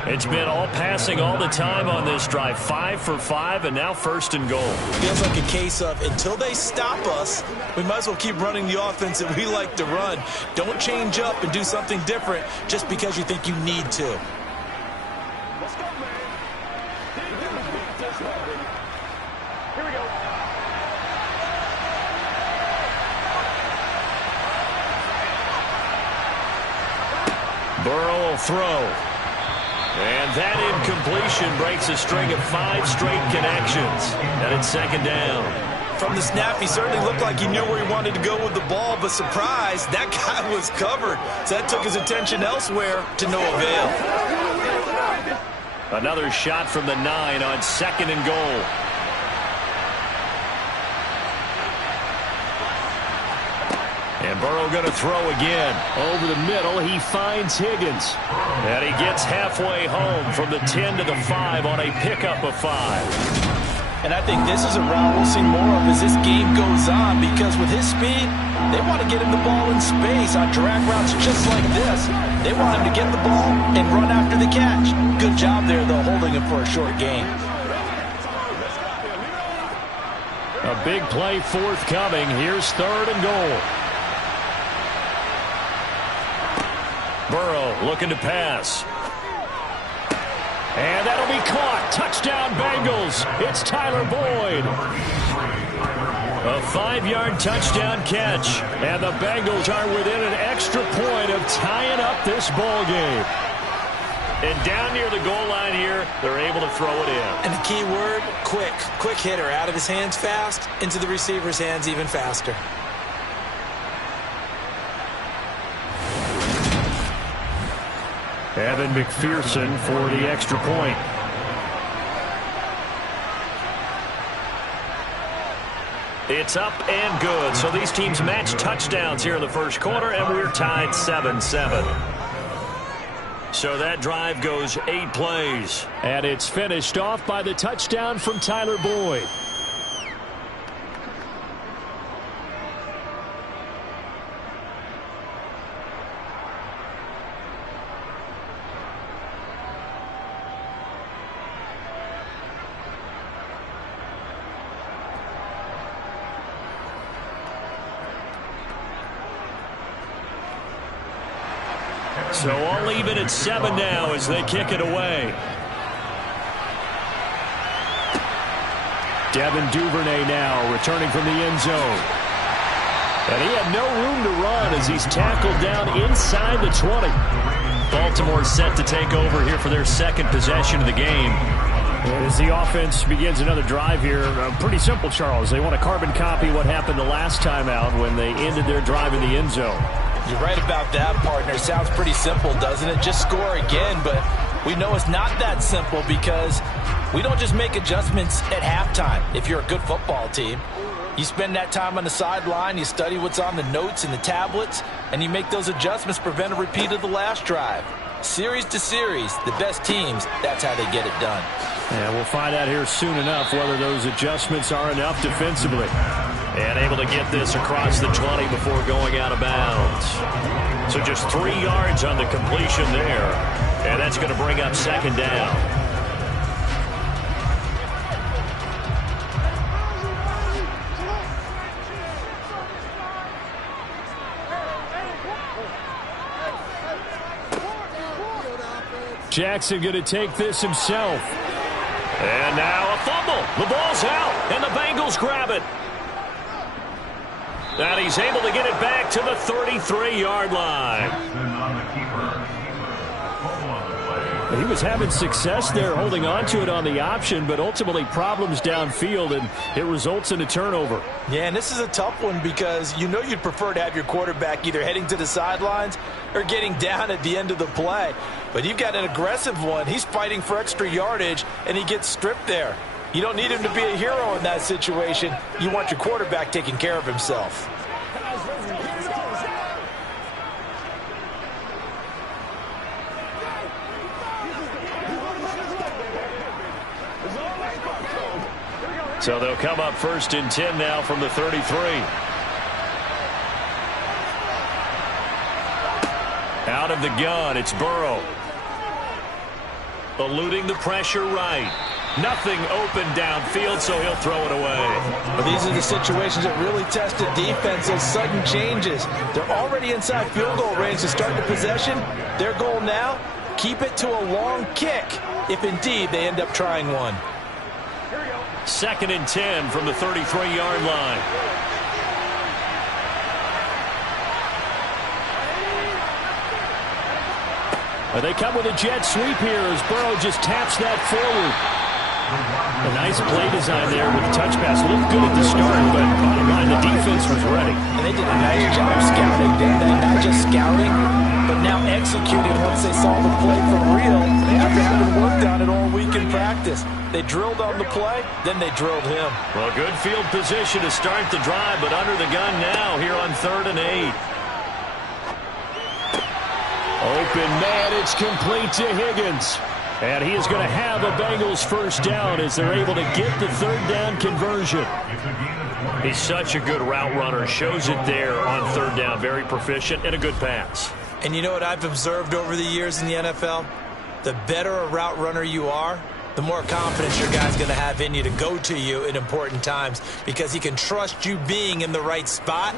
It's been all passing all the time on this drive. 5 for 5, and now 1st and goal. Feels like a case of until they stop us, we might as well keep running the offense that we like to run. Don't change up and do something different just because you think you need to. Let's go, man. Here we go. Burrow will throw. And that incompletion breaks a string of 5 straight connections. And it's 2nd down. From the snap, he certainly looked like he knew where he wanted to go with the ball, but surprise, that guy was covered. So that took his attention elsewhere to no avail. Another shot from the 9 on 2nd and goal. And Burrow going to throw again. Over the middle, he finds Higgins. And he gets halfway home from the 10 to the 5 on a pickup of 5. And I think this is a route we'll see more of as this game goes on, because with his speed, they want to get him the ball in space on drag routes just like this. They want him to get the ball and run after the catch. Good job there, though, holding him for a short gain. A big play forthcoming. Here's 3rd and goal. Burrow looking to pass. And that'll be caught. Touchdown Bengals. It's Tyler Boyd. A 5-yard touchdown catch. And the Bengals are within an extra point of tying up this ball game. And down near the goal line here, they're able to throw it in. And the key word, quick. Quick hitter. Out of his hands fast, into the receiver's hands even faster. Evan McPherson for the extra point. It's up and good. So these teams match touchdowns here in the first quarter, and we're tied 7-7. So that drive goes 8 plays. And it's finished off by the touchdown from Tyler Boyd. So all even at 7 now as they kick it away. Devin Duvernay now returning from the end zone. And he had no room to run as he's tackled down inside the 20. Baltimore set to take over here for their second possession of the game. As the offense begins another drive here, pretty simple, Charles. They want to carbon copy what happened the last time out when they ended their drive in the end zone. You're right about that, partner. Sounds pretty simple, doesn't it? Just score again, but we know it's not that simple because we don't just make adjustments at halftime if you're a good football team. You spend that time on the sideline, you study what's on the notes and the tablets, and you make those adjustments to prevent a repeat of the last drive. Series to series, the best teams, that's how they get it done. And we'll find out here soon enough whether those adjustments are enough defensively. And able to get this across the 20 before going out of bounds. So just 3 yards on the completion there. And that's going to bring up second down. Jackson going to take this himself. And now a fumble. The ball's out, and the Bengals grab it. And he's able to get it back to the 33-yard line. He was having success there holding on to it on the option, but ultimately problems downfield, and it results in a turnover. Yeah, and this is a tough one because you know you'd prefer to have your quarterback either heading to the sidelines or getting down at the end of the play. But you've got an aggressive one. He's fighting for extra yardage, and he gets stripped there. You don't need him to be a hero in that situation. You want your quarterback taking care of himself. So they'll come up 1st and 10 now from the 33. Out of the gun, it's Burrow. Eluding the pressure right. Nothing open downfield, so he'll throw it away. But these are the situations that really test the defense, those sudden changes. They're already inside field goal range to start the possession. Their goal now, keep it to a long kick, if indeed they end up trying one. 2nd and 10 from the 33-yard line. They come with a jet sweep here as Burrow just taps that forward. A nice play design there with the touch pass. Looked good at the start, but bottom line, the defense was ready. And they did a nice job scouting, didn't they? Not just scouting, but now executing once they saw the play for real after having worked on it all week in practice. They drilled on the play, then they drilled him. Well, good field position to start the drive, but under the gun now here on 3rd and 8. Open man, it's complete to Higgins. And he is going to have a Bengals first down as they're able to get the 3rd down conversion. He's such a good route runner. Shows it there on 3rd down. Very proficient and a good pass. And you know what I've observed over the years in the NFL? The better a route runner you are, the more confidence your guy's going to have in you to go to you in important times because he can trust you being in the right spot,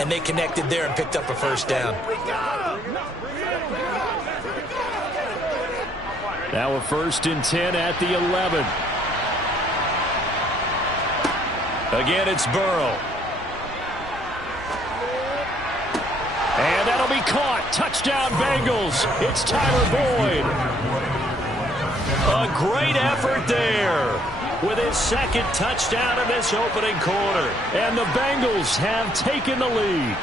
and they connected there and picked up a first down. Now a 1st and 10 at the 11. Again, it's Burrow. And that'll be caught. Touchdown, Bengals. It's Tyler Boyd. A great effort there with his 2nd touchdown in this opening quarter. And the Bengals have taken the lead.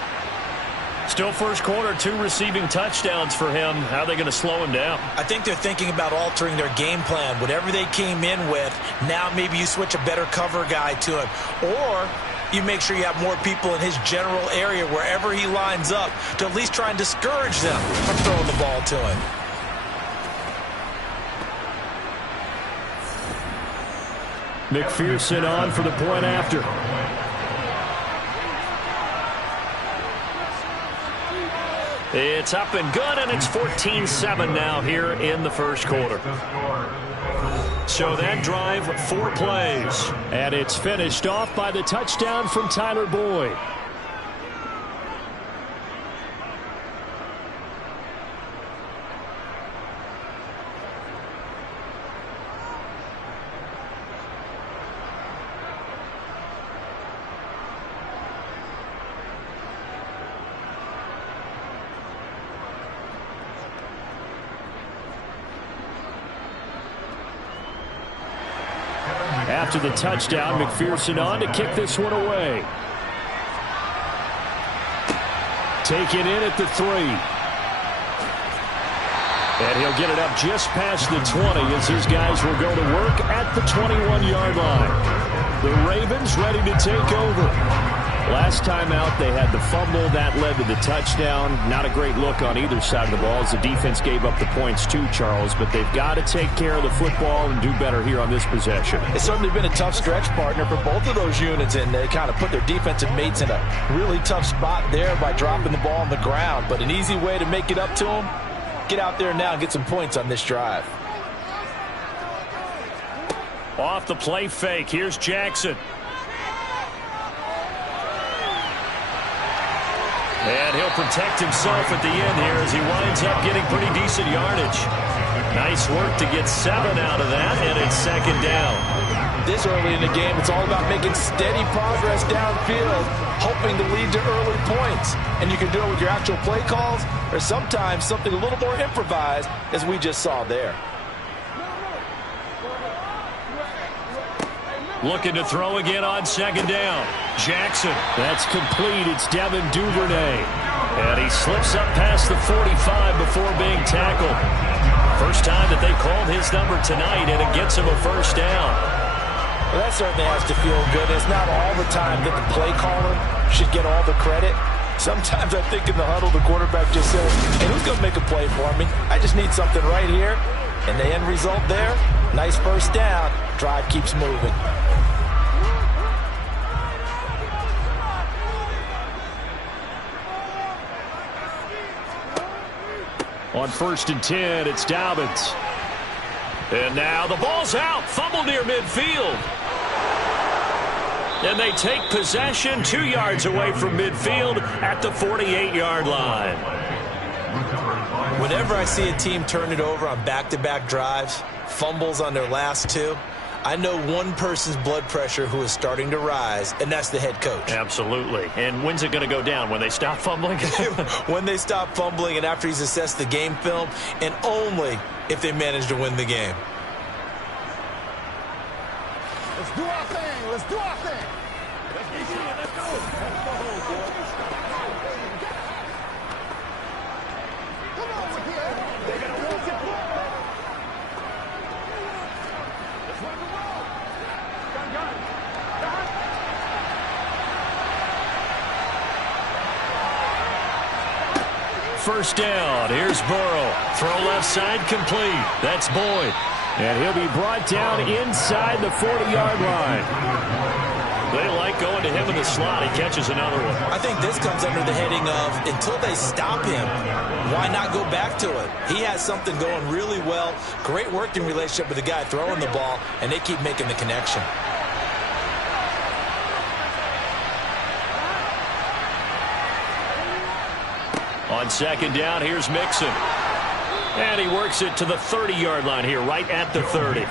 Still first quarter, 2 receiving touchdowns for him. How are they going to slow him down? I think they're thinking about altering their game plan. Whatever they came in with, now maybe you switch a better cover guy to him. Or you make sure you have more people in his general area wherever he lines up to at least try and discourage them from throwing the ball to him. McPherson on for the point after. It's up and good, and it's 14-7 now here in the first quarter. So that drive, 4 plays. And it's finished off by the touchdown from Tyler Boyd. After the touchdown, McPherson on to kick this one away. Taken in at the 3. And he'll get it up just past the 20 as his guys will go to work at the 21-yard line. The Ravens ready to take over. Last time out, they had the fumble. That led to the touchdown. Not a great look on either side of the ball as the defense gave up the points too, Charles. But they've got to take care of the football and do better here on this possession. It's certainly been a tough stretch, partner, for both of those units, and they kind of put their defensive mates in a really tough spot there by dropping the ball on the ground. But an easy way to make it up to them, get out there now and get some points on this drive. Off the play fake, here's Jackson. And he'll protect himself at the end here as he winds up getting pretty decent yardage. Nice work to get 7 out of that, and it's second down. This early in the game, it's all about making steady progress downfield, hoping to lead to early points. And you can do it with your actual play calls or sometimes something a little more improvised, as we just saw there. Looking to throw again on second down. Jackson. That's complete. It's Devin Duvernay. And he slips up past the 45 before being tackled. First time that they called his number tonight, and it gets him a first down. Well, that certainly has to feel good. It's not all the time that the play caller should get all the credit. Sometimes I think in the huddle, the quarterback just says, hey, who's going to make a play for me? I just need something right here. And the end result there, nice first down. Drive keeps moving. On 1st and 10, it's Dobbins. And now the ball's out. Fumble near midfield. And they take possession 2 yards away from midfield at the 48-yard line. Whenever I see a team turn it over on back-to-back drives, fumbles on their last 2, I know one person's blood pressure who is starting to rise, and that's the head coach. Absolutely. And when's it going to go down? When they stop fumbling? When they stop fumbling and after he's assessed the game film, and only if they manage to win the game. Let's do our thing. Let's do our thing. Let's go. Come on, Wakil. They got to walk it. Let's run the ball. Gun. First down. Here's Burrow. Throw left side complete. That's Boyd. And he'll be brought down inside the 40-yard line. They like going to him in the slot. He catches another one. I think this comes under the heading of until they stop him, why not go back to it? He has something going really well. Great working relationship with the guy throwing the ball, and they keep making the connection. On second down, here's Mixon. And he works it to the 30-yard line here, right at the 30.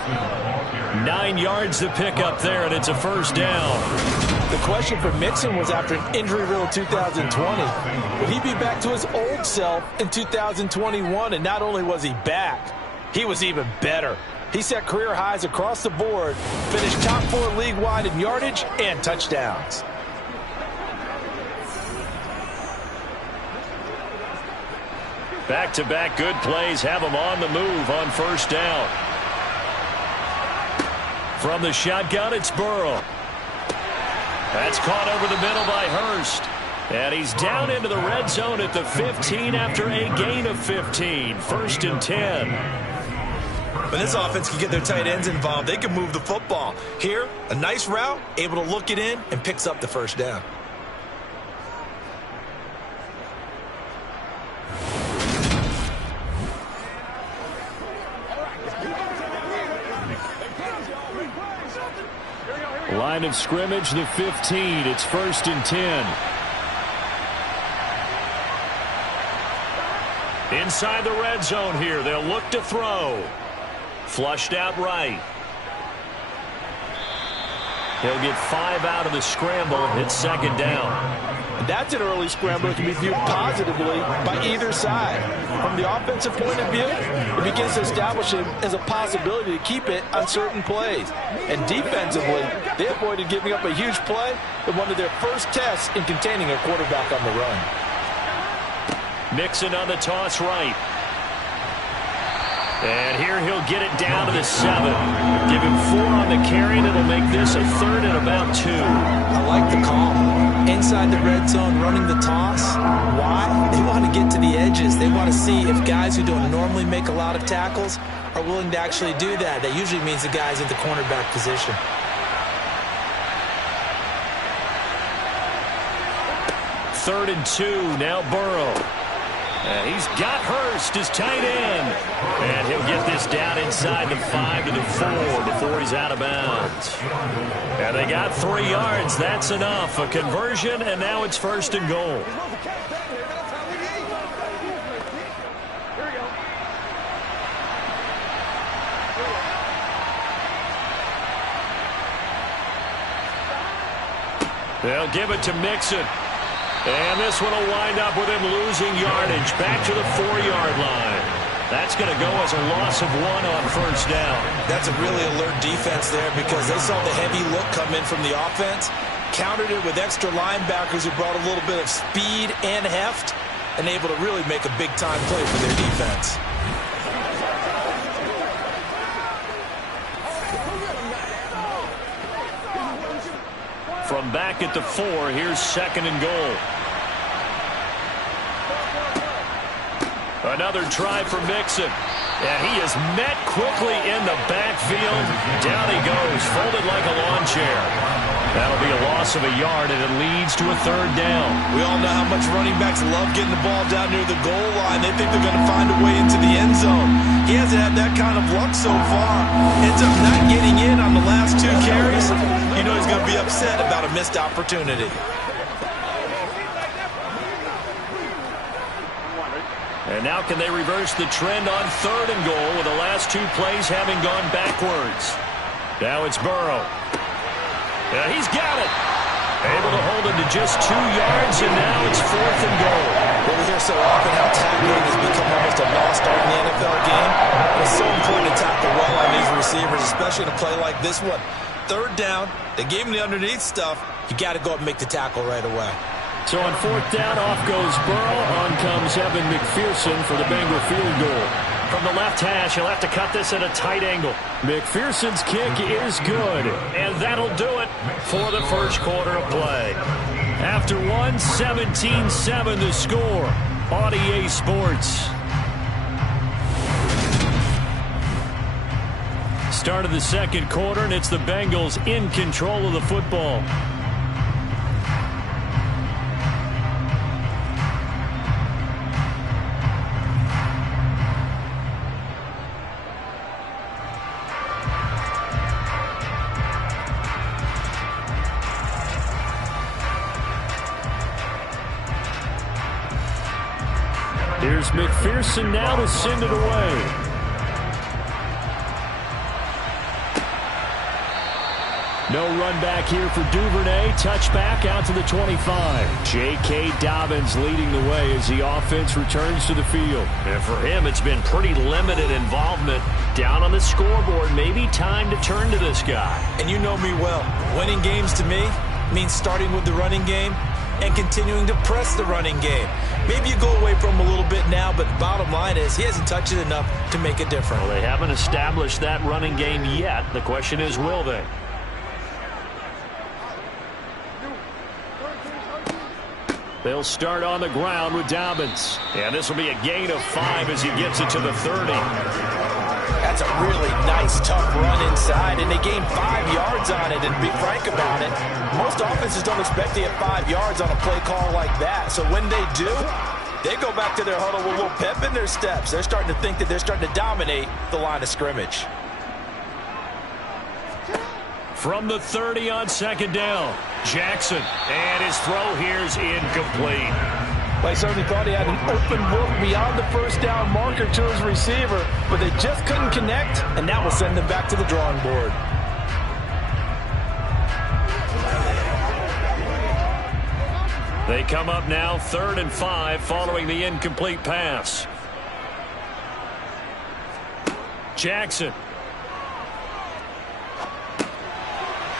9 yards to pick up there, and it's a first down. The question for Mixon was after an injury-riddled 2020. Would he be back to his old self in 2021? And not only was he back, he was even better. He set career highs across the board, finished top 4 league-wide in yardage and touchdowns. Back-to-back good plays have him on the move on first down. From the shotgun, it's Burrow. That's caught over the middle by Hurst. And he's down into the red zone at the 15 after a gain of 15. 1st and 10. When this offense can get their tight ends involved, they can move the football. Here, a nice route, able to look it in, and picks up the first down. Line of scrimmage, the 15. It's 1st and 10. Inside the red zone here. They'll look to throw. Flushed out right. He'll get 5 out of the scramble. It's second down. And that's an early scramble that can be viewed positively by either side. From the offensive point of view, it begins to establish it as a possibility to keep it on certain plays. And defensively, they avoided giving up a huge play in one of their first tests in containing a quarterback on the run. Mixon on the toss right. And here he'll get it down to the 7. Give him 4 on the carry, and it'll make this a 3rd and about 2. I like the call. Inside the red zone, running the toss. Why? They want to get to the edges. They want to see if guys who don't normally make a lot of tackles are willing to actually do that. That usually means the guys at the cornerback position. Third and 2, now Burrow. And he's got Hurst, his tight end. And he'll get this down inside the 5 to the 4 before he's out of bounds. And they got 3 yards. That's enough. A conversion, and now it's 1st and goal. They'll give it to Mixon. And this one will wind up with him losing yardage back to the 4-yard line. That's going to go as a loss of 1 on 1st down. That's a really alert defense there because they saw the heavy look come in from the offense, countered it with extra linebackers who brought a little bit of speed and heft, and able to really make a big-time play for their defense. From back at the 4, here's 2nd and goal. Another try for Mixon. And he is met quickly in the backfield. Down he goes, folded like a lawn chair. That'll be a loss of a yard, and it leads to a 3rd down. We all know how much running backs love getting the ball down near the goal line. They think they're going to find a way into the end zone. He hasn't had that kind of luck so far. Ends up not getting in on the last 2 carries. You know he's going to be upset about a missed opportunity. And now can they reverse the trend on 3rd and goal with the last 2 plays having gone backwards? Now it's Burrow. Yeah, he's got it. Able to hold him to just 2 yards, and now it's 4th and goal. Well, we hear so often how tackling has become almost a lost art in the NFL game. It's so important to tackle well on these receivers, especially in a play like this one. 3rd down, they gave him the underneath stuff. You got to go up and make the tackle right away. So on 4th down, off goes Burrow. On comes Evan McPherson for the Bengal field goal. From the left hash, he'll have to cut this at a tight angle. McPherson's kick is good, and that'll do it for the 1st quarter of play. After 1, 17-7 the score on EA Sports. Start of the 2nd quarter, and it's the Bengals in control of the football. Here's McPherson now to send it away. No run back here for Duvernay. Touchback out to the 25. J.K. Dobbins leading the way as the offense returns to the field. And for him, it's been pretty limited involvement. Down on the scoreboard, maybe time to turn to this guy. And you know me well. Winning games to me means starting with the running game and continuing to press the running game. Maybe you go away from him a little bit now, but the bottom line is he hasn't touched it enough to make a difference. Well, they haven't established that running game yet. The question is, will they? They'll start on the ground with Dobbins. And this will be a gain of 5 as he gets it to the 30. That's a really nice, tough run inside, and they gained 5 yards on it. And to be frank about it, most offenses don't expect to get 5 yards on a play call like that. So when they do, they go back to their huddle with a little pep in their steps. They're starting to think that they're starting to dominate the line of scrimmage. From the 30 on 2nd down, Jackson. And his throw here is incomplete. I certainly thought he had an open look beyond the 1st down marker to his receiver, but they just couldn't connect, and that will send them back to the drawing board. They come up now 3rd and 5 following the incomplete pass. Jackson.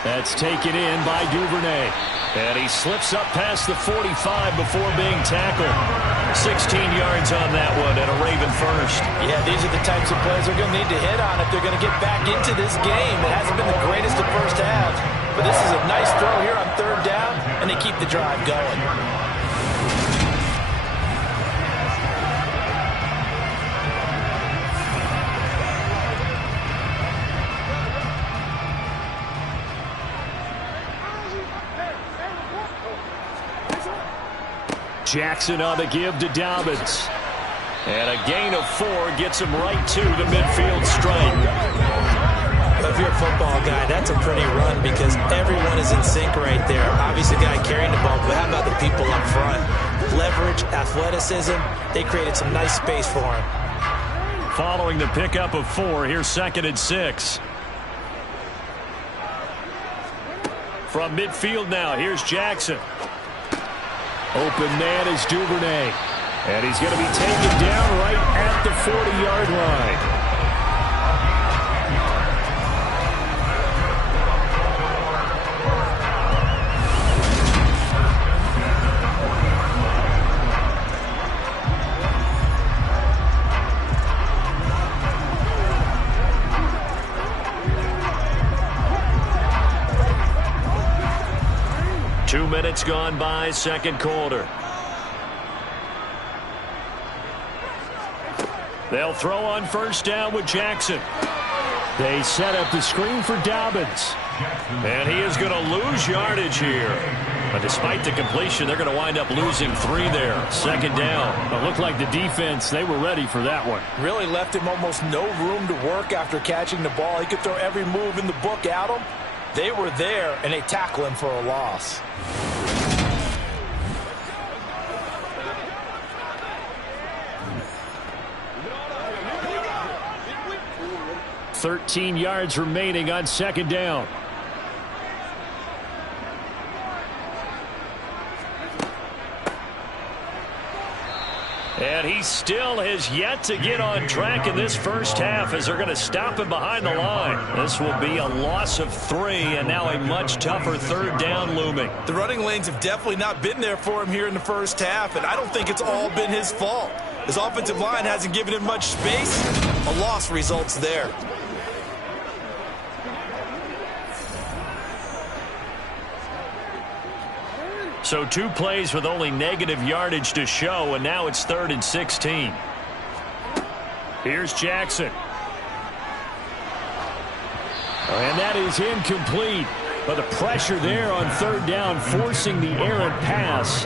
That's taken in by Duvernay. And he slips up past the 45 before being tackled. 16 yards on that one and a Raven first. Yeah, these are the types of plays they're going to need to hit on if they're going to get back into this game. It hasn't been the greatest of first halves, but this is a nice throw here on 3rd down, and they keep the drive going. Jackson on the give to Dobbins. And a gain of 4 gets him right to the midfield stripe. If you're a football guy, that's a pretty run because everyone is in sync right there. Obviously, the guy carrying the ball, but how about the people up front? Leverage, athleticism, they created some nice space for him. Following the pickup of 4, here's 2nd and 6. From midfield now, here's Jackson. Open man is Duvernay. And he's going to be taken down right at the 40-yard line. 2 minutes gone by, second quarter. They'll throw on 1st down with Jackson. They set up the screen for Dobbins. And he is going to lose yardage here. But despite the completion, they're going to wind up losing 3 there. 2nd down. It looked like the defense, they were ready for that one. Really left him almost no room to work after catching the ball. He could throw every move in the book at him. They were there, and they tackle him for a loss. $13 yards remaining on 2nd down. And he still has yet to get on track in this first half as they're going to stop him behind the line. This will be a loss of 3 and now a much tougher 3rd down looming. The running lanes have definitely not been there for him here in the first half, and I don't think it's all been his fault. His offensive line hasn't given him much space. A loss results there. So 2 plays with only negative yardage to show, and now it's 3rd and 16. Here's Jackson. And that is incomplete. But the pressure there on 3rd down, forcing the errant pass.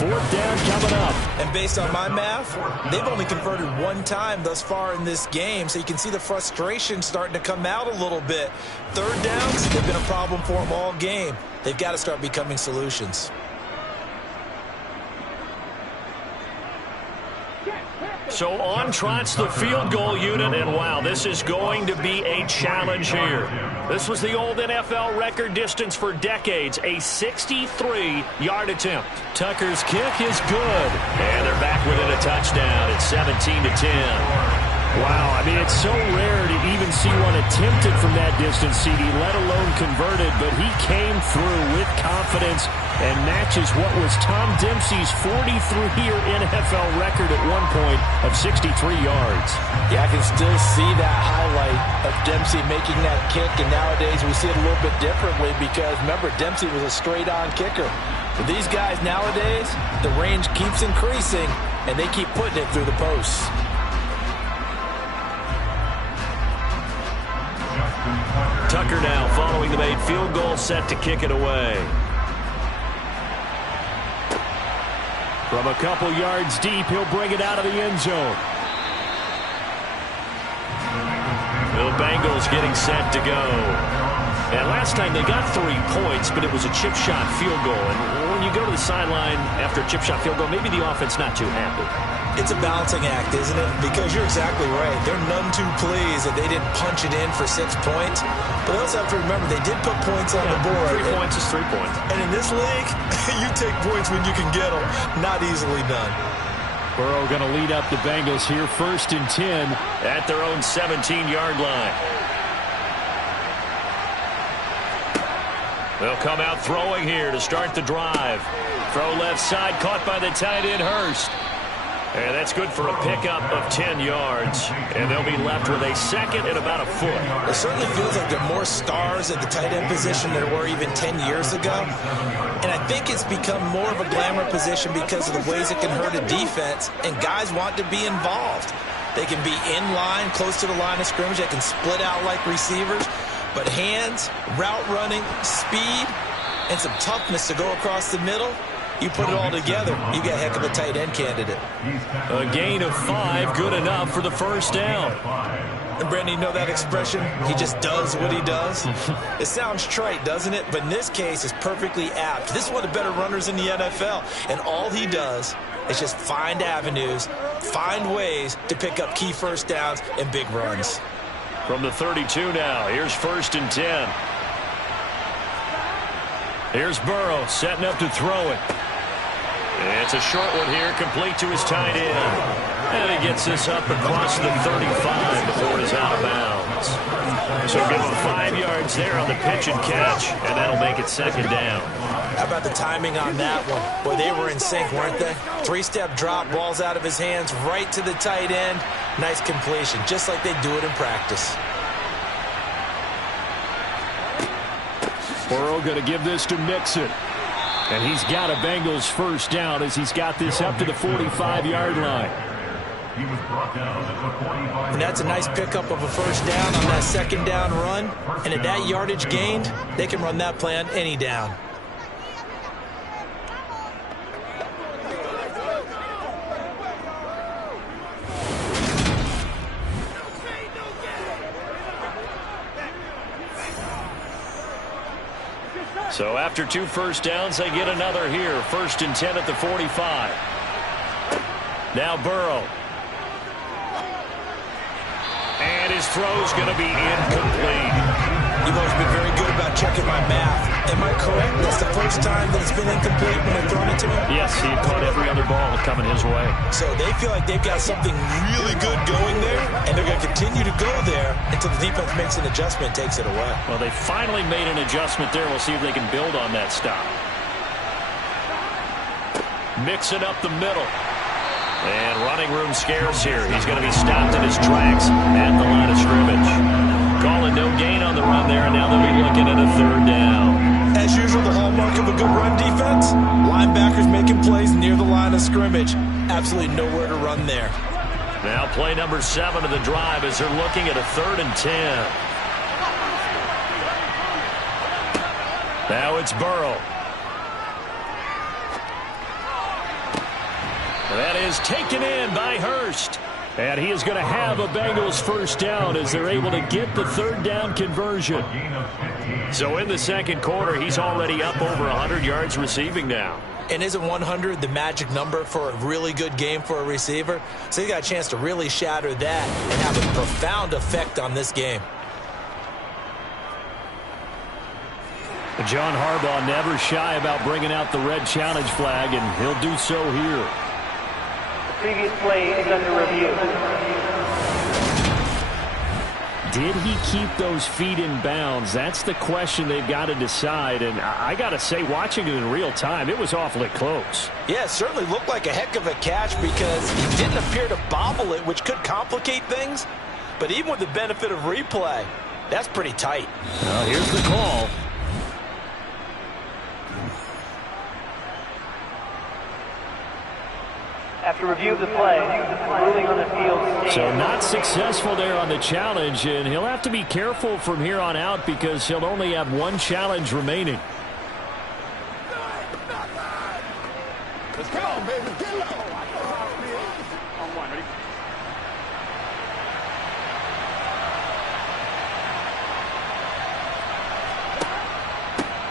4th down coming up. And based on my math, they've only converted 1 time thus far in this game, so you can see the frustration starting to come out a little bit. 3rd downs, they've been a problem for them all game. They've got to start becoming solutions. So on trots the field goal unit, and wow, this is going to be a challenge here. This was the old NFL record distance for decades, a 63-yard attempt. Tucker's kick is good, and they're back within a touchdown at 17-10. Wow, I mean, it's so rare to even see one attempted from that distance, CD, let alone converted, but he came through with confidence and matches what was Tom Dempsey's 43-year NFL record at one point of 63 yards. Yeah, I can still see that highlight of Dempsey making that kick, and nowadays we see it a little bit differently because, remember, Dempsey was a straight-on kicker. But these guys nowadays, the range keeps increasing, and they keep putting it through the posts. Tucker now following the made field goal, set to kick it away. From a couple yards deep, he'll bring it out of the end zone. The Bengals getting set to go. And last time they got 3 points, but it was a chip shot field goal. And when you go to the sideline after a chip shot field goal, maybe the offense not too happy. It It's a balancing act, isn't it? Because you're exactly right. They're none too pleased that they didn't punch it in for 6 points. But they also have to remember they did put points on the board. 3 points is 3 points. And in this league, you take points when you can get them. Not easily done. Burrow going to lead up the Bengals here, 1st and 10 at their own 17-yard line. They'll come out throwing here to start the drive. Throw left side, caught by the tight end, Hurst. And that's good for a pickup of 10 yards. And they'll be left with a second and about a foot. It certainly feels like there are more stars at the tight end position than there were even 10 years ago. And I think it's become more of a glamour position because of the ways it can hurt a defense. And guys want to be involved. They can be in line, close to the line of scrimmage. They can split out like receivers. But hands, route running, speed, and some toughness to go across the middle, you put it all together, you get a heck of a tight end candidate. A gain of 5, good enough for the first down. And Brandon, you know that expression? He just does what he does. It sounds trite, doesn't it? But in this case, it's perfectly apt. This is one of the better runners in the NFL. And all he does is just find avenues, find ways to pick up key first downs and big runs. From the 32 now, here's 1st and 10. Here's Burrow setting up to throw it. It's a short one here, complete to his tight end. And he gets this up across the 35 before it is out of bounds. So give him 5 yards there on the pitch and catch, and that'll make it 2nd down. How about the timing on that one? Boy, they were in sync, weren't they? 3-step drop, ball's out of his hands, right to the tight end. Nice completion, just like they do it in practice. Burrow going to give this to Mixon. And he's got a Bengals first down as he's got this up to the 45-yard line. And that's a nice pickup of a first down on that 2nd down run. And at that yardage gained, they can run that play on any down. So after 2 first downs, they get another here. 1st and 10 at the 45. Now Burrow. And his throw's going to be incomplete. You've always been very good about checking my math. Am I correct? That's the first time that it's been incomplete when they've thrown it to him? Yes, he caught every other ball coming his way. So they feel like they've got something really good going there, and they're going to continue to go there until the defense makes an adjustment and takes it away. Well, they finally made an adjustment there. We'll see if they can build on that stop. Mix it up the middle. And running room scarce here. He's going to be stopped in his tracks at the line of scrimmage. Calling no gain on the run there, and now they'll be looking at a 3rd down. As usual, the hallmark of a good run defense, linebackers making plays near the line of scrimmage. Absolutely nowhere to run there. Now play number 7 of the drive as they're looking at a 3rd and 10. Now it's Burrow. That is taken in by Hurst. And he is going to have a Bengals first down as they're able to get the 3rd down conversion. So in the 2nd quarter, he's already up over 100 yards receiving now. And isn't 100 the magic number for a really good game for a receiver? So he got a chance to really shatter that and have a profound effect on this game. John Harbaugh never shy about bringing out the red challenge flag, and he'll do so here. Previous play is under review. Did he keep those feet in bounds? That's the question they've got to decide. And I got to say, watching it in real time, it was awfully close. Yeah, it certainly looked like a heck of a catch because he didn't appear to bobble it, which could complicate things. But even with the benefit of replay, that's pretty tight. Well, here's the call. After review of the play, ruling on the field stands. So not successful there on the challenge, and he'll have to be careful from here on out because he'll only have 1 challenge remaining. Let's go, baby. Get low.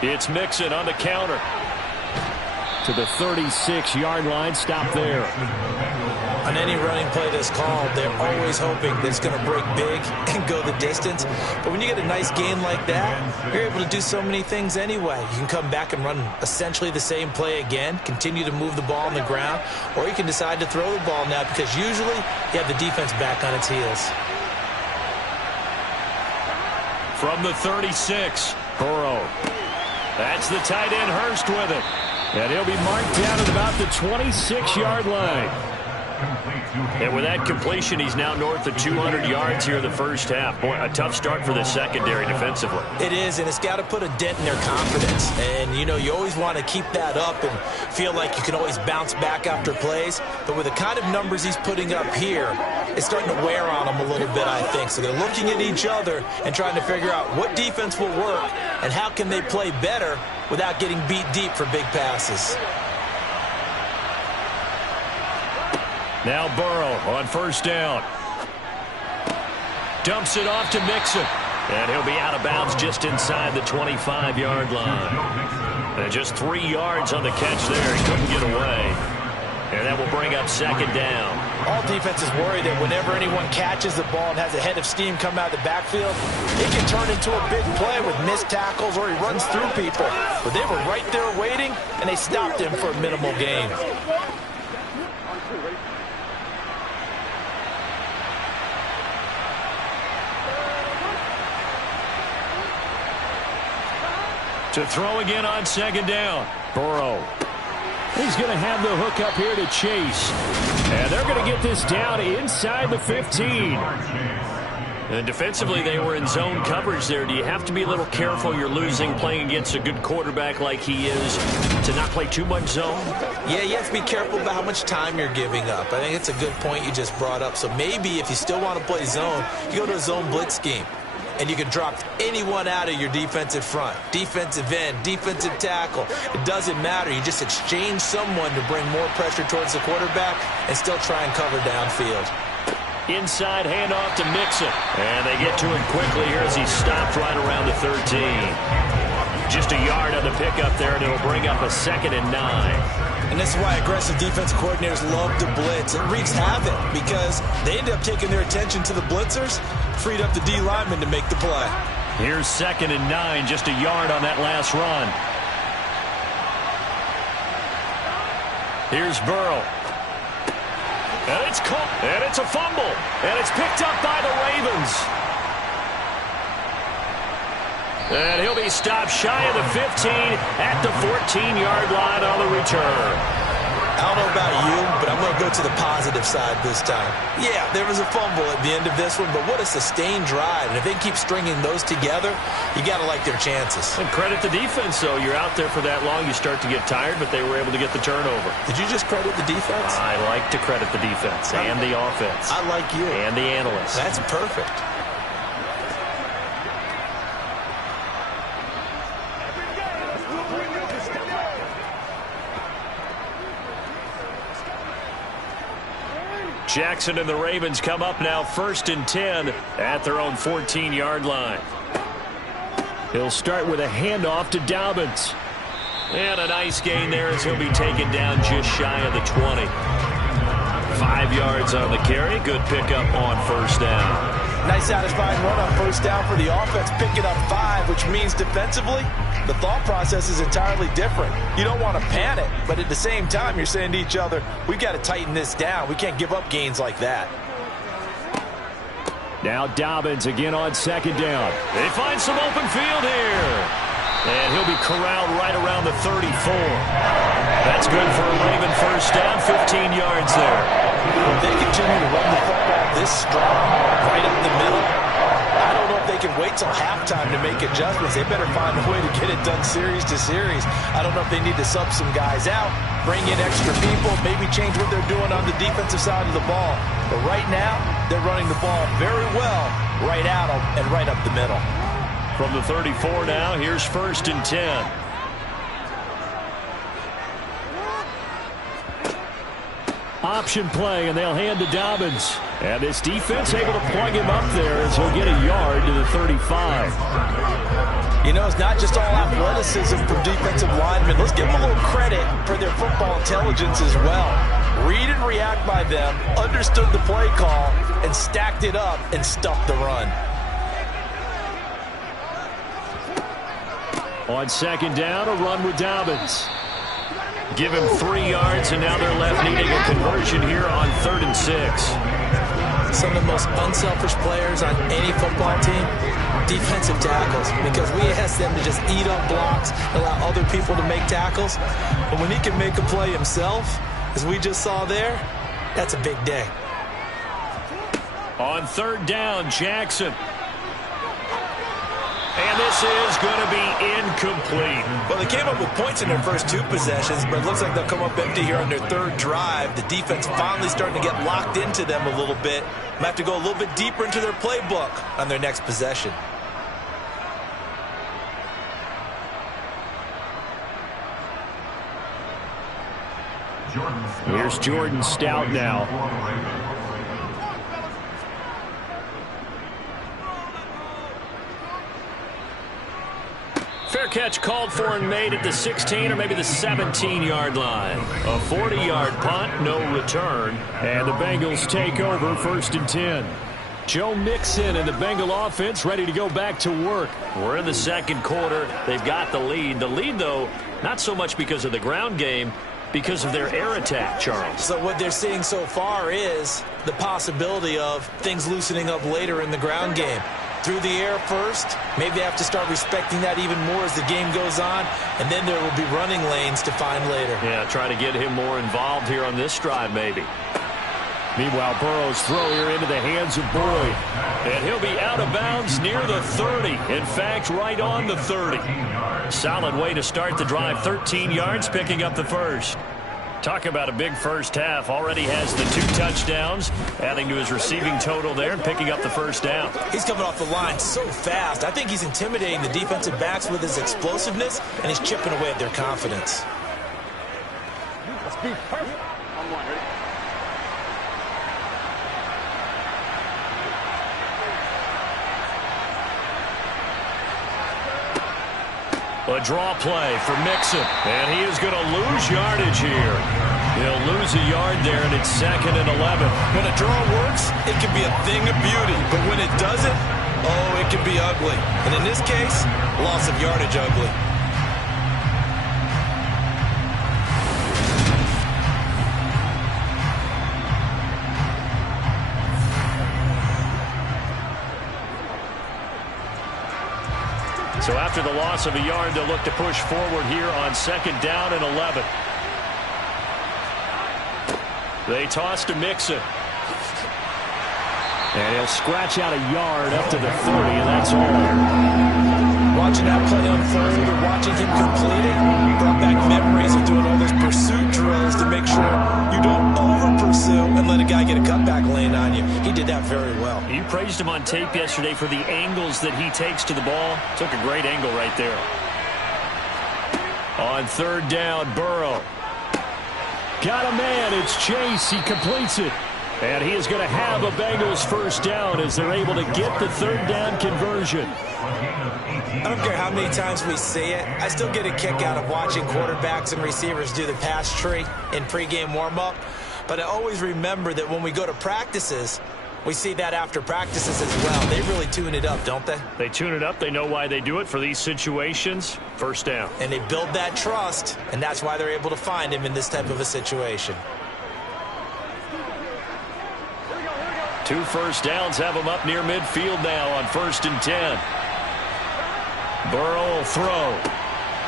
It's Mixon on the counter. to the 36-yard line. Stop there. On any running play that's called, they're always hoping that it's going to break big and go the distance. But when you get a nice gain like that, you're able to do so many things anyway. You can come back and run essentially the same play again, continue to move the ball on the ground, or you can decide to throw the ball now because usually you have the defense back on its heels. From the 36, Burrow. That's the tight end Hurst with it. And he'll be marked down at about the 26-yard line. And with that completion, he's now north of 200 yards here in the first half. Boy, a tough start for the secondary defensively. It is, and it's got to put a dent in their confidence. And, you know, you always want to keep that up and feel like you can always bounce back after plays. But with the kind of numbers he's putting up here, it's starting to wear on them a little bit, I think. So they're looking at each other and trying to figure out what defense will work and how can they play better without getting beat deep for big passes. Now Burrow on first down. Dumps it off to Mixon. And he'll be out of bounds just inside the 25-yard line. And just 3 yards on the catch there. He couldn't get away. And that will bring up second down. All defenses worry that whenever anyone catches the ball and has a head of steam come out of the backfield, it can turn into a big play with missed tackles or he runs through people. But they were right there waiting, and they stopped him for a minimal gain. To throw again on second down. Burrow. He's going to have the hook up here to Chase. And they're going to get this down inside the 15. And defensively, they were in zone coverage there. Do you have to be a little careful? You're losing playing against a good quarterback like he is to not play too much zone? Yeah, you have to be careful about how much time you're giving up. I think it's a good point you just brought up. So maybe if you still want to play zone, you go to a zone blitz scheme. And you can drop anyone out of your defensive front, defensive end, defensive tackle. It doesn't matter. You just exchange someone to bring more pressure towards the quarterback and still try and cover downfield. Inside handoff to Mixon. And they get to him quickly here as he stopped right around the 13. Just a yard on the pickup there, and it'll bring up a 2nd and 9. And this is why aggressive defense coordinators love to blitz. It wreaks havoc because they end up taking their attention to the blitzers, freed up the D lineman to make the play. Here's 2nd and 9, just a yard on that last run. Here's Burrow. And it's caught, and it's a fumble, and it's picked up by the Ravens. And he'll be stopped shy of the 15 at the 14-yard line on the return. I don't know about you, but I'm going to go to the positive side this time. Yeah, there was a fumble at the end of this one, but what a sustained drive. And if they keep stringing those together, you got to like their chances. And credit the defense, though. You're out there for that long, you start to get tired, but they were able to get the turnover. Did you just credit the defense? I like to credit the defense and the offense. I like you. And the analysts. That's perfect. Jackson and the Ravens come up now 1st and 10 at their own 14-yard line. He'll start with a handoff to Dobbins. And a nice gain there as he'll be taken down just shy of the 20. 5 yards on the carry. Good pickup on first down. Nice satisfying run on first down for the offense, picking up 5, which means defensively, the thought process is entirely different. You don't want to panic, but at the same time, you're saying to each other, we've got to tighten this down. We can't give up gains like that. Now Dobbins again on second down. They find some open field here. And he'll be corralled right around the 34. That's good for a Raven first down, 15 yards there. If they continue to run the football this strong, right up the middle, I don't know if they can wait till halftime to make adjustments. They better find a way to get it done series to series. I don't know if they need to sub some guys out, bring in extra people, maybe change what they're doing on the defensive side of the ball. But right now, they're running the ball very well right at them and right up the middle. From the 34 now, here's 1st and 10. Option play, and they'll hand to Dobbins. And this defense able to plug him up there as he'll get a yard to the 35. You know, it's not just all athleticism from defensive linemen. Let's give them a little credit for their football intelligence as well. Read and react by them, understood the play call, and stacked it up and stuffed the run. On second down, a run with Dobbins. Give him 3 yards, and now they're left needing a conversion here on 3rd and 6. Some of the most unselfish players on any football team, defensive tackles, because we ask them to just eat up blocks, allow other people to make tackles. But when he can make a play himself, as we just saw there, that's a big day. On 3rd down, Jackson. And this is going to be incomplete. Well, they came up with points in their first 2 possessions, but it looks like they'll come up empty here on their 3rd drive. The defense finally starting to get locked into them a little bit. Might have to go a little bit deeper into their playbook on their next possession. Here's Jordan Stout now. Fair catch called for and made at the 16 or maybe the 17-yard line. A 40-yard punt, no return. And the Bengals take over 1st and 10. Joe Mixon and the Bengal offense ready to go back to work. We're in the 2nd quarter. They've got the lead. The lead, though, not so much because of the ground game, because of their air attack, Charles. So what they're seeing so far is the possibility of things loosening up later in the ground game. Through the air first, maybe they have to start respecting that even more as the game goes on, and then there will be running lanes to find later. Yeah, try to get him more involved here on this drive, maybe. Meanwhile, Burrow's throw here into the hands of Boyd. And he'll be out of bounds near the 30. In fact, right on the 30. Solid way to start the drive. 13 yards, picking up the first. Talk about a big first half. Already has the 2 touchdowns, adding to his receiving total there and picking up the first down. He's coming off the line so fast. I think he's intimidating the defensive backs with his explosiveness, and he's chipping away at their confidence. Let's be perfect. I'm one, ready? A draw play for Mixon, and he is going to lose yardage here. He'll lose a yard there, and it's 2nd and 11. When a draw works, it can be a thing of beauty, but when it doesn't, oh, it can be ugly. And in this case, loss of yardage ugly. So after the loss of a yard, they'll look to push forward here on 2nd down and 11. They toss to Mixon. And he'll scratch out a yard up to the 30, and that's all. Watching that play unfold or watching him complete it brought back memories of doing all those pursuit drills to make sure you don't over-pursue and let a guy get a cutback lane on you. He did that very well. You praised him on tape yesterday for the angles that he takes to the ball. Took a great angle right there. On 3rd down, Burrow. Got a man. It's Chase. He completes it. And he is going to have a Bengals first down as they're able to get the 3rd down conversion. I don't care how many times we see it. I still get a kick out of watching quarterbacks and receivers do the pass tree in pregame warm-up. But I always remember that when we go to practices, we see that after practices as well. They really tune it up, don't they? They tune it up. They know why they do it for these situations. First down. And they build that trust, and that's why they're able to find him in this type of a situation. 2 first downs have them up near midfield now on 1st and 10. Burrow will throw.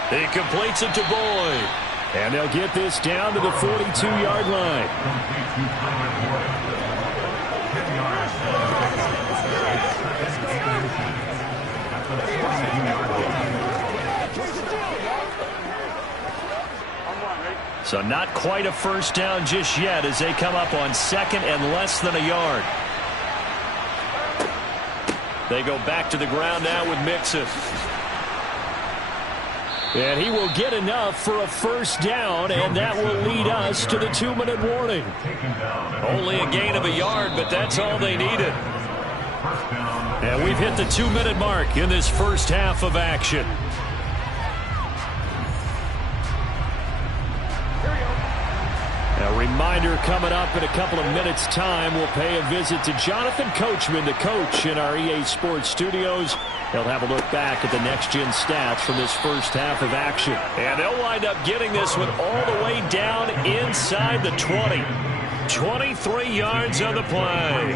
He completes it to Boyd. And they'll get this down to the 42-yard line. So not quite a first down just yet as they come up on 2nd and less than a yard. They go back to the ground now with Mixon. And he will get enough for a first down, and that will lead us to the 2-minute warning. Only a gain of a yard, but that's all they needed. And we've hit the 2-minute mark in this first half of action. A reminder coming up in a couple of minutes' time. We'll pay a visit to Jonathan Coachman, the coach in our EA Sports studios. He'll have a look back at the next-gen stats from this first half of action. And they'll wind up getting this one all the way down inside the 20. 23 yards on the play.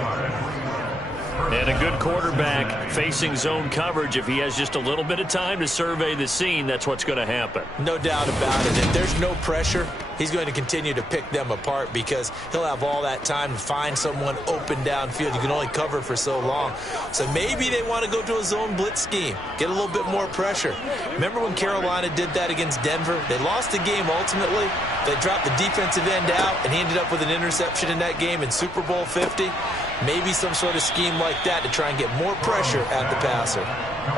And a good quarterback facing zone coverage. If he has just a little bit of time to survey the scene, that's what's going to happen. No doubt about it. If there's no pressure, he's going to continue to pick them apart because he'll have all that time to find someone open downfield. You can only cover for so long. So maybe they want to go to a zone blitz scheme, get a little bit more pressure. Remember when Carolina did that against Denver? They lost the game ultimately. They dropped the defensive end out, and he ended up with an interception in that game in Super Bowl 50. Maybe some sort of scheme like that to try and get more pressure at the passer.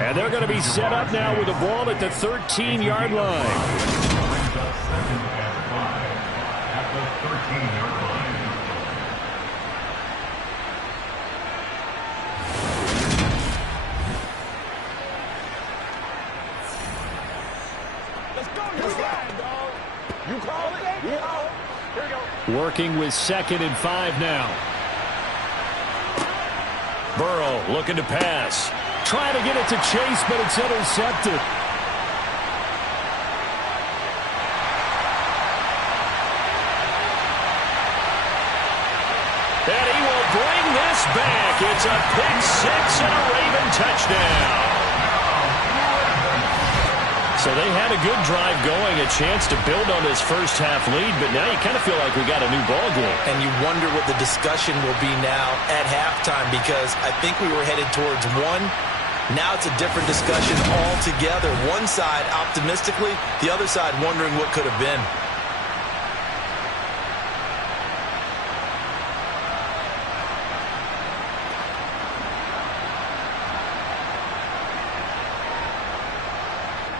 And they're going to be set up now with the ball at the 13-yard line. Let's go, dog. You call it? Yeah. Here we go. Working with 2nd and 5 now. Burrow looking to pass. Trying to get it to Chase, but it's intercepted. And he will bring this back. It's a pick six and a Raven touchdown. So they had a good drive going, a chance to build on this first half lead, but now you kind of feel like we got a new ball game. And you wonder what the discussion will be now at halftime because I think we were headed towards one. Now it's a different discussion altogether. One side optimistically, the other side wondering what could have been.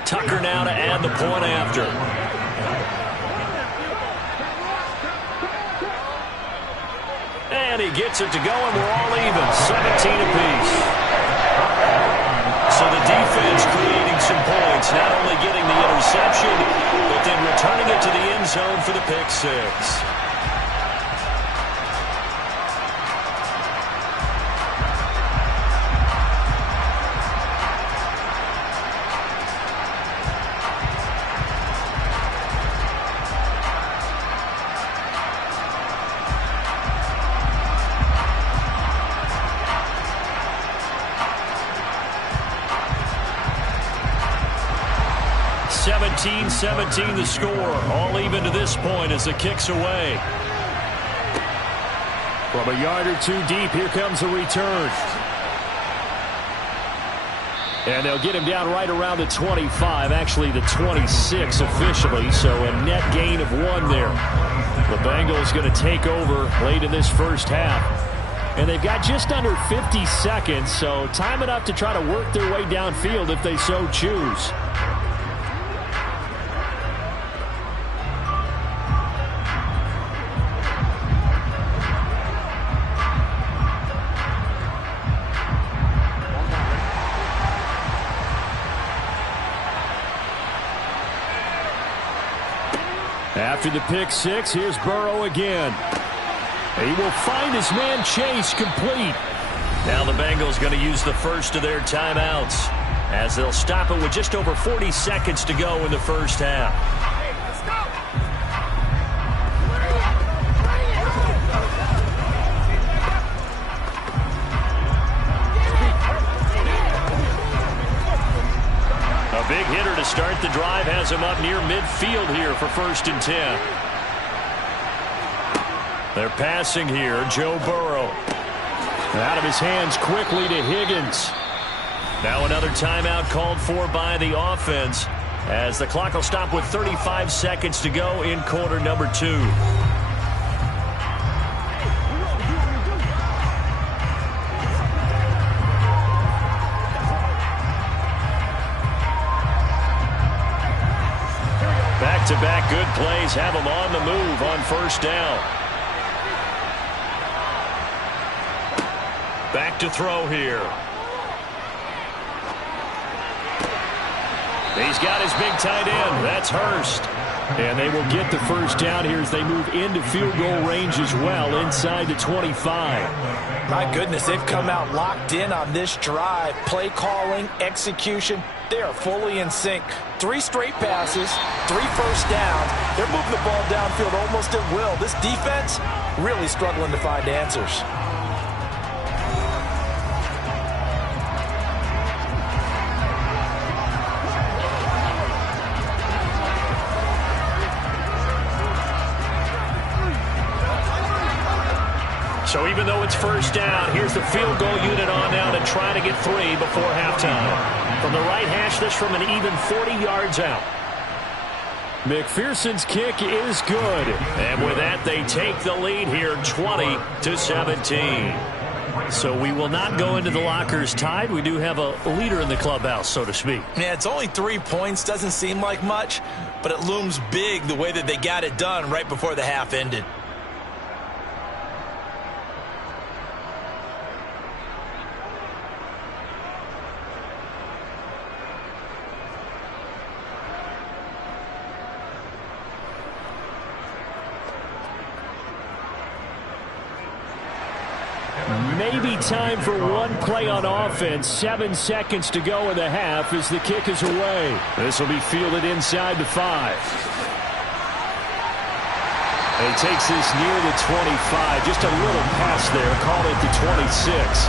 Tucker now to add the point after. And he gets it to go, and we're all even, 17 apiece. So the defense creating some points, not only getting the interception, but then returning it to the end zone for the pick six. $17-17 the score. All even to this point as the kick's away. From a yard or two deep, here comes a return. And they'll get him down right around the 25, actually the 26 officially, so a net gain of 1 there. The Bengals going to take over late in this first half. And they've got just under 50 seconds, so time enough to try to work their way downfield if they so choose. After the pick six, here's Burrow again. He will find his man Chase complete. Now the Bengals going to use the first of their timeouts as they'll stop it with just over 40 seconds to go in the first half. A big hitter to start the drive has him up near midfield here for 1st and 10. They're passing here, Joe Burrow. Out of his hands quickly to Higgins. Now another timeout called for by the offense as the clock will stop with 35 seconds to go in quarter number 2. Back-to-back good plays have him on the move on 1st down. Back to throw here. He's got his big tight end. That's Hurst. And they will get the first down here as they move into field goal range as well, inside the 25. My goodness, they've come out locked in on this drive. Play calling, execution, they are fully in sync. 3 straight passes, 3 first downs. They're moving the ball downfield almost at will. This defense really struggling to find answers. So even though it's first down, here's the field goal unit on now to try to get 3 before halftime. From the right hash, this from an even 40 yards out. McPherson's kick is good. And with that, they take the lead here, 20-17. So we will not go into the lockers tied. We do have a leader in the clubhouse, so to speak. Yeah, it's only 3 points. Doesn't seem like much, but it looms big the way that they got it done right before the half ended. Maybe time for one play on offense. 7 seconds to go in the half as the kick is away. This will be fielded inside the 5. He takes this near the 25. Just a little pass there. Call it the 26.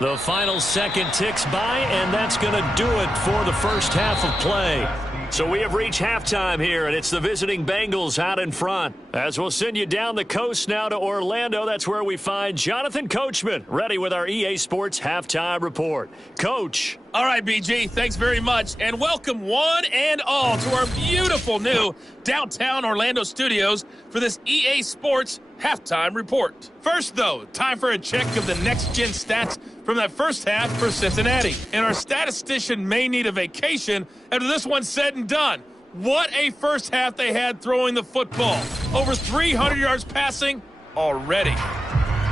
The final second ticks by, and that's going to do it for the first half of play. So we have reached halftime here, and it's the visiting Bengals out in front. As we'll send you down the coast now to Orlando, that's where we find Jonathan Coachman, ready with our EA Sports Halftime Report. Coach. All right, BG, thanks very much, and welcome one and all to our beautiful new downtown Orlando studios for this EA Sports Halftime Report. First, though, time for a check of the next-gen stats from that first half for Cincinnati. And our statistician may need a vacation after this one's said and done. What a first half they had throwing the football. Over 300 yards passing already.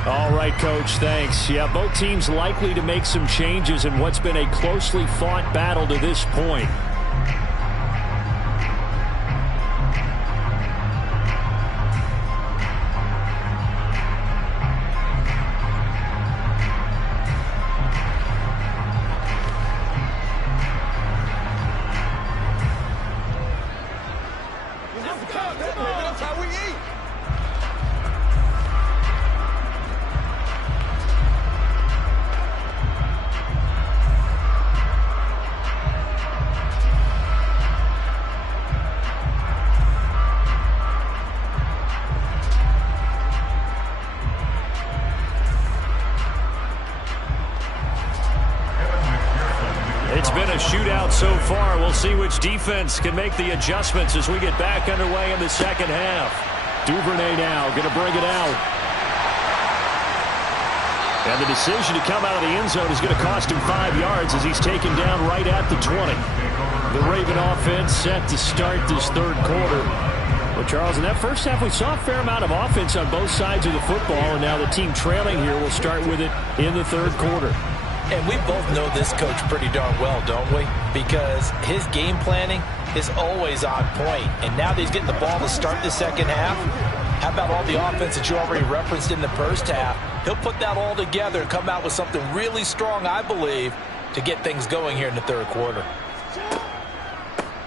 All right, Coach, thanks. Yeah, both teams likely to make some changes in what's been a closely fought battle to this point. That's how we eat. It's been a shootout so far. We'll see which defense can make the adjustments as we get back underway in the second half. Duvernay now going to bring it out. And the decision to come out of the end zone is going to cost him 5 yards as he's taken down right at the 20. The Raven offense set to start this third quarter. Well, Charles, in that first half, we saw a fair amount of offense on both sides of the football, and now the team trailing here will start with it in the third quarter. And we both know this coach pretty darn well, don't we? Because his game planning is always on point. And now that he's getting the ball to start the second half, how about all the offense that you already referenced in the first half? He'll put that all together and come out with something really strong, I believe, to get things going here in the third quarter.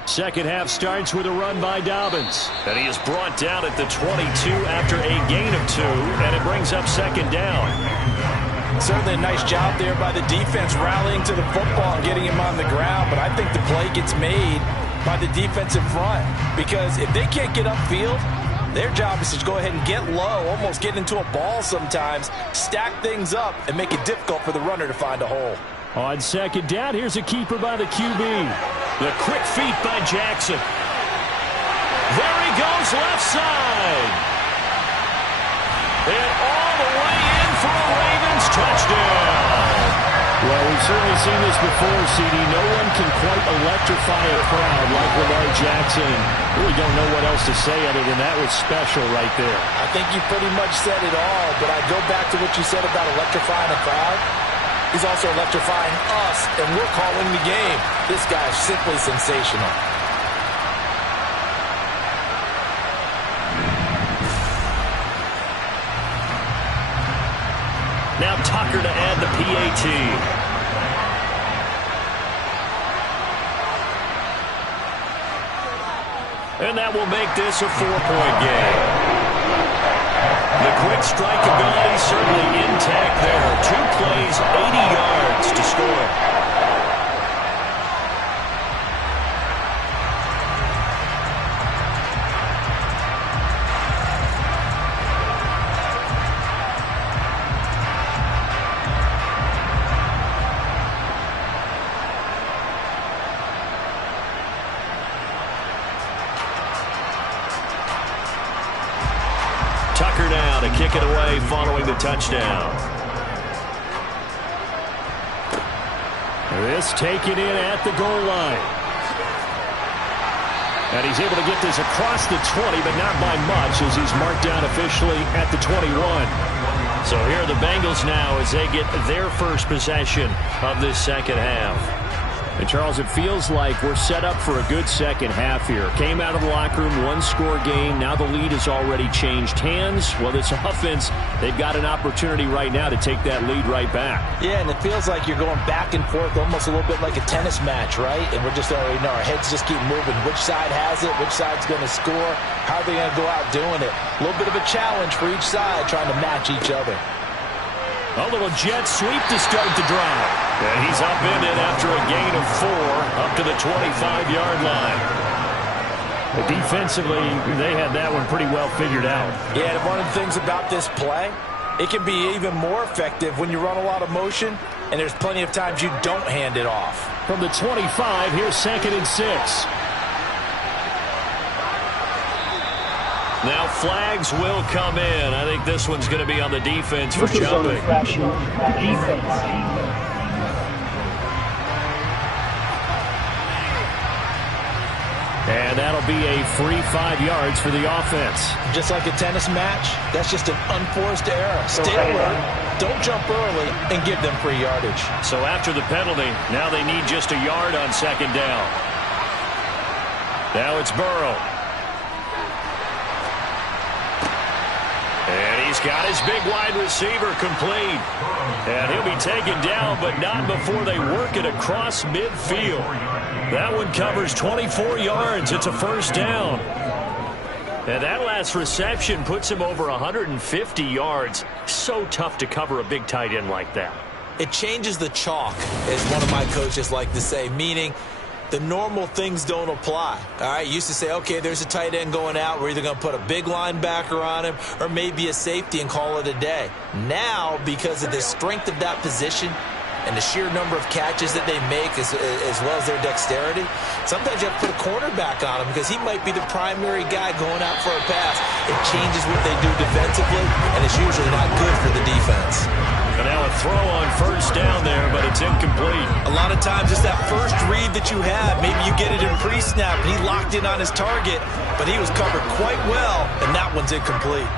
Second half starts with a run by Dobbins. And he is brought down at the 22 after a gain of 2, and it brings up second down. Certainly a nice job there by the defense rallying to the football and getting him on the ground, but I think the play gets made by the defensive front because if they can't get upfield, their job is to go ahead and get low, almost get into a ball sometimes, stack things up, and make it difficult for the runner to find a hole. On second down, here's a keeper by the QB. The quick feet by Jackson. There he goes, left side. And all the touchdown. Well, we've certainly seen this before, CD. No one can quite electrify a crowd like Lamar Jackson. Really don't know what else to say other than that was special right there. I think you pretty much said it all, but I go back to what you said about electrifying a crowd. He's also electrifying us, and we're calling the game. This guy is simply sensational. Now Tucker to add the PAT. And that will make this a 4-point game. The quick strike ability certainly intact there. 2 plays, 80 yards to score. Tucker now to kick it away following the touchdown. This taken in at the goal line. And he's able to get this across the 20, but not by much as he's marked down officially at the 21. So here are the Bengals now as they get their first possession of this second half. And, Charles, it feels like we're set up for a good second half here. Came out of the locker room, 1-score game. Now the lead has already changed hands. Well, this offense, they've got an opportunity right now to take that lead right back. Yeah, and it feels like you're going back and forth almost a little bit like a tennis match, right? And we're just already know our heads just keep moving. Which side has it? Which side's going to score? How are they going to go out doing it? A little bit of a challenge for each side trying to match each other. A little jet sweep to start the drive. And he's upended after a gain of 4 up to the 25-yard line. But defensively, they had that one pretty well figured out. Yeah, and one of the things about this play, it can be even more effective when you run a lot of motion, and there's plenty of times you don't hand it off. From the 25, here's 2nd and 6. Now flags will come in. I think this one's going to be on the defense for jumping. And that'll be a free 5 yards for the offense. Just like a tennis match, that's just an unforced error. Stay alert, don't jump early, and give them free yardage. So after the penalty, now they need just a yard on 2nd down. Now it's Burrow. And he's got his big wide receiver complete. And he'll be taken down, but not before they work it across midfield. That one covers 24 yards. It's a first down. And that last reception puts him over 150 yards. So tough to cover a big tight end like that. It changes the chalk, as one of my coaches like to say, meaning the normal things don't apply. All right, used to say, okay, there's a tight end going out. We're either going to put a big linebacker on him or maybe a safety and call it a day. Now, because of the strength of that position and the sheer number of catches that they make as well as their dexterity, sometimes you have to put a cornerback on him because he might be the primary guy going out for a pass. It changes what they do defensively, and it's usually not good for the defense. And now a throw on first down there, but it's incomplete. A lot of times it's that first read that you have. Maybe you get it in pre-snap, and he locked in on his target, but he was covered quite well, and that one's incomplete.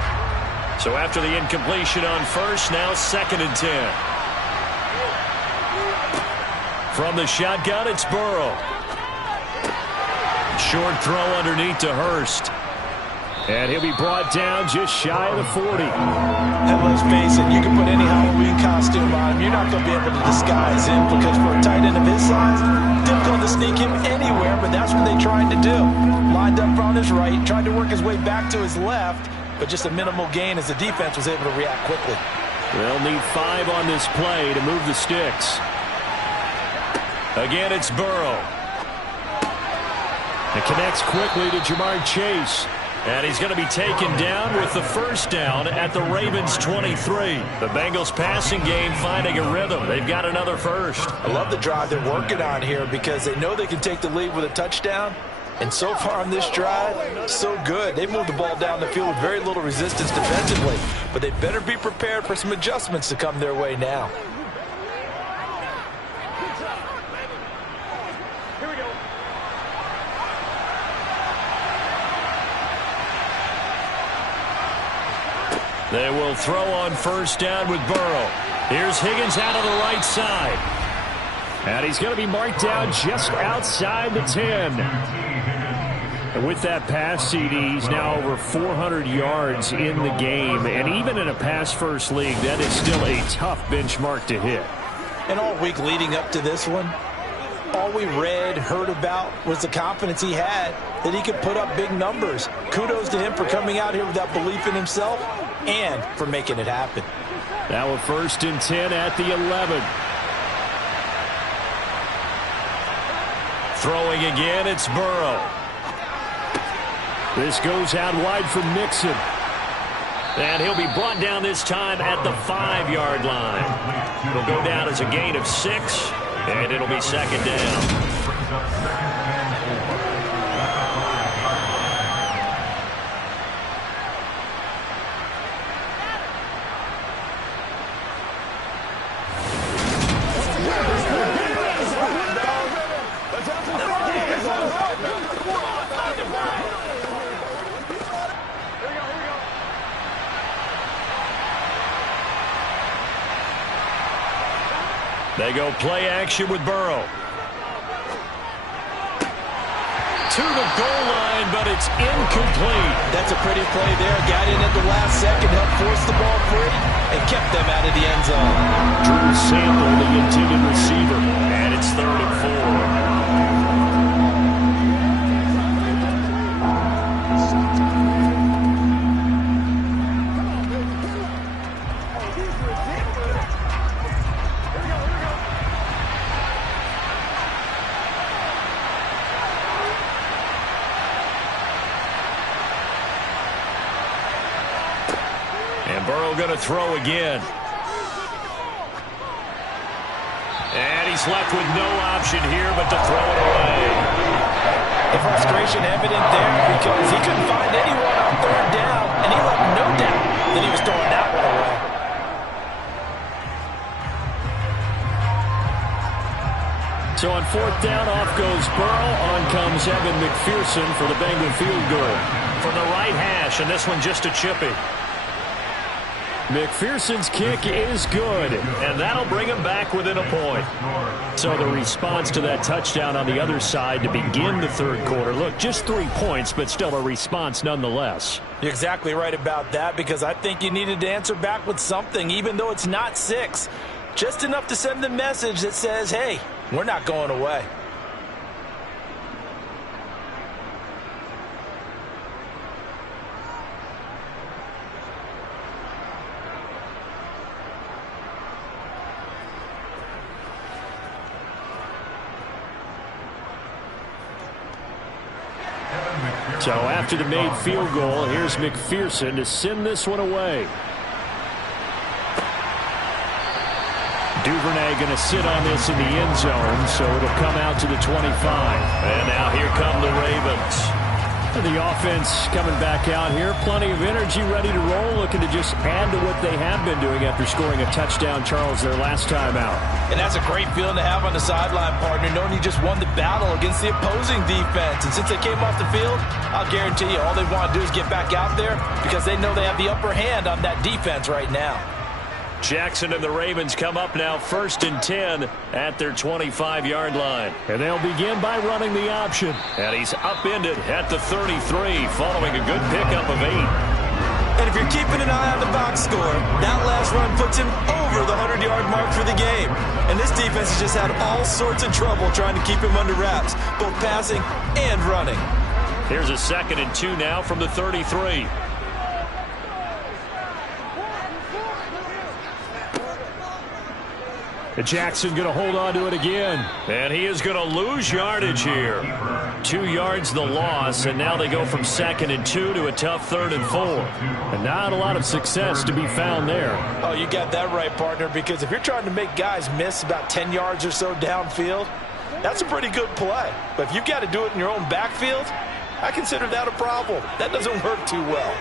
So after the incompletion on first, now 2nd and 10. From the shotgun, it's Burrow. Short throw underneath to Hurst. And he'll be brought down just shy of the 40. And let's face it, you can put any Halloween costume on him. You're not going to be able to disguise him because for a tight end of his size, difficult to sneak him anywhere, but that's what they tried to do. Lined up on his right, tried to work his way back to his left, but just a minimal gain as the defense was able to react quickly. They'll need 5 on this play to move the sticks. Again, it's Burrow. It connects quickly to Jamar Chase. And he's going to be taken down with the first down at the Ravens' 23. The Bengals passing game finding a rhythm. They've got another first. I love the drive they're working on here because they know they can take the lead with a touchdown, And so far on this drive, so good. They moved the ball down the field with very little resistance defensively. But they better be prepared for some adjustments to come their way now. Here we go. They will throw on first down with Burrow. Here's Higgins out of the right side. And he's going to be marked down just outside the 10. And with that pass, CD, he's now over 400 yards in the game. And even in a pass-first league, that is still a tough benchmark to hit. And all week leading up to this one, all we read, heard about was the confidence he had that he could put up big numbers. Kudos to him for coming out here with that belief in himself and for making it happen. Now a 1st and 10 at the 11. Throwing again, it's Burrow. This goes out wide for Mixon. And he'll be brought down this time at the 5-yard line. It'll go down as a gain of 6, and it'll be 2nd down. They go play action with Burrow. To the goal line, but it's incomplete. That's a pretty play there. Got in at the last second, helped force the ball free, and kept them out of the end zone. Drew Sample, the intended receiver, and it's 3rd and 4. Going to throw again. And he's left with no option here but to throw it away. The frustration evident there because he couldn't find anyone on 3rd down, and he left no doubt that he was throwing that one away. So on 4th down, off goes Burrow. On comes Evan McPherson for the Bengal field goal. From the right hash, and this one just a chippy. McPherson's kick is good, and that'll bring him back within a point. So the response to that touchdown on the other side to begin the 3rd quarter. Look, just 3 points, but still a response nonetheless. You're exactly right about that because I think you needed to answer back with something, even though it's not 6. Just enough to send the message that says, hey, we're not going away. So after the made field goal, here's McPherson to send this one away. Duvernay going to sit on this in the end zone, so it'll come out to the 25. And now here come the Ravens. The offense coming back out here. Plenty of energy, ready to roll, looking to just add to what they have been doing after scoring a touchdown, Charles, their last time out. And that's a great feeling to have on the sideline, partner, knowing you just won the battle against the opposing defense. And since they came off the field, I'll guarantee you all they want to do is get back out there because they know they have the upper hand on that defense right now. Jackson and the Ravens come up now 1st and 10 at their 25-yard line. And they'll begin by running the option. And he's upended at the 33 following a good pickup of 8. And if you're keeping an eye on the box score, that last run puts him over the 100-yard mark for the game. And this defense has just had all sorts of trouble trying to keep him under wraps, both passing and running. Here's a 2nd and 2 now from the 33. And Jackson going to hold on to it again. And he is going to lose yardage here. 2 yards the loss, and now they go from 2nd and 2 to a tough 3rd and 4. And not a lot of success to be found there. Oh, you got that right, partner, because if you're trying to make guys miss about 10 yards or so downfield, That's a pretty good play. But if you've got to do it in your own backfield, I consider that a problem. That doesn't work too well.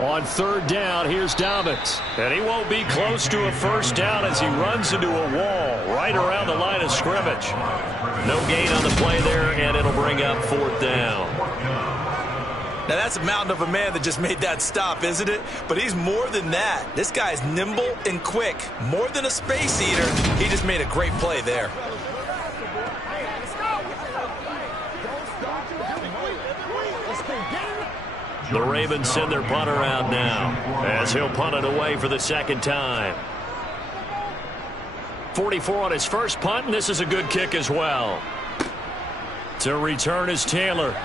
On third down, here's Dobbins. And he won't be close to a first down as he runs into a wall right around the line of scrimmage. No gain on the play there, and it'll bring up fourth down. Now, that's a mountain of a man that just made that stop, isn't it? But he's more than that. This guy's nimble and quick. More than a space eater, he just made a great play there. The Ravens send their punter out now as he'll punt it away for the second time. 44 on his first punt, and this is a good kick as well. To return is Taylor.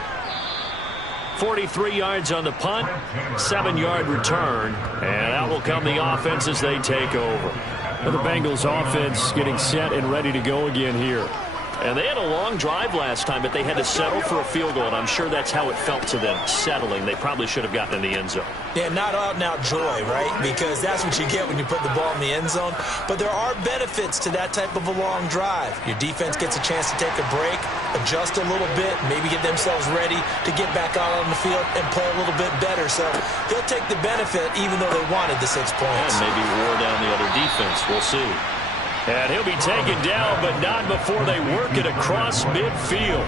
43 yards on the punt, 7-yard return, and out will come the offense as they take over. The Bengals offense getting set and ready to go again here. And they had a long drive last time, but they had to settle for a field goal, and I'm sure that's how it felt to them, settling. They probably should have gotten in the end zone. Yeah, not out-and-out joy, right? Because that's what you get when you put the ball in the end zone. But there are benefits to that type of a long drive. Your defense gets a chance to take a break, adjust a little bit, maybe get themselves ready to get back out on the field and play a little bit better. So they'll take the benefit even though they wanted the 6 points. And maybe wore down the other defense. We'll see. And he'll be taken down, but not before they work it across midfield.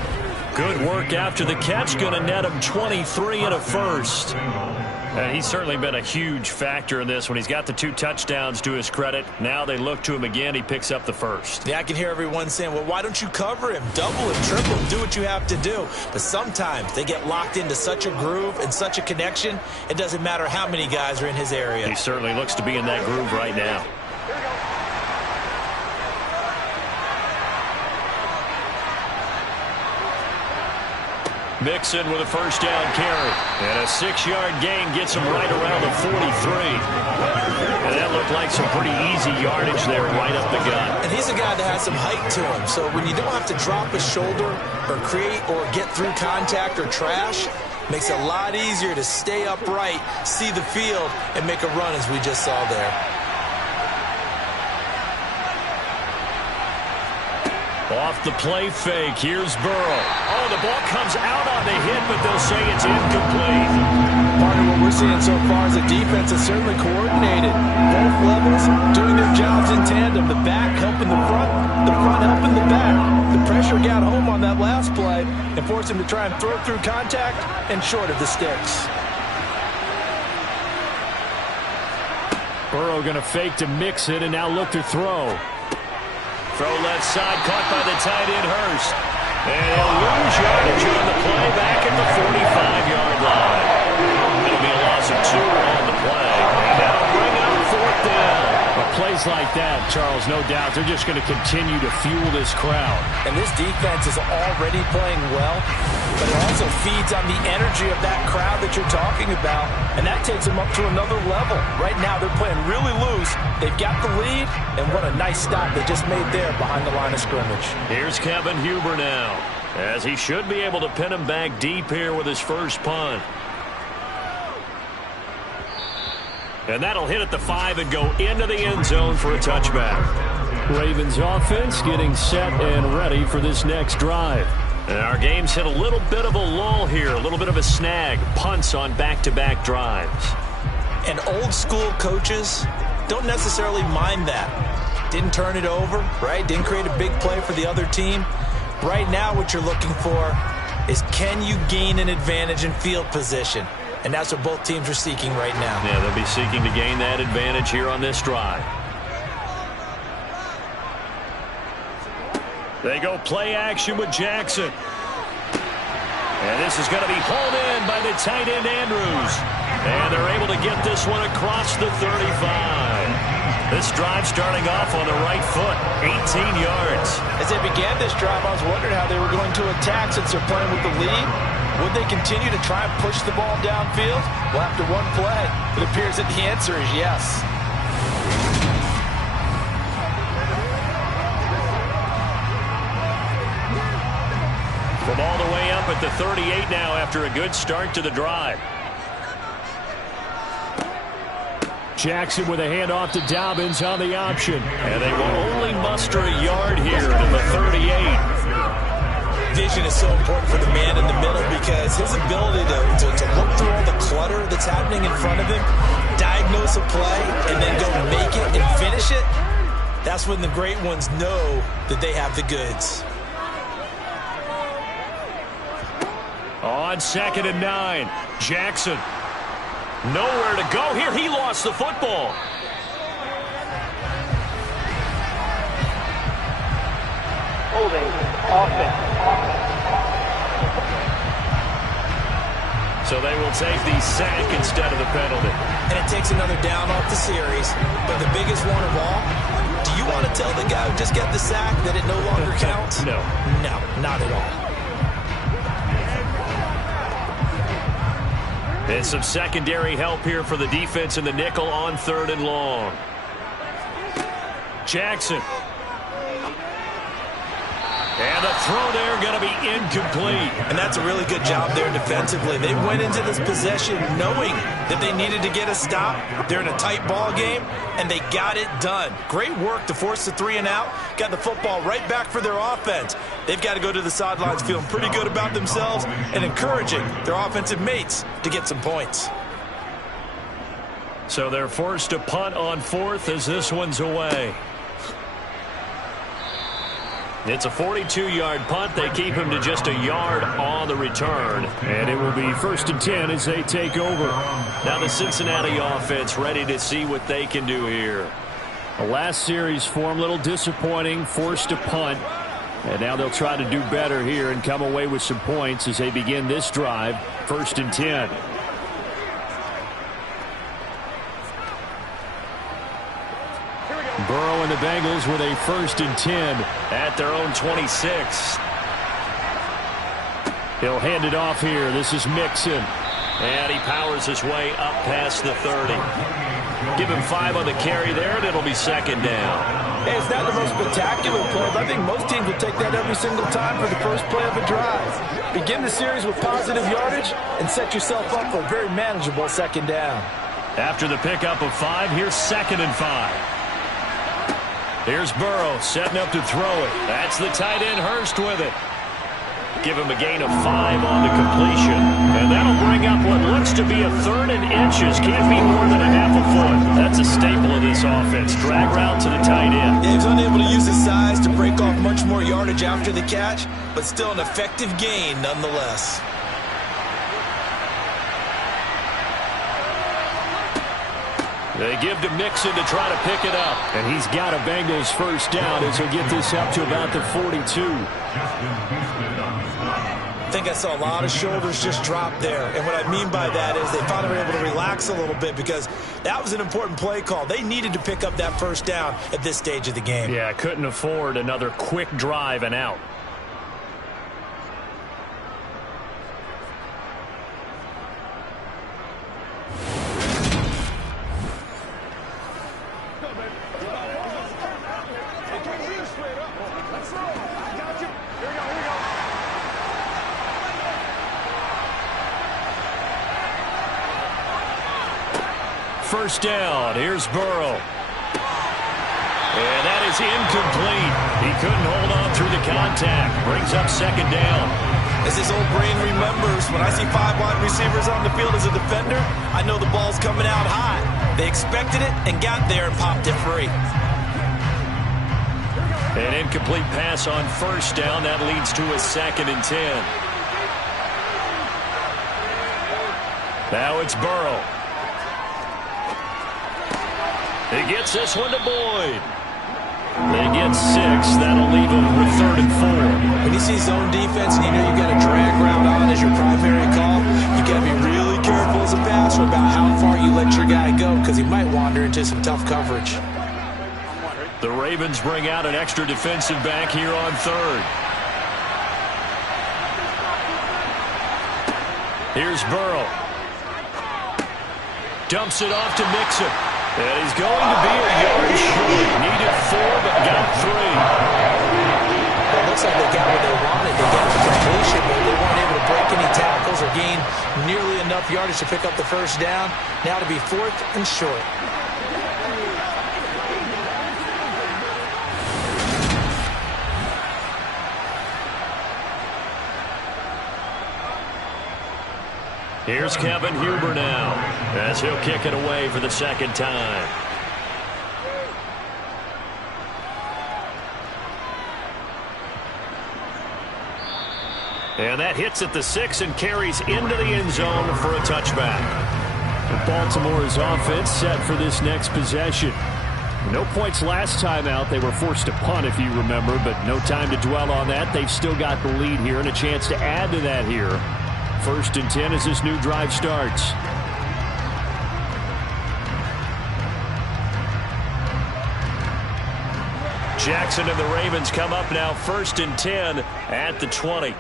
Good work after the catch, going to net him 23 and a first. And he's certainly been a huge factor in this when he's got the 2 touchdowns to his credit. Now they look to him again. He picks up the first. Yeah, I can hear everyone saying, well, why don't you cover him? Double him, triple him, do what you have to do. But sometimes they get locked into such a groove and such a connection, it doesn't matter how many guys are in his area. He certainly looks to be in that groove right now. Mixon with a first down carry. And a 6-yard gain gets him right around the 43. And that looked like some pretty easy yardage there right up the gut. And he's a guy that has some height to him. So when you don't have to drop a shoulder or create or get through contact or trash, makes it a lot easier to stay upright, see the field, and make a run as we just saw there. Off the play fake, here's Burrow. Oh, the ball comes out on the hit, but they'll say it's incomplete. Part of what we're seeing so far is the defense is certainly coordinated. Both levels doing their jobs in tandem. The back helping the front helping the back. The pressure got home on that last play and forced him to try and throw through contact and short of the sticks. Burrow going to fake to mix it and now look to throw. Throw left side, caught by the tight end Hurst. And he'll lose yardage on the play back at the 45-yard line. It'll be a loss of 2 on the play. And that'll bring up fourth down. But plays like that, Charles, no doubt, they're just going to continue to fuel this crowd. And this defense is already playing well, but it also feeds on the energy of that crowd that you're talking about, and that takes them up to another level. Right now, they're playing really loose. They've got the lead, and what a nice stop they just made there behind the line of scrimmage. Here's Kevin Huber now, as he should be able to pin him back deep here with his first punt. And that'll hit at the 5 and go into the end zone for a touchback. Ravens offense getting set and ready for this next drive. And our game's hit a little bit of a lull here, a little bit of a snag. Punts on back-to-back drives. And old school coaches don't necessarily mind that. Didn't turn it over, right? Didn't create a big play for the other team. Right now what you're looking for is, can you gain an advantage in field position? And that's what both teams are seeking right now. Yeah, they'll be seeking to gain that advantage here on this drive. They go play action with Jackson. And this is going to be hauled in by the tight end Andrews. And they're able to get this one across the 35. This drive starting off on the right foot, 18 yards. As they began this drive, I was wondering how they were going to attack since they're playing with the lead. Would they continue to try and push the ball downfield? Well, after one play, it appears that the answer is yes. From all the way up at the 38 now after a good start to the drive. Jackson with a handoff to Dobbins on the option. And they will only muster a yard here to the 38. Vision is so important for the man in the middle because his ability to look through all the clutter that's happening in front of him, diagnose a play, and then go make it and finish it, that's when the great ones know that they have the goods. On 2nd and 9, Jackson. Nowhere to go here. He lost the football. Holding, offense. So they will take the sack instead of the penalty. And it takes another down off the series. But the biggest one of all, do you want to tell the guy who just got the sack that it no longer counts? No. No, not at all. And some secondary help here for the defense in the nickel on 3rd and long. Jackson. And the throw there going to be incomplete. And that's a really good job there defensively. They went into this possession knowing that they needed to get a stop. They're in a tight ball game, and they got it done. Great work to force the 3 and out. Got the football right back for their offense. They've got to go to the sidelines feeling pretty good about themselves and encouraging their offensive mates to get some points. So they're forced to punt on 4th as this one's away. It's a 42-yard punt. They keep him to just a yard on the return. And it will be 1st and 10 as they take over. Now the Cincinnati offense ready to see what they can do here. The last series for them, a little disappointing, forced to punt. And now they'll try to do better here and come away with some points as they begin this drive, 1st and 10. Burrow and the Bengals with a 1st and 10 at their own 26. He'll hand it off here. This is Mixon. And he powers his way up past the 30. Give him 5 on the carry there, and it'll be 2nd down. Hey, it's not the most spectacular play, but I think most teams will take that every single time for the first play of a drive. Begin the series with positive yardage and set yourself up for a very manageable 2nd down. After the pickup of 5, here's 2nd and 5. Here's Burrow setting up to throw it. That's the tight end Hurst with it. Give him a gain of 5 on the completion. And that'll bring up what looks to be a 3rd and inches. Can't be more than a half a foot. That's a staple of this offense. Drag route to the tight end. Yeah, he's unable to use his size to break off much more yardage after the catch, but still an effective gain nonetheless. They give to Mixon to try to pick it up. And he's got a Bengals 1st down as he'll get this up to about the 42. I think I saw a lot of shoulders just drop there. And what I mean by that is they finally were able to relax a little bit because that was an important play call. They needed to pick up that 1st down at this stage of the game. Yeah, couldn't afford another quick drive and out. First down. Here's Burrow. And that is incomplete. He couldn't hold on through the contact. Brings up 2nd down. As his old brain remembers, when I see 5 wide receivers on the field as a defender, I know the ball's coming out high. They expected it and got there and popped it free. An incomplete pass on 1st down. That leads to a 2nd and 10. Now it's Burrow. He gets this one to Boyd. They get 6. That'll leave him with 3rd and 4. When you see zone defense and you know you got a drag route on as your primary call, you got to be really careful as a passer about how far you let your guy go because he might wander into some tough coverage. The Ravens bring out an extra defensive back here on 3rd. Here's Burrow. Dumps it off to Mixon. And he's going to be a yard short. Needed 4, but got 3. It looks like they got what they wanted. They got the completion, but they weren't able to break any tackles or gain nearly enough yardage to pick up the 1st down. Now to be 4th and short. Here's Kevin Huber now, as he'll kick it away for the second time. And that hits at the 6 and carries into the end zone for a touchback. Baltimore's offense set for this next possession. No points last time out. They were forced to punt, if you remember, but no time to dwell on that. They've still got the lead here and a chance to add to that here. 1st and 10 as this new drive starts. Jackson and the Ravens come up now 1st and 10 at the 20.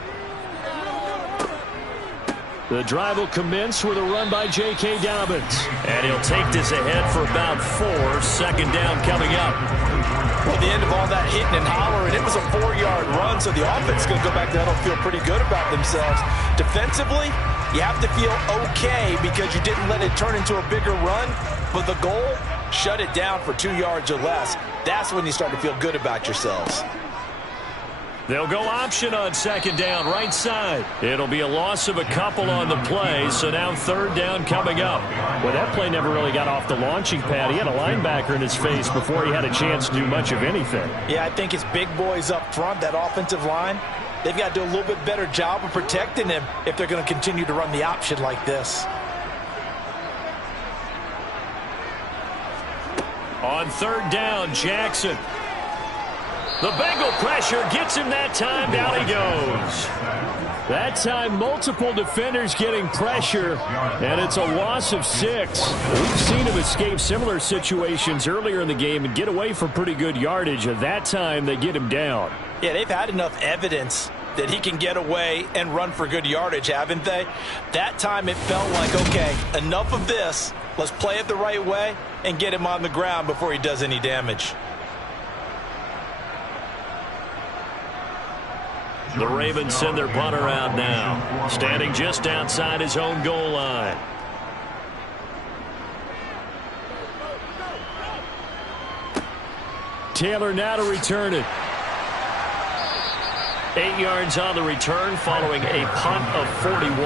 The drive will commence with a run by J.K. Dobbins. And he'll take this ahead for about 4. 2nd down coming up. Well, the end of all that hitting and hollering, it was a 4-yard run, so the offense is going to go back there and feel pretty good about themselves. Defensively, you have to feel okay because you didn't let it turn into a bigger run, but the goal, shut it down for 2 yards or less. That's when you start to feel good about yourselves. They'll go option on 2nd down, right side. It'll be a loss of a couple on the play, so now 3rd down coming up. Well, that play never really got off the launching pad. He had a linebacker in his face before he had a chance to do much of anything. Yeah, I think it's big boys up front, that offensive line. They've got to do a little bit better job of protecting him if they're going to continue to run the option like this. On 3rd down, Jackson. The Bengal pressure gets him that time. Down he goes. That time, multiple defenders getting pressure, and it's a loss of 6. We've seen him escape similar situations earlier in the game and get away for pretty good yardage. At that time, they get him down. Yeah, they've had enough evidence that he can get away and run for good yardage, haven't they? That time it felt like, okay, enough of this. Let's play it the right way and get him on the ground before he does any damage. The Ravens send their punter out now, standing just outside his own goal line. Taylor now to return it. 8 yards on the return following a punt of 41.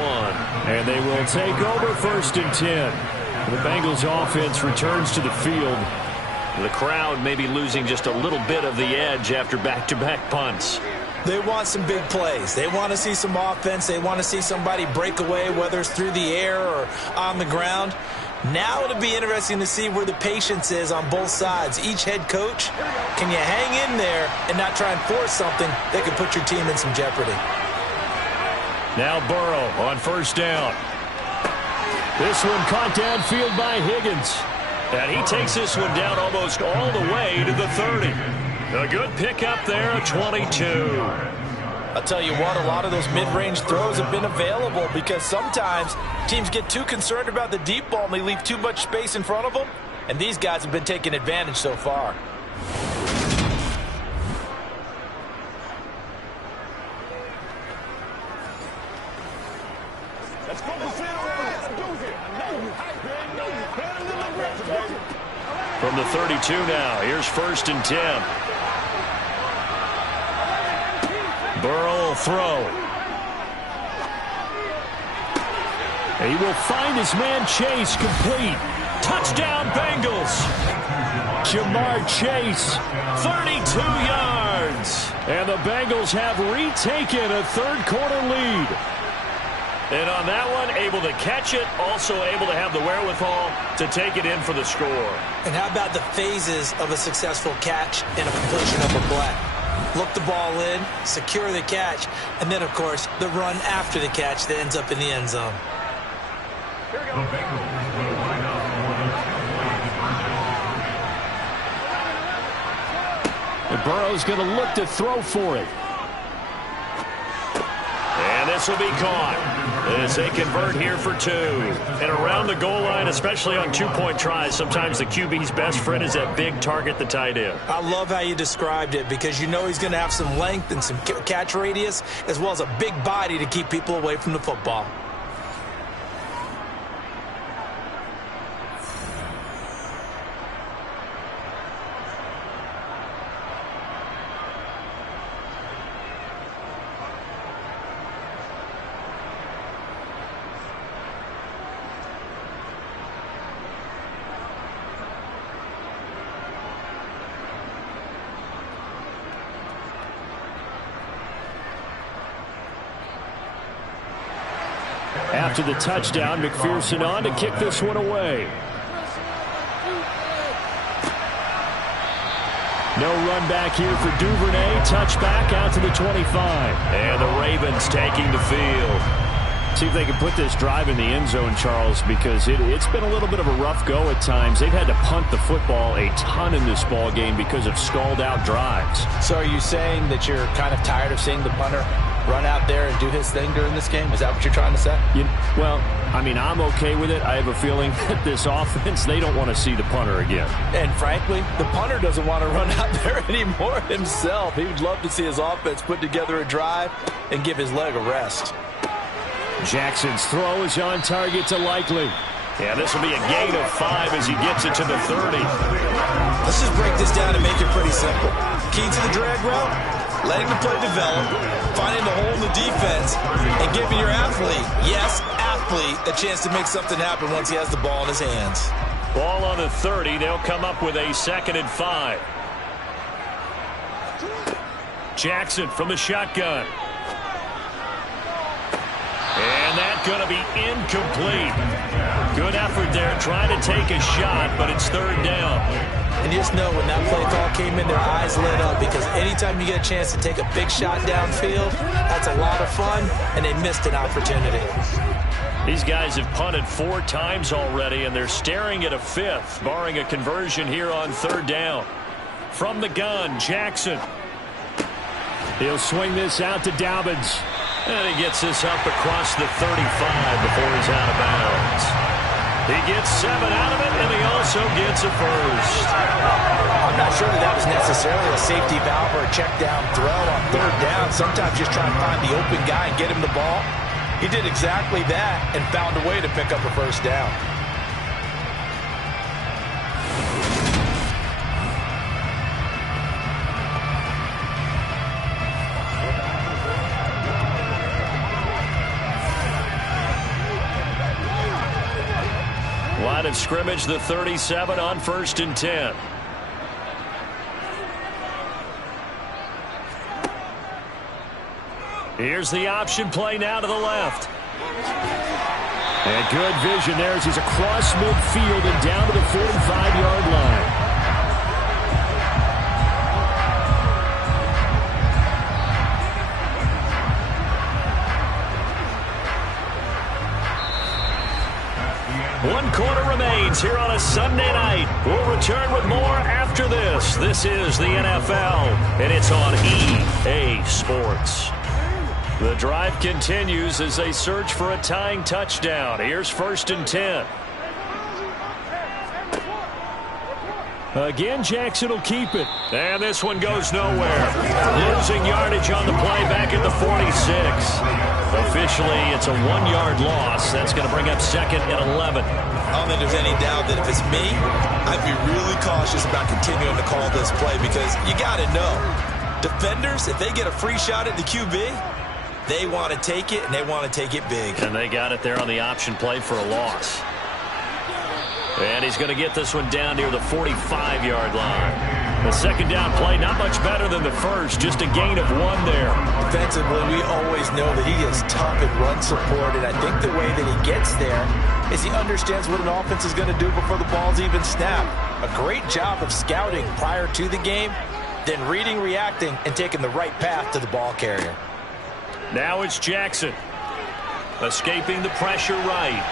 And they will take over 1st and 10. The Bengals offense returns to the field. The crowd may be losing just a little bit of the edge after back-to-back punts. They want some big plays. They want to see some offense. They want to see somebody break away, whether it's through the air or on the ground. Now it'll be interesting to see where the patience is on both sides. Each head coach, can you hang in there and not try and force something that could put your team in some jeopardy? Now Burrow on 1st down. This one caught downfield by Higgins. And he takes this one down almost all the way to the 30. A good pickup there at 22. I'll tell you what, a lot of those mid-range throws have been available because sometimes teams get too concerned about the deep ball and they leave too much space in front of them. And these guys have been taking advantage so far. Let's go to From the 32 now, here's 1st and 10. Burrow will throw. He will find his man Chase complete. Touchdown Bengals. Jamar Chase. 32 yards. And the Bengals have retaken a third-quarter lead. And on that one, able to catch it, also able to have the wherewithal to take it in for the score. And how about the phases of a successful catch and a completion of a play? Look the ball in, secure the catch, and then, of course, the run after the catch that ends up in the end zone. Here we go. And Burrow's going to look to throw for it. And this will be caught as they convert here for 2. And around the goal line, especially on two-point tries, sometimes the QB's best friend is that big target, the tight end. I love how you described it because you know he's going to have some length and some catch radius as well as a big body to keep people away from the football. After the touchdown, McPherson on to kick this one away. No run back here for Duvernay. Touchback out to the 25. And the Ravens taking the field. See if they can put this drive in the end zone, Charles, because it's been a little bit of a rough go at times. They've had to punt the football a ton in this ball game because of stalled-out drives. So are you saying that you're kind of tired of seeing the punter run out there and do his thing during this game? Is that what you're trying to say? Well, I mean, I'm okay with it. I have a feeling that this offense, they don't want to see the punter again. And frankly, the punter doesn't want to run out there anymore himself. He would love to see his offense put together a drive and give his leg a rest. Jackson's throw is on target to Likely. Yeah, this will be a gain of 5 as he gets it to the 30. Let's just break this down and make it pretty simple. Key to the drag route, letting the play develop, finding the hole in the defense, and giving your athlete, yes, athlete, a chance to make something happen once he has the ball in his hands. Ball on the 30. They'll come up with a 2nd and 5. Jackson from the shotgun. And that's going to be incomplete. Good effort there trying to take a shot, but it's 3rd down. And just know when that play call came in, their eyes lit up because anytime you get a chance to take a big shot downfield, that's a lot of fun, and they missed an opportunity. These guys have punted 4 times already, and they're staring at a 5th, barring a conversion here on 3rd down. From the gun, Jackson. He'll swing this out to Dobbins. And he gets this up across the 35 before he's out of bounds. He gets 7 out of it, and he also gets a first. I'm not sure that was necessarily a safety valve or a check down throw on 3rd down. Sometimes just try and find the open guy and get him the ball. He did exactly that and found a way to pick up a 1st down. Line of scrimmage, the 37 on 1st and 10. Here's the option play now to the left. And good vision there as he's across midfield and down to the 45-yard line. One quarter remains here on a Sunday night. We'll return with more after this. This is the NFL, and it's on EA Sports. The drive continues as they search for a tying touchdown. Here's 1st and 10. Again, Jackson will keep it. And this one goes nowhere. Losing yardage on the play back at the 46. Officially, it's a 1-yard loss. That's going to bring up 2nd and 11. I don't think there's any doubt that if it's me, I'd be really cautious about continuing to call this play because you got to know, defenders, if they get a free shot at the QB, they want to take it, and they want to take it big. And they got it there on the option play for a loss. And he's going to get this one down near the 45-yard line. The 2nd down play, not much better than the first, just a gain of 1 there. Defensively, we always know that he is tough in run support, and I think the way that he gets there is he understands what an offense is going to do before the ball's even snapped. A great job of scouting prior to the game, then reading, reacting, and taking the right path to the ball carrier. Now it's Jackson. Escaping the pressure right.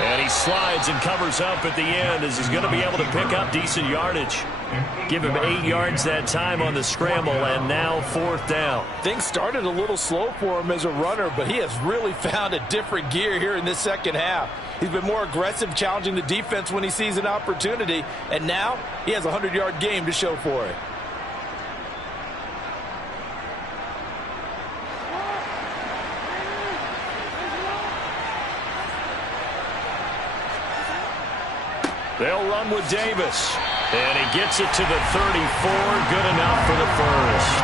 And he slides and covers up at the end as he's going to be able to pick up decent yardage. Give him 8 yards that time on the scramble, and now 4th down. Things started a little slow for him as a runner, but he has really found a different gear here in this 2nd half. He's been more aggressive, challenging the defense when he sees an opportunity, and now he has a 100-yard game to show for it. They'll run with Davis. And he gets it to the 34. Good enough for the first.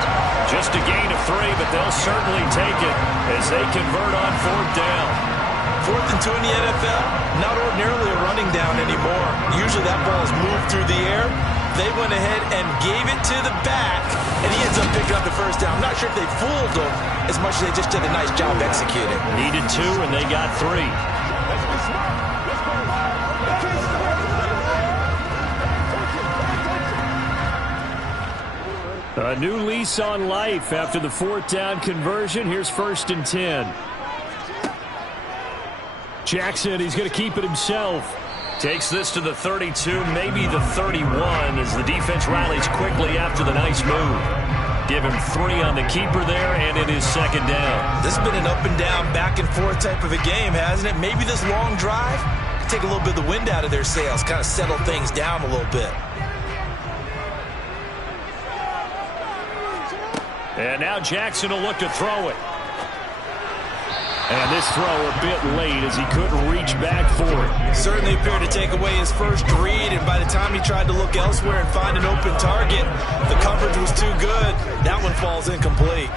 Just a gain of 3, but they'll certainly take it as they convert on 4th down. 4th and 2 in the NFL, not ordinarily a running down anymore. Usually that ball is moved through the air, they went ahead and gave it to the back, and he ends up picking up the first down. I'm not sure if they fooled him as much as they just did a nice job executing. Needed 2, and they got 3. A new lease on life after the 4th down conversion. Here's 1st and 10. Jackson, he's going to keep it himself. Takes this to the 32, maybe the 31, as the defense rallies quickly after the nice move. Give him 3 on the keeper there, and it is 2nd down. This has been an up and down, back and forth type of a game, hasn't it? Maybe this long drive take a little bit of the wind out of their sails, kind of settle things down a little bit. And now Jackson will look to throw it. And this throw a bit late as he couldn't reach back for it. Certainly appeared to take away his first read, and by the time he tried to look elsewhere and find an open target, the coverage was too good. That one falls incomplete.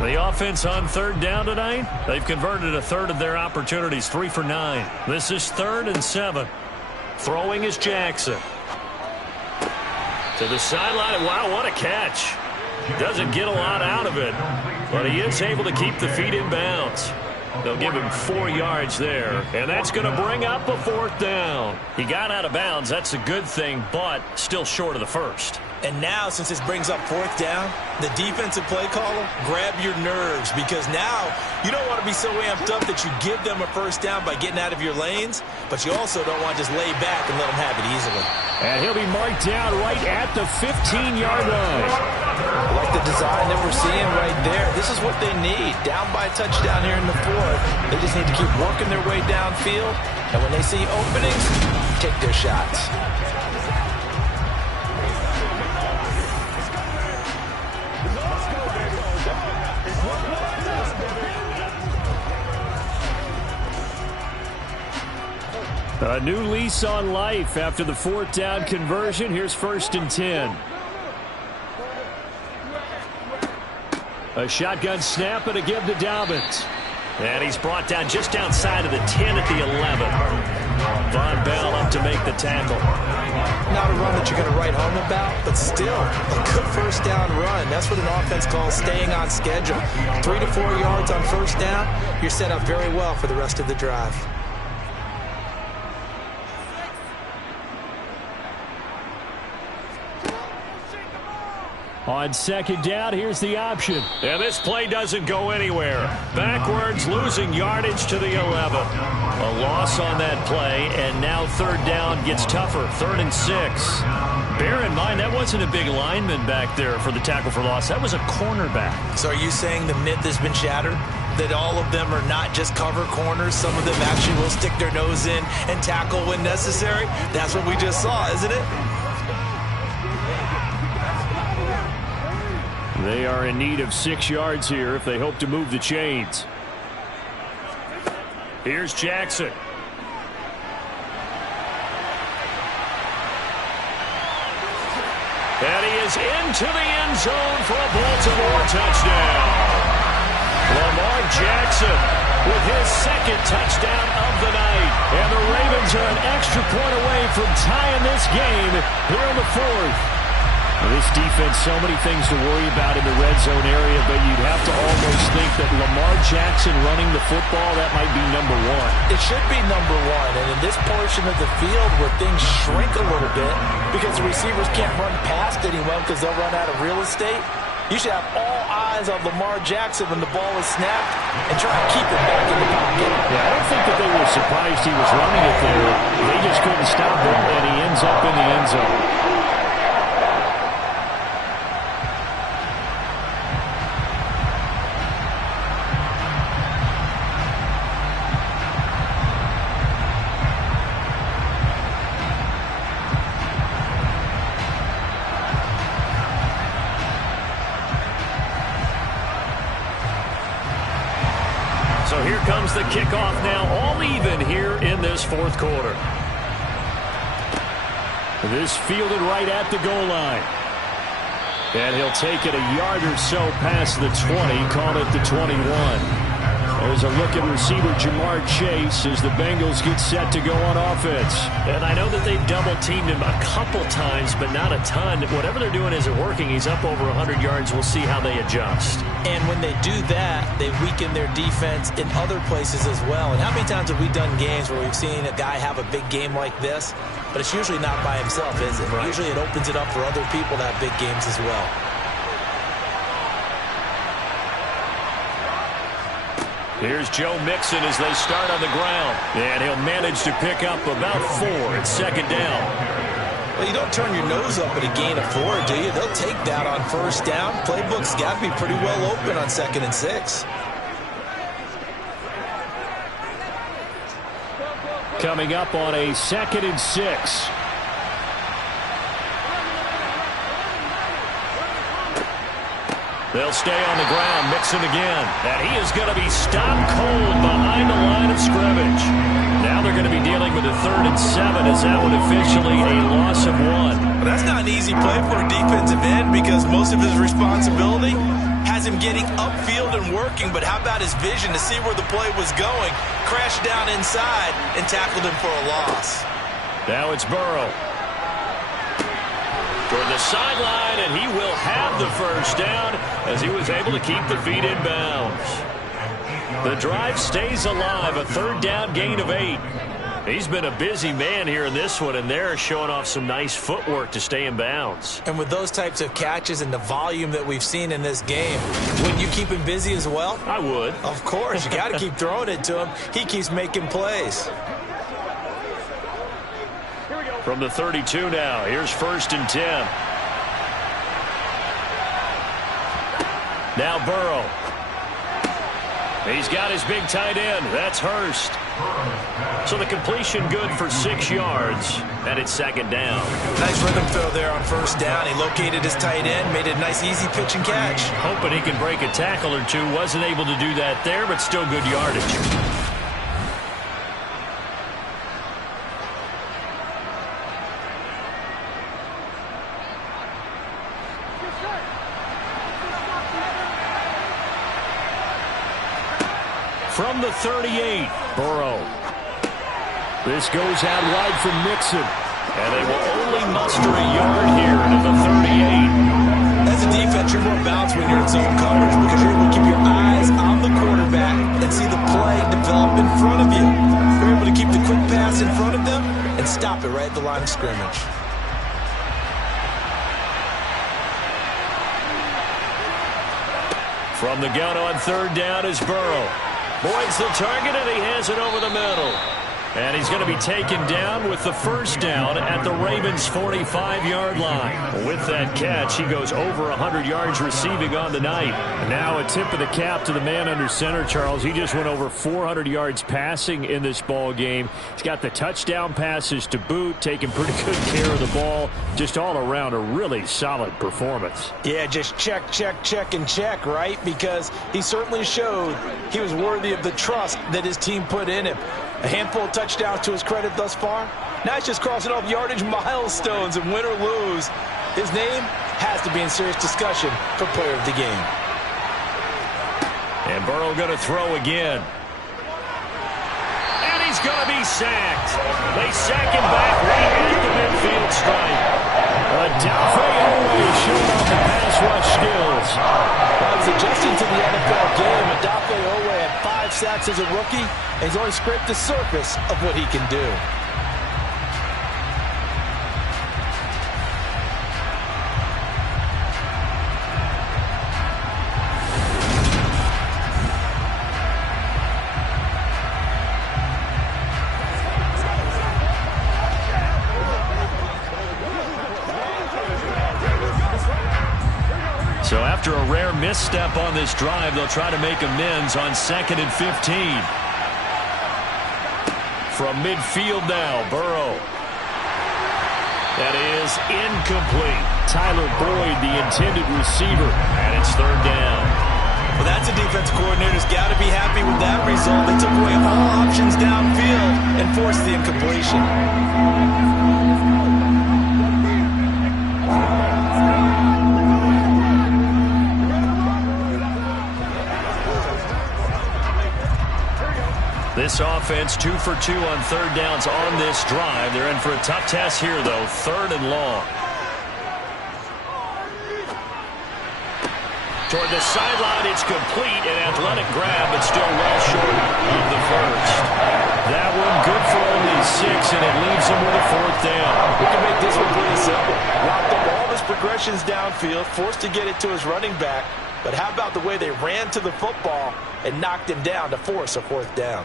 The offense on 3rd down tonight, they've converted a third of their opportunities, 3 for 9. This is 3rd and 7. Throwing is Jackson. To the sideline. Wow, what a catch. Doesn't get a lot out of it, but he is able to keep the feet in bounds. They'll give him 4 yards there, and that's going to bring up a 4th down. He got out of bounds. That's a good thing, but still short of the first. And now, since this brings up 4th down, the defensive play caller, grab your nerves, because now you don't want to be so amped up that you give them a first down by getting out of your lanes, but you also don't want to just lay back and let them have it easily. And he'll be marked down right at the 15-yard line. I like the design that we're seeing right there. This is what they need. Down by a touchdown here in the 4th. They just need to keep working their way downfield, and when they see openings, take their shots. A new lease on life after the 4th down conversion. Here's 1st and 10. A shotgun snap and a give to Dobbins. And he's brought down just outside of the 10 at the 11. Von Bell up to make the tackle. Not a run that you're going to write home about, but still a good first down run. That's what an offense calls staying on schedule. 3 to 4 yards on first down, you're set up very well for the rest of the drive. On 2nd down, here's the option. And this play doesn't go anywhere. Backwards, losing yardage to the 11. A loss on that play, and now 3rd down gets tougher. 3rd and 6. Bear in mind, that wasn't a big lineman back there for the tackle for loss. That was a cornerback. So are you saying the myth has been shattered? That all of them are not just cover corners? Some of them actually will stick their nose in and tackle when necessary? That's what we just saw, isn't it? They are in need of 6 yards here if they hope to move the chains. Here's Jackson. And he is into the end zone for a Baltimore touchdown. Lamar Jackson with his 2nd touchdown of the night. And the Ravens are an extra point away from tying this game here in the 4th. This defense, so many things to worry about in the red zone area, but you'd have to almost think that Lamar Jackson running the football, that might be number 1. It should be number 1, and in this portion of the field where things shrink a little bit because the receivers can't run past anyone because they'll run out of real estate, you should have all eyes on Lamar Jackson when the ball is snapped and try to keep it back in the pocket. Yeah, I don't think that they were surprised he was running it there. They just couldn't stop him, and he ends up in the end zone. So here comes the kickoff now, all even here in this 4th quarter. This fielded right at the goal line. And he'll take it a yard or so past the 20, call it the 21. There's a look at receiver Jamar Chase as the Bengals get set to go on offense. And I know that they've double-teamed him a couple times, but not a ton. Whatever they're doing isn't working. He's up over 100 yards. We'll see how they adjust. And when they do that, they weaken their defense in other places as well. And how many times have we done games where we've seen a guy have a big game like this, but it's usually not by himself, is it? Right. Usually it opens it up for other people to have big games as well. Here's Joe Mixon as they start on the ground. And he'll manage to pick up about 4 at second down. Well, you don't turn your nose up at a gain of 4, do you? They'll take that on first down. Playbook's got to be pretty well open on 2nd and 6. Coming up on a 2nd and 6. They'll stay on the ground. Mixon again. And he is going to be stopped cold behind the line of scrimmage. Now they're going to be dealing with a 3rd and 7 as that one officially a loss of 1. But that's not an easy play for a defensive end because most of his responsibility has him getting upfield and working. But how about his vision to see where the play was going, crashed down inside, and tackled him for a loss. Now it's Burrow. Toward the sideline, and he will have the first down as he was able to keep the feet in bounds. The drive stays alive, a 3rd down gain of 8. He's been a busy man here in this one, and they're showing off some nice footwork to stay in bounds. And with those types of catches and the volume that we've seen in this game, wouldn't you keep him busy as well? I would. Of course. You got to keep throwing it to him. He keeps making plays. From the 32 now, here's 1st and 10. Now Burrow. He's got his big tight end. That's Hurst. So the completion good for 6 yards, and it's 2nd down. Nice rhythm throw there on 1st down. He located his tight end, made it a nice easy pitch and catch. Hoping he can break a tackle or two. Wasn't able to do that there, but still good yardage. From the 38, Burrow. This goes out wide from Mixon. And they will only muster a yard here to the 38. As a defense, you're more balanced when you're in zone coverage because you're able to keep your eyes on the quarterback and see the play develop in front of you. You're able to keep the quick pass in front of them and stop it right at the line of scrimmage. From the gun on 3rd down is Burrow. Boyd's the target, and he has it over the middle. And he's going to be taken down with the first down at the Ravens' 45-yard line. With that catch, he goes over 100 yards receiving on the night. Now a tip of the cap to the man under center, Charles. He just went over 400 yards passing in this ball game. He's got the touchdown passes to boot, taking pretty good care of the ball. Just all around a really solid performance. Yeah, just check, and check, right? Because he certainly showed he was worthy of the trust that his team put in him. A handful of touchdowns to his credit thus far. Now he's just crossing off yardage milestones, and win or lose, his name has to be in serious discussion for player of the game. And Burrow going to throw again. And he's going to be sacked. They sack him back right at the midfield stripe. Owe showing off the pass rush skills. I was adjusting to the NFL game. Owe had 5 sacks as a rookie, and he's only scraped the surface of what he can do. So after a rare misstep on this drive, they'll try to make amends on 2nd and 15. From midfield now, Burrow. That is incomplete. Tyler Boyd, the intended receiver, and it's 3rd down. Well, that's a defense coordinator's got to be happy with that result. They took away all options downfield and forced the incompletion. This offense 2 for 2 on third downs on this drive. They're in for a tough test here, though. 3rd and long. Toward the sideline, it's complete. An athletic grab, but still well short of the first. That one good for only 6, and it leaves him with a 4th down. We can make this one pretty simple. Locked up all of his progressions downfield, forced to get it to his running back. But how about the way they ran to the football and knocked him down to force a 4th down?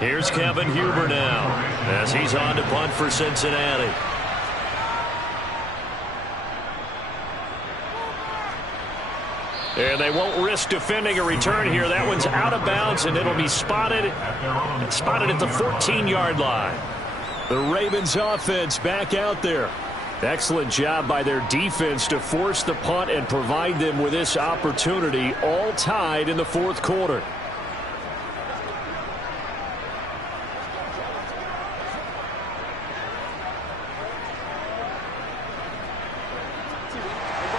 Here's Kevin Huber now as he's on to punt for Cincinnati. And they won't risk defending a return here. That one's out of bounds, and it'll be spotted at the 14-yard line. The Ravens offense back out there. Excellent job by their defense to force the punt and provide them with this opportunity, all tied in the 4th quarter.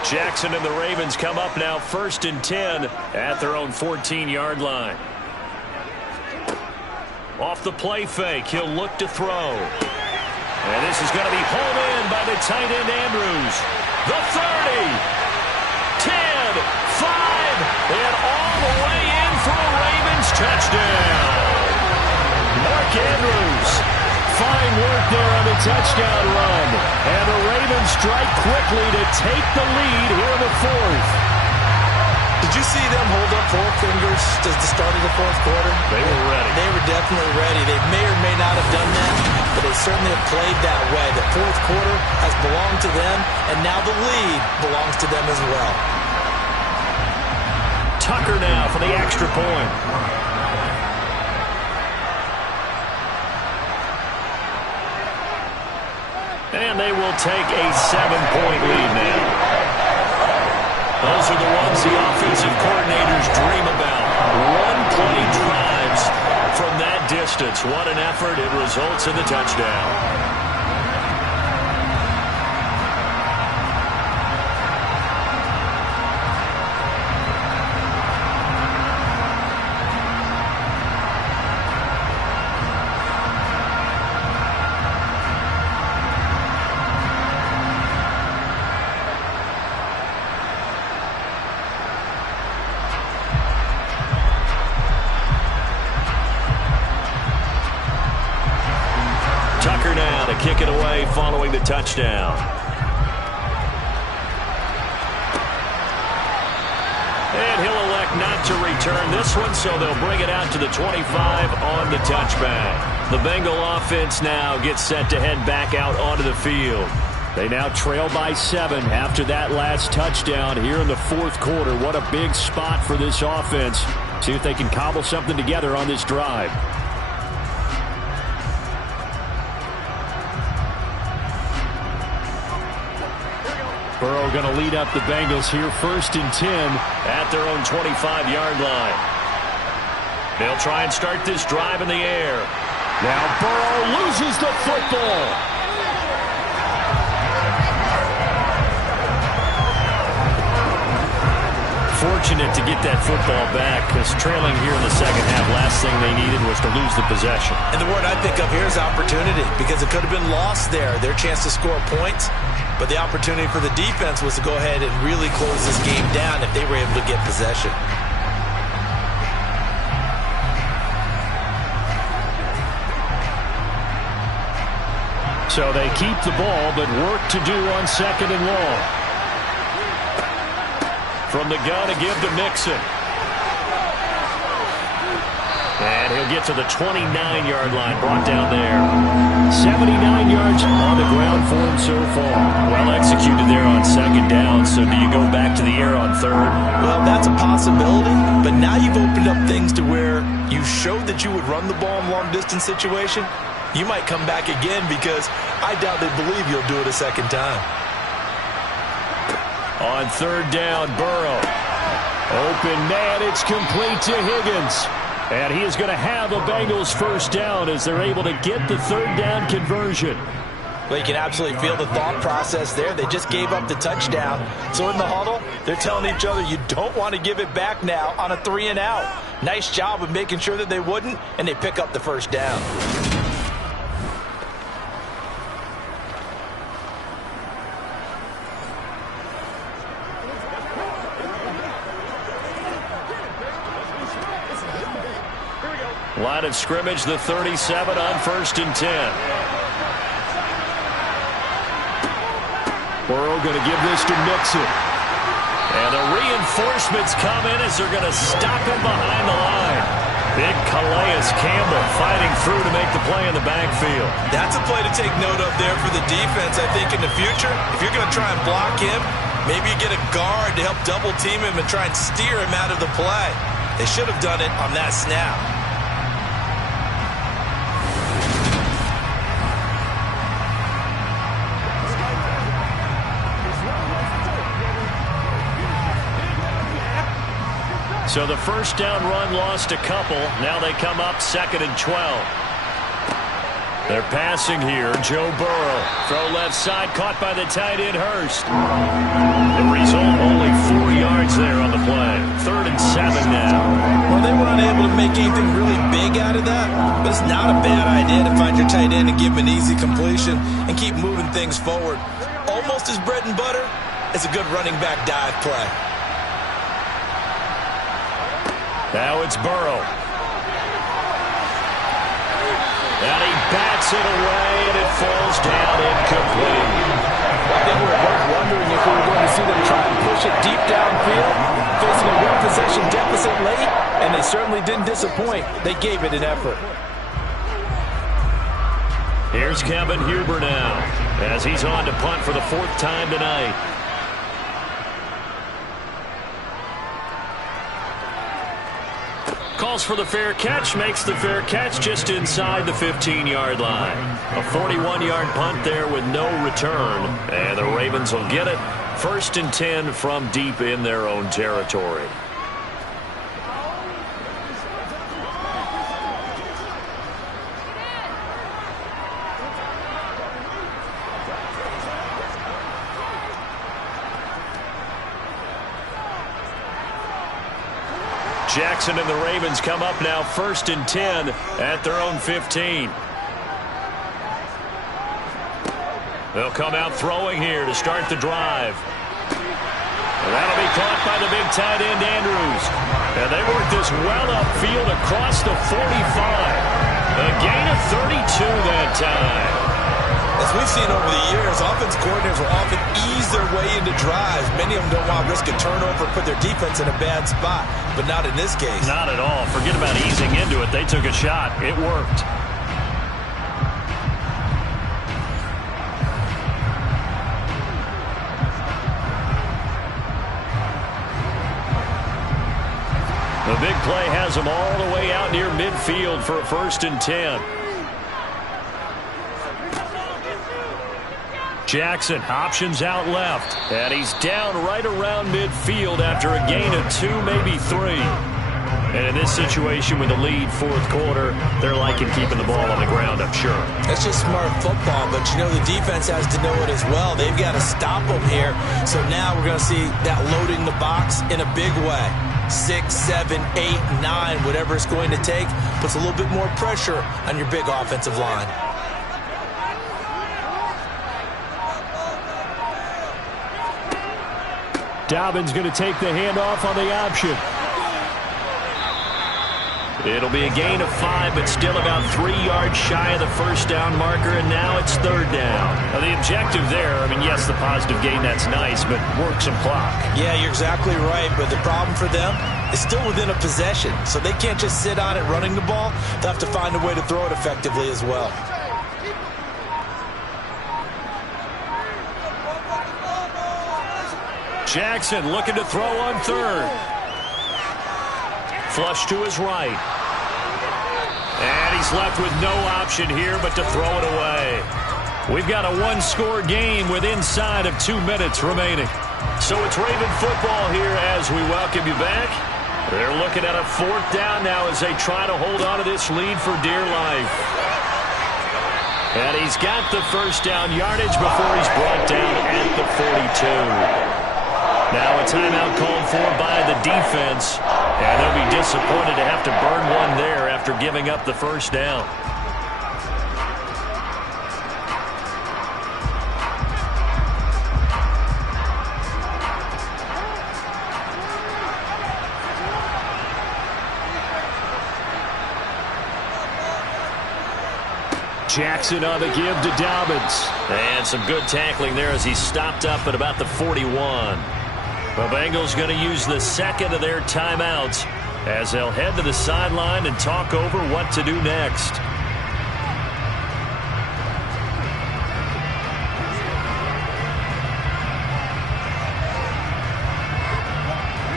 Jackson and the Ravens come up now 1st and 10 at their own 14-yard line. Off the play fake, he'll look to throw. And this is going to be hauled in by the tight end Andrews. The 30, 10, 5, and all the way in for a Ravens touchdown. Mark Andrews. Fine work there on the touchdown run. And the Ravens strike quickly to take the lead here in the 4th. Did you see them hold up 4 fingers at the start of the 4th quarter? They were ready. They were definitely ready. They may or may not have done that, but they certainly have played that way. The 4th quarter has belonged to them, and now the lead belongs to them as well. Tucker now for the extra point. And they will take a 7-point lead now. Those are the ones the offensive coordinators dream about. One-play drives from that distance. What an effort. It results in the touchdown. Kick it away following the touchdown. And he'll elect not to return this one, so they'll bring it out to the 25 on the touchback. The Bengal offense now gets set to head back out onto the field. They now trail by 7 after that last touchdown here in the 4th quarter. What a big spot for this offense. See if they can cobble something together on this drive. Burrow going to lead up the Bengals here 1st and 10 at their own 25-yard line. They'll try and start this drive in the air. Now Burrow loses the football. Fortunate to get that football back, because trailing here in the second half, last thing they needed was to lose the possession. And the word I pick up here is opportunity, because it could have been lost there. Their chance to score points, but the opportunity for the defense was to go ahead and really close this game down if they were able to get possession. So they keep the ball, but work to do on 2nd and long. From the gun to give to Mixon. And he'll get to the 29-yard line, brought down there. 79 yards on the ground for him so far. Well executed there on 2nd down, so do you go back to the air on 3rd? Well, that's a possibility, but now you've opened up things to where you showed that you would run the ball in long-distance situation. You might come back again, because I doubt they believe you'll do it a second time. On 3rd down, Burrow. Open man, it's complete to Higgins. And he is going to have a Bengals 1st down as they're able to get the 3rd down conversion. Well, you can absolutely feel the thought process there. They just gave up the touchdown. So in the huddle, they're telling each other, you don't want to give it back now on a 3-and-out. Nice job of making sure that they wouldn't, and they pick up the first down. Line of scrimmage, the 37 on 1st and 10. Burrow going to give this to Mixon. And the reinforcements come in as they're going to stop him behind the line. Big Calais Campbell fighting through to make the play in the backfield. That's a play to take note of there for the defense, I think, in the future. If you're going to try and block him, maybe you get a guard to help double team him and try and steer him out of the play. They should have done it on that snap. So the first down run lost a couple. Now they come up 2nd and 12. They're passing here. Joe Burrow. Throw left side. Caught by the tight end Hurst. The result, only 4 yards there on the play. 3rd and 7 now. Well, they were unable to make anything really big out of that. But it's not a bad idea to find your tight end and give him an easy completion and keep moving things forward. Almost as bread and butter as a good running back dive play. Now it's Burrow. And he bats it away, and it falls down incomplete. I think we were both wondering if we were going to see them try and push it deep downfield, facing a one-possession deficit late, and they certainly didn't disappoint. They gave it an effort. Here's Kevin Huber now, as he's on to punt for the 4th time tonight. Calls for the fair catch, makes the fair catch just inside the 15-yard line. A 41-yard punt there with no return, and the Ravens will get it. 1st and 10 from deep in their own territory. Jackson and the Ravens come up now 1st and 10 at their own 15. They'll come out throwing here to start the drive. And that'll be caught by the big tight end Andrews. And they work this well upfield across the 45. A gain of 32 that time. As we've seen over the years, offense coordinators will often ease their way into drives. Many of them don't want to risk a turnover, put their defense in a bad spot, but not in this case. Not at all. Forget about easing into it. They took a shot. It worked. The big play has them all the way out near midfield for a 1st and 10. Jackson options out left, and he's down right around midfield after a gain of 2, maybe 3. And in this situation with the lead 4th quarter, they're liking keeping the ball on the ground, I'm sure. That's just smart football, but you know the defense has to know it as well. They've got to stop them here. So now we're going to see that loading the box in a big way. 6, 7, 8, 9, whatever it's going to take, puts a little bit more pressure on your big offensive line. Dobbins going to take the handoff on the option. It'll be a gain of 5, but still about 3 yards shy of the 1st down marker, and now it's 3rd down. Now the objective there, I mean, yes, the positive gain, that's nice, but work some clock. Yeah, you're exactly right, but the problem for them is still within a possession, so they can't just sit on it running the ball. They'll have to find a way to throw it effectively as well. Jackson looking to throw on 3rd. Flush to his right. And he's left with no option here but to throw it away. We've got a 1-score game with inside of 2 minutes remaining. So it's Raven football here as we welcome you back. They're looking at a 4th down now as they try to hold on to this lead for dear life. And he's got the first down yardage before he's brought down at the 42. Now a timeout called for by the defense. And they'll be disappointed to have to burn one there after giving up the first down. Jackson on the give to Dobbins. And some good tackling there as he stopped up at about the 41. The Bengals going to use the second of their timeouts as they'll head to the sideline and talk over what to do next.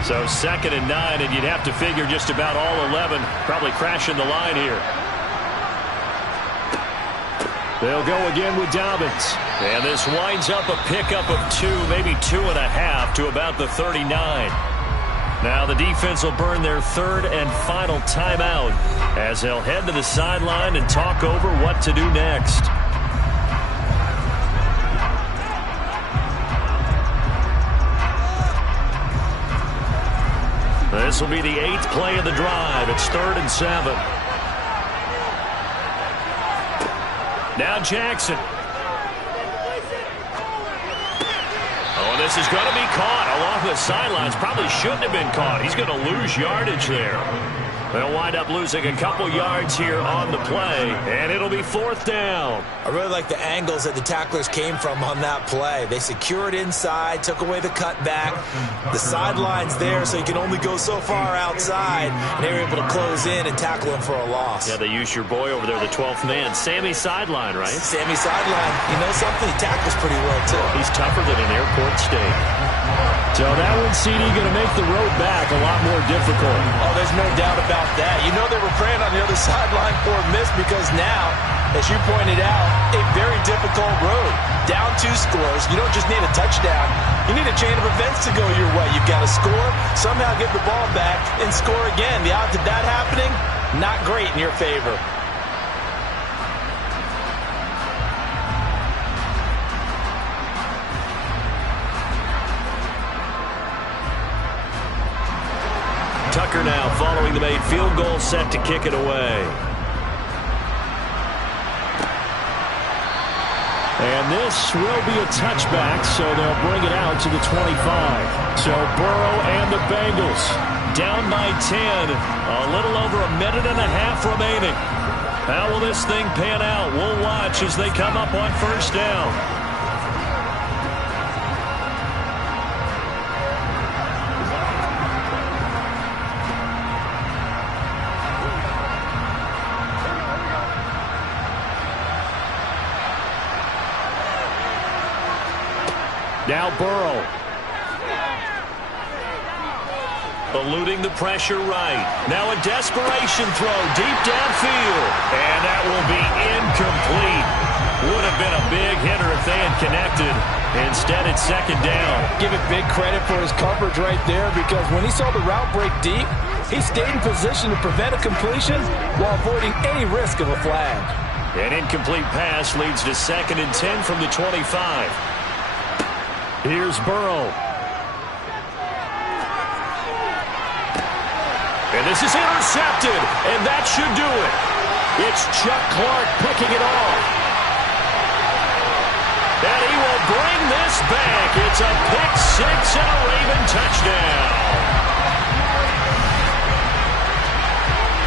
So 2nd and 9, and you'd have to figure just about all 11 probably crashing the line here. They'll go again with Dobbins. And this winds up a pickup of 2, maybe 2.5 to about the 39. Now the defense will burn their 3rd and final timeout as they'll head to the sideline and talk over what to do next. This will be the 8th play of the drive. It's 3rd and 7. Now Jackson. Oh, this is going to be caught along the sidelines. Probably shouldn't have been caught. He's going to lose yardage there. They'll wind up losing a couple yards here on the play, and it'll be 4th down. I really like the angles that the tacklers came from on that play. They secured inside, took away the cutback. The sideline's there, so you can only go so far outside, and they were able to close in and tackle him for a loss. Yeah, they used your boy over there, the 12th man, Sammy Sideline, right? Sammy Sideline. You know something? He tackles pretty well, too. He's tougher than an airport steak. So that one, CD, going to make the road back a lot more difficult. Oh, there's no doubt about that. You know they were praying on the other sideline for a miss because now, as you pointed out, a very difficult road. Down 2 scores. You don't just need a touchdown. You need a chain of events to go your way. You've got to score, somehow get the ball back, and score again. The odds of that happening, not great in your favor. Tucker now following the made field goal, set to kick it away. And this will be a touchback, so they'll bring it out to the 25. So Burrow and the Bengals down by 10. A little over a minute and a half remaining. How will this thing pan out? We'll watch as they come up on 1st down. Now Burrow. Eluding the pressure right. Now a desperation throw deep downfield. And that will be incomplete. Would have been a big hitter if they had connected. Instead, it's 2nd down. Give it big credit for his coverage right there because when he saw the route break deep, he stayed in position to prevent a completion while avoiding any risk of a flag. An incomplete pass leads to 2nd and 10 from the 25. Here's Burrow. And this is intercepted, and that should do it. It's Chuck Clark picking it off. And he will bring this back. It's a pick 6 and a Raven touchdown.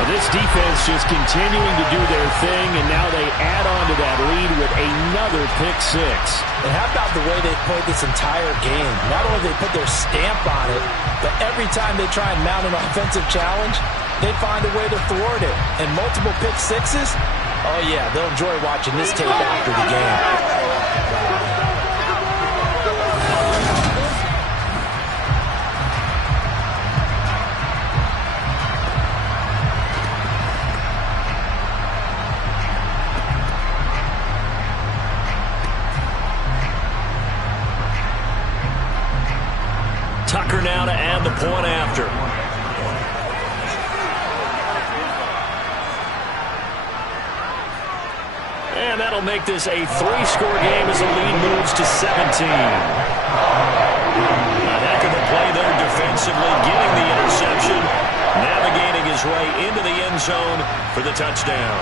This defense just continuing to do their thing, and now they add on to that lead with another pick 6. And how about the way they played this entire game? Not only did they put their stamp on it, but every time they try and mount an offensive challenge, they find a way to thwart it. And multiple pick 6s, oh yeah, they'll enjoy watching this tape after the game. Tucker now to add the point after. And And that'll make this a 3-score game as the lead moves to 17. A heck of a play there defensively, getting the interception, navigating his way into the end zone for the touchdown.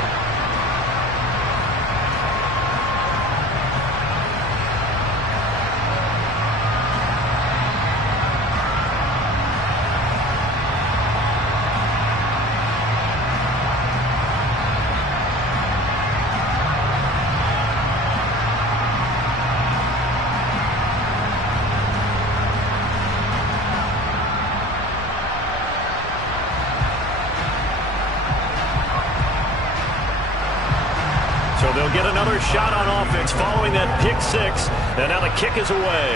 So they'll get another shot on offense following that pick six. And now the kick is away.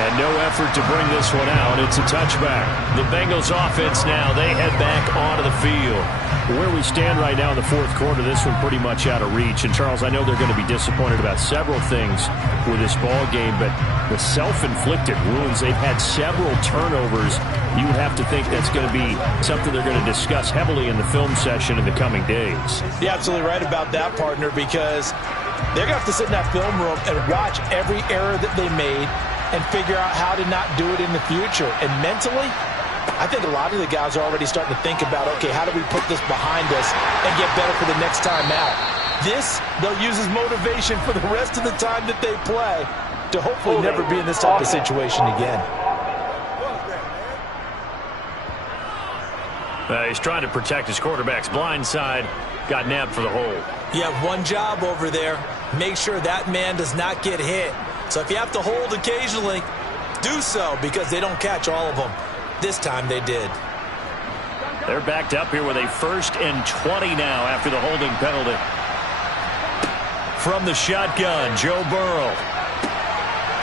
And no effort to bring this one out. It's a touchback. The Bengals offense now, they head back onto the field. Where we stand right now in the fourth quarter, this one pretty much out of reach. And, Charles, I know they're going to be disappointed about several things with this ball game, but the self-inflicted wounds, they've had several turnovers. You would have to think that's going to be something they're going to discuss heavily in the film session in the coming days. You're absolutely right about that, partner, because they're going to have to sit in that film room and watch every error that they made and figure out how to not do it in the future. And mentally, I think a lot of the guys are already starting to think about, okay, how do we put this behind us and get better for the next time out? This, they'll use as motivation for the rest of the time that they play to hopefully never be in this type of situation again. He's trying to protect his quarterback's blind side. Got nabbed for the hold. You have one job over there. Make sure that man does not get hit. So if you have to hold occasionally, do so, because they don't catch all of them. This time they did. They're backed up here with a 1st and 20 now after the holding penalty. From the shotgun, Joe Burrow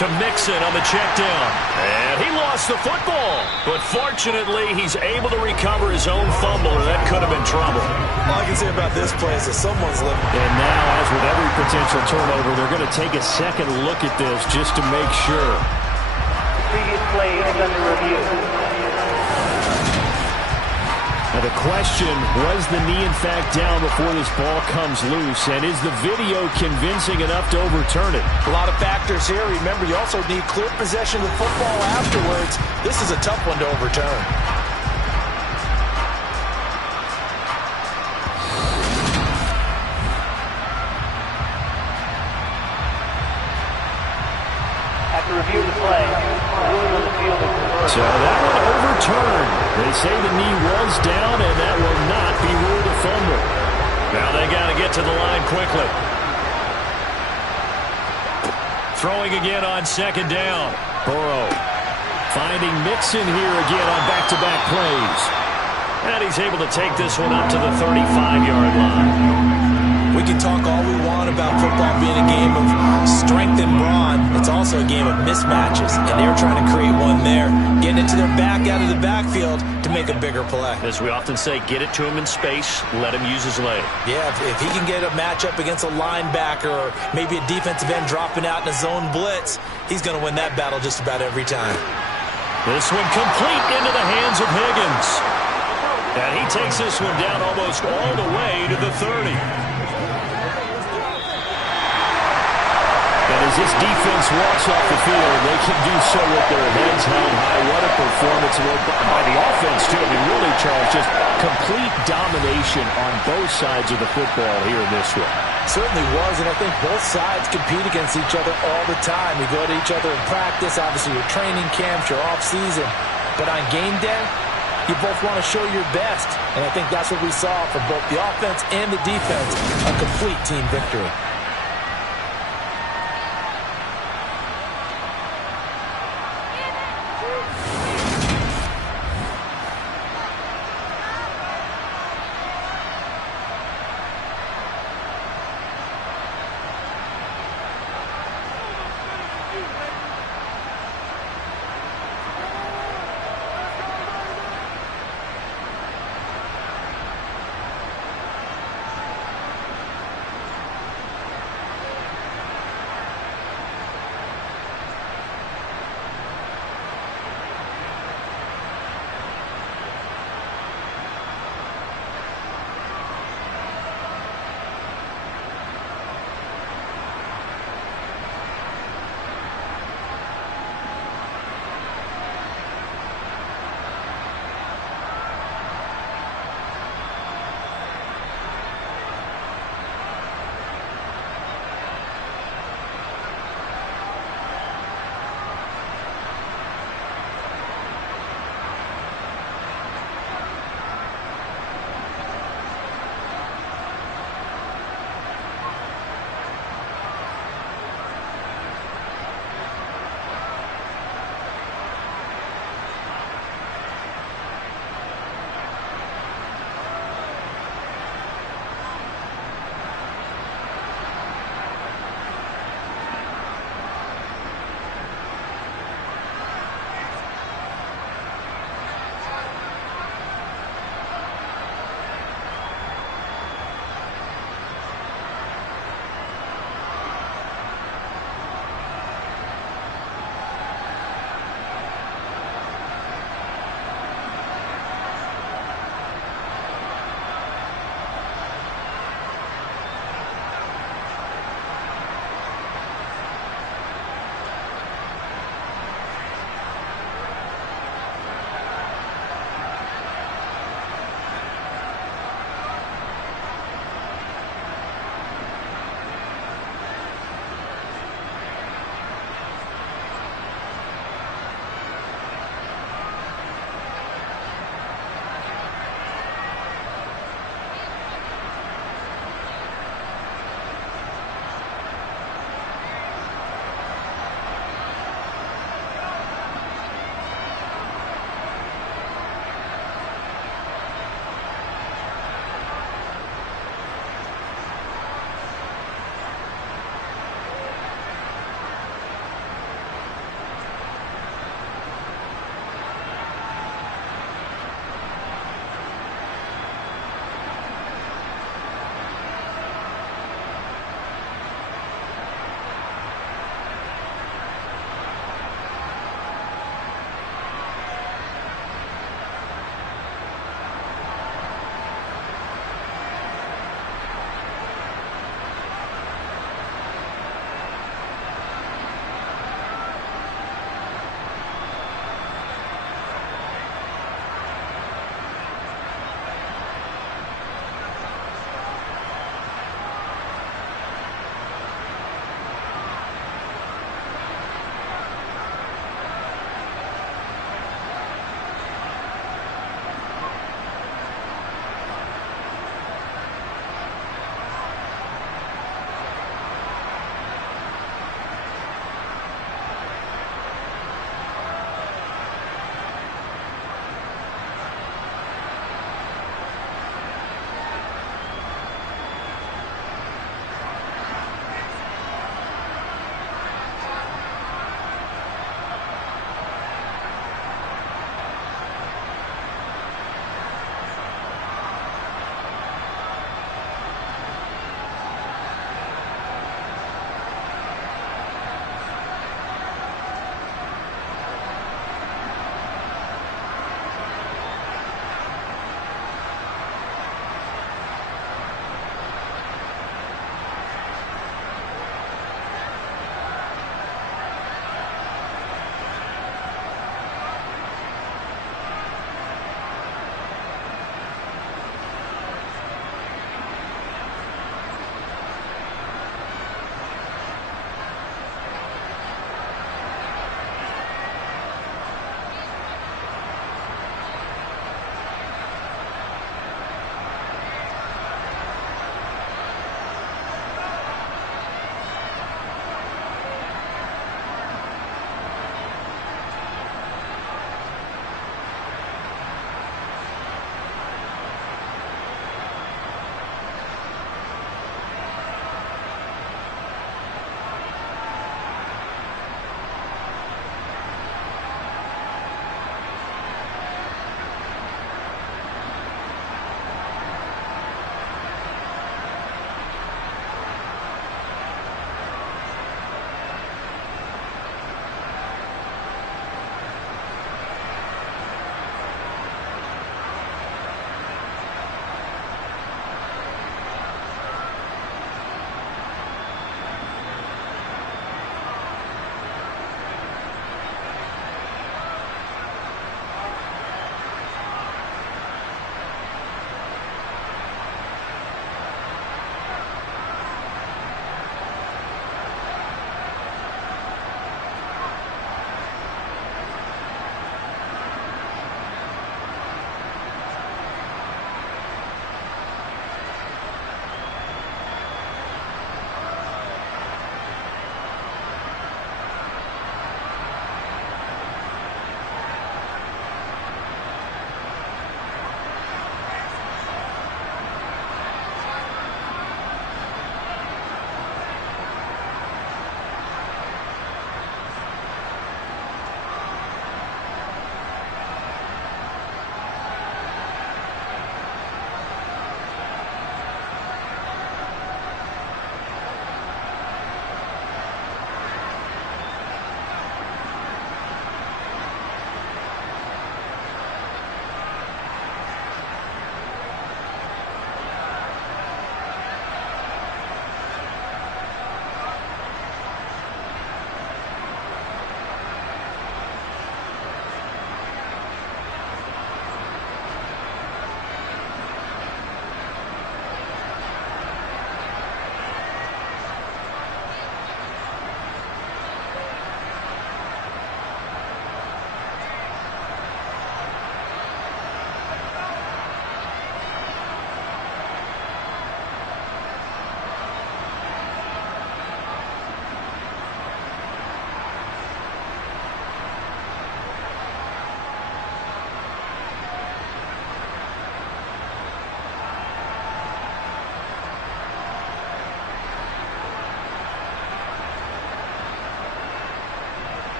to Mixon on the check down. And he lost the football. But fortunately, he's able to recover his own fumble, or that could have been trouble. All I can say about this play is that someone's living. And now, as with every potential turnover, they're going to take a second look at this just to make sure. The previous play is under review. Now the question, was the knee in fact down before this ball comes loose? And is the video convincing enough to overturn it? A lot of factors here. Remember, you also need clear possession of the football afterwards. This is a tough one to overturn. After review of the play, ruling on the field is reversed. So that one overturned. They say the knee was down, and that will not be ruled a fumble. Now they got to get to the line quickly. Throwing again on 2nd down. Burrow finding Mixon here again on back-to-back plays. And he's able to take this one up to the 35-yard line. We can talk all we want about football being a game of strength and brawn. It's also a game of mismatches, and they're trying to create one there, getting it to their back out of the backfield to make a bigger play. As we often say, get it to him in space, let him use his leg. Yeah, if he can get a matchup against a linebacker or maybe a defensive end dropping out in a zone blitz, he's going to win that battle just about every time. This one complete into the hands of Higgins. And he takes this one down almost all the way to the 30. And as this defense walks off the field, they can do so with their heads held high. What a performance by the offense, too. I mean, really, Charles, just complete domination on both sides of the football here in this one. Certainly was, and I think both sides compete against each other all the time. You go to each other in practice, obviously your training camps, your off-season. But on game day, you both want to show your best. And I think that's what we saw from both the offense and the defense, a complete team victory.